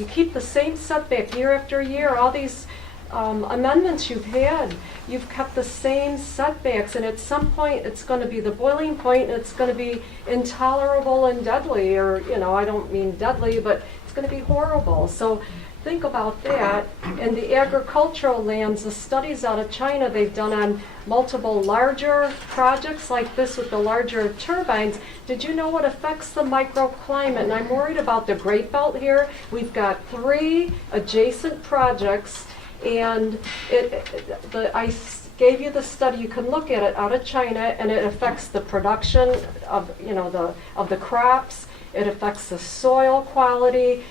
keep the same setback year after year. All these amendments you've had, you've kept the same setbacks, and at some point it's going to be the boiling point, and it's going to be intolerable and deadly, or, you know, I don't mean deadly, but it's going to be horrible. So think about that. And the agricultural lands, the studies out of China they've done on multiple larger projects like this with the larger turbines, did you know what affects the microclimate? And I'm worried about the Great Belt here. We've got 3 adjacent projects, and I gave you the study. You can look at it out of China, and it affects the production of, you know, of the crops. It affects the soil quality.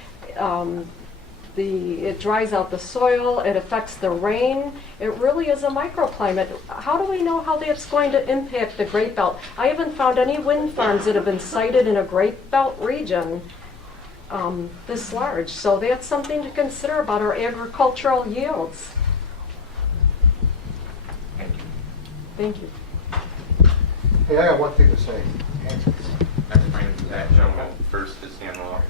It dries out the soil. It affects the rain. It really is a microclimate. How do we know how that's going to impact the Great Belt? I haven't found any wind farms that have been sited in a Great Belt region this large. So that's something to consider about our agricultural yields. Thank you. Hey, I got one thing to say. That's fine. That gentleman first is the law.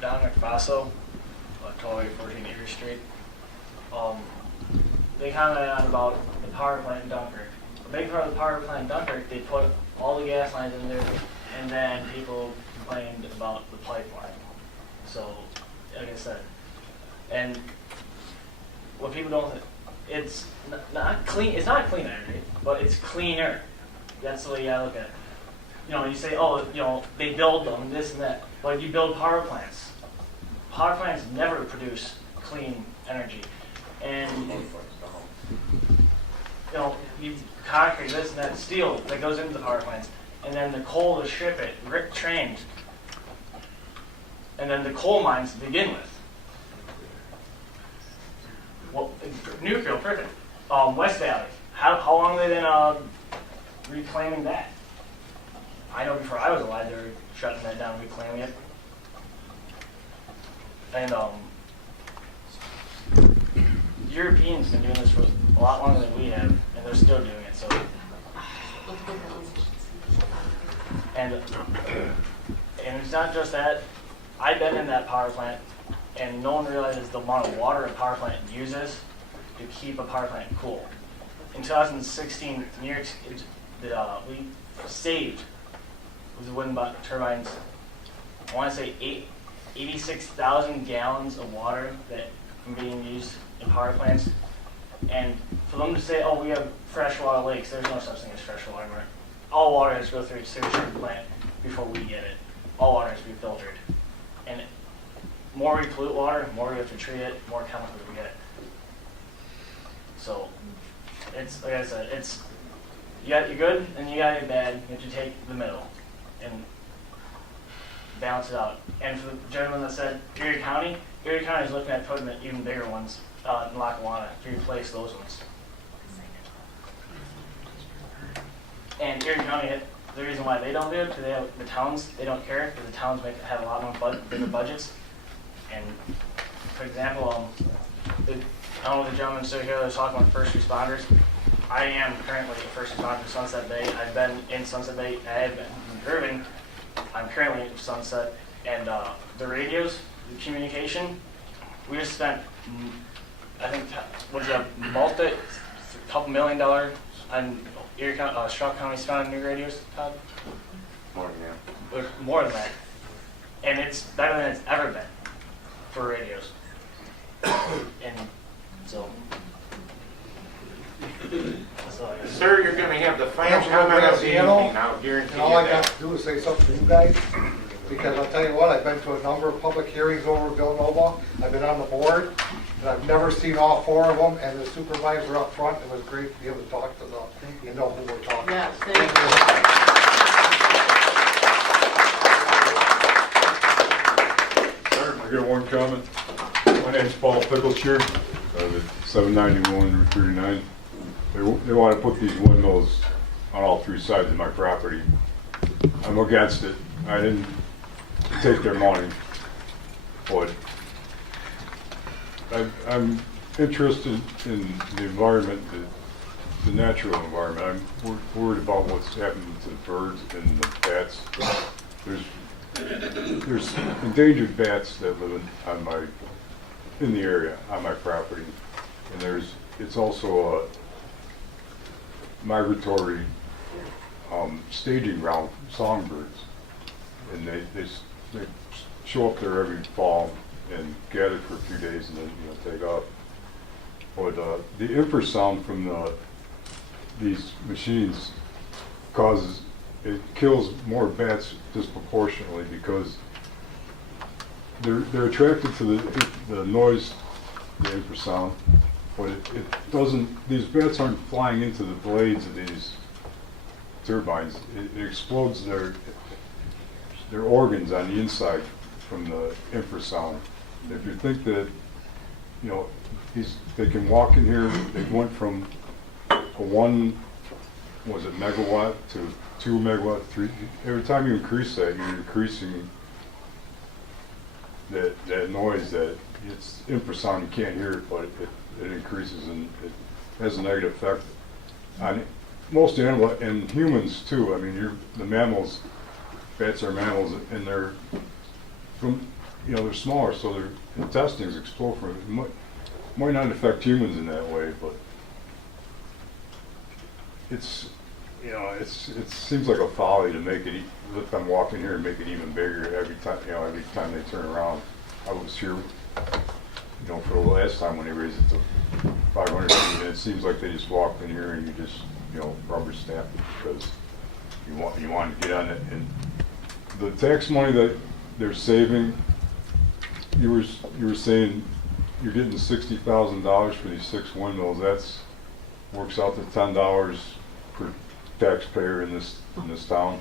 Dominic Faso, 1214 Erie Street. They commented on about the power plant in Dunkirk. A big part of the power plant in Dunkirk, they put all the gas lines in there, and then people complained about the pipeline. So, like I said, and what people don't, it's not clean. It's not clean energy, but it's cleaner. That's the way you gotta look at it. You know, you say, oh, you know, they build them, this and that. But you build power plants. Power plants never produce clean energy, and you know, you concrete, this and that, steel that goes into the power plants, and then the coal to ship it, trains, and then the coal mines to begin with. Well, nuclear, perfect. West Valley, how long have they been reclaiming that? I know before I was alive, they were shutting that down, reclaiming it. And Europeans have been doing this for a lot longer than we have, and they're still doing it. So, and it's not just that. I've been in that power plant, and no one realizes the amount of water a power plant uses to keep a power plant cool. In 2016, New York, we saved with the wind turbines, I want to say 86,000 gallons of water that are being used in power plants. And for them to say, oh, we have freshwater lakes, there's no such thing as freshwater. All water has to go through a sewage treatment plant before we get it. All water has to be filtered. And the more we pollute water, the more we have to treat it, the more chemicals we get. So, it's, like I said, it's, you got your good and you got your bad. You have to take the middle and balance it out. And for the gentleman that said Erie County is looking at putting in even bigger ones in Lackawanna to replace those ones. And Erie County, the reason why they don't do it, because the towns, they don't care, because the towns have a lot more bigger budgets. And for example, I don't know the gentleman still here that was talking about first responders. I am currently a first responder to Sunset Bay. I've been in Sunset Bay. I have been in Irving. I'm currently in Sunset. And the radios, the communication, we just spent, I think, what is it, a couple $1 million on Erie County, Stroud County spent on new radios, Todd? More than that. Or more than that. And it's better than it's ever been for radios. And so, that's all I got. Sir, you're going to have the final Councilman comment of the Graziano, evening. I'll guarantee And you all I got that. to do is say something to you guys, because I'll tell you what, I've been to a number of public hearings over in Villanova. I've been on the board, and I've never seen all 4 of them, and the supervisor up front, it was great to be able to talk to them and know who we're talking to. Yes, thank you. I got one comment. My name's Paul Pickleshire, I live at 791 Route 39. They want to put these windmills on all 3 sides of my property. I'm against it. I didn't take their money, but I'm interested in the environment, the natural environment. I'm worried about what's happening to the birds and the bats. There's endangered bats that live in the area on my property, and it's also a migratory staging ground for songbirds, and they show up there every fall and gather for a few days and then take off. But the infrasound from these machines kills more bats disproportionately, because they're attracted to the noise, the infrasound, but it doesn't. These bats aren't flying into the blades of these turbines. It explodes their organs on the inside from the infrasound. If you think that they can walk in here, they went from a 1 megawatt to 2 megawatt, 3. Every time you increase that, you're increasing that noise. That it's infrasound, you can't hear it, but it increases, and it has a negative effect on most animal and humans too. I mean, the mammals, bats are mammals, and they're smaller, so their intestines explode from it. It might not affect humans in that way, but it seems like a folly to let them walk in here and make it even bigger every time they turn around. I was here, for the last time when they raised it to 500 feet, and it seems like they just walked in here and you just, rubber stamp it because you want to get on it. And the tax money that they're saving, you were saying you're getting $60,000 for these 6 windmills. That's works out to $10 per taxpayer in this town.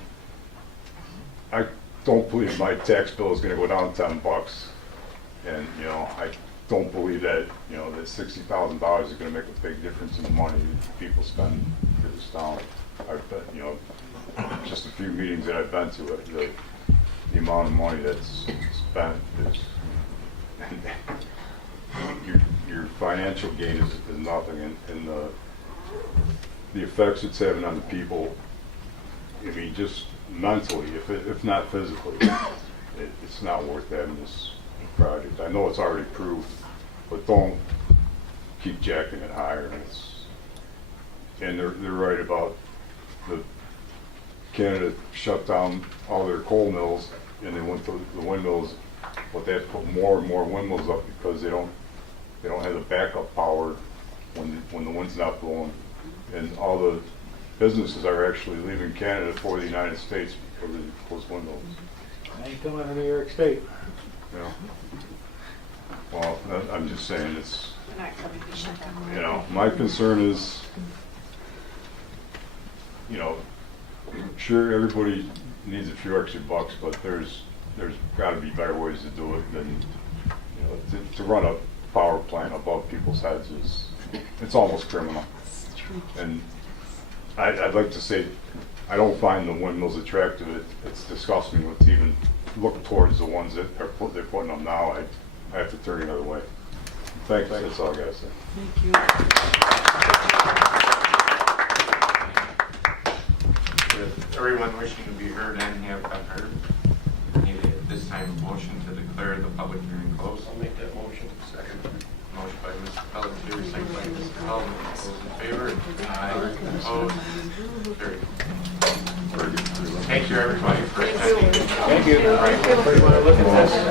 I don't believe my tax bill is going to go down $10, and I don't believe that that $60,000 is going to make a big difference in the money people spend for this town. I've been, just a few meetings that I've been to, the amount of money that's spent is your financial gain is nothing, and the effects it's having on the people. I mean, just mentally, if not physically, it's not worth having this project. I know it's already proved, but don't keep jacking it higher. And they're right about Canada shut down all their coal mills, and they went to the windmills, but they have to put more and more windmills up because they don't have the backup power when the wind's not blowing. And all the businesses are actually leaving Canada for the United States because of those windmills. Now you come out of New York State. Yeah. Well, I'm just saying it's, my concern is, sure, everybody needs a few extra bucks, but there's got to be better ways to do it than, to run a power plant above people's heads is, it's almost criminal. And I'd like to say, I don't find the windmills attractive. It's disgusting to even look towards the ones that they're putting them now. I have to turn the other way. Thanks, that's all I gotta say. With everyone wishing to be heard and have been heard, I need at this time a motion to declare the public hearing closed. I'll make that motion. Second. Motion by Mr. Pelletier, second by Mr. Hall. All those in favor? Aye. Opposed? Carried. Thank you, everybody, for attending. Thank you. Everybody want to look at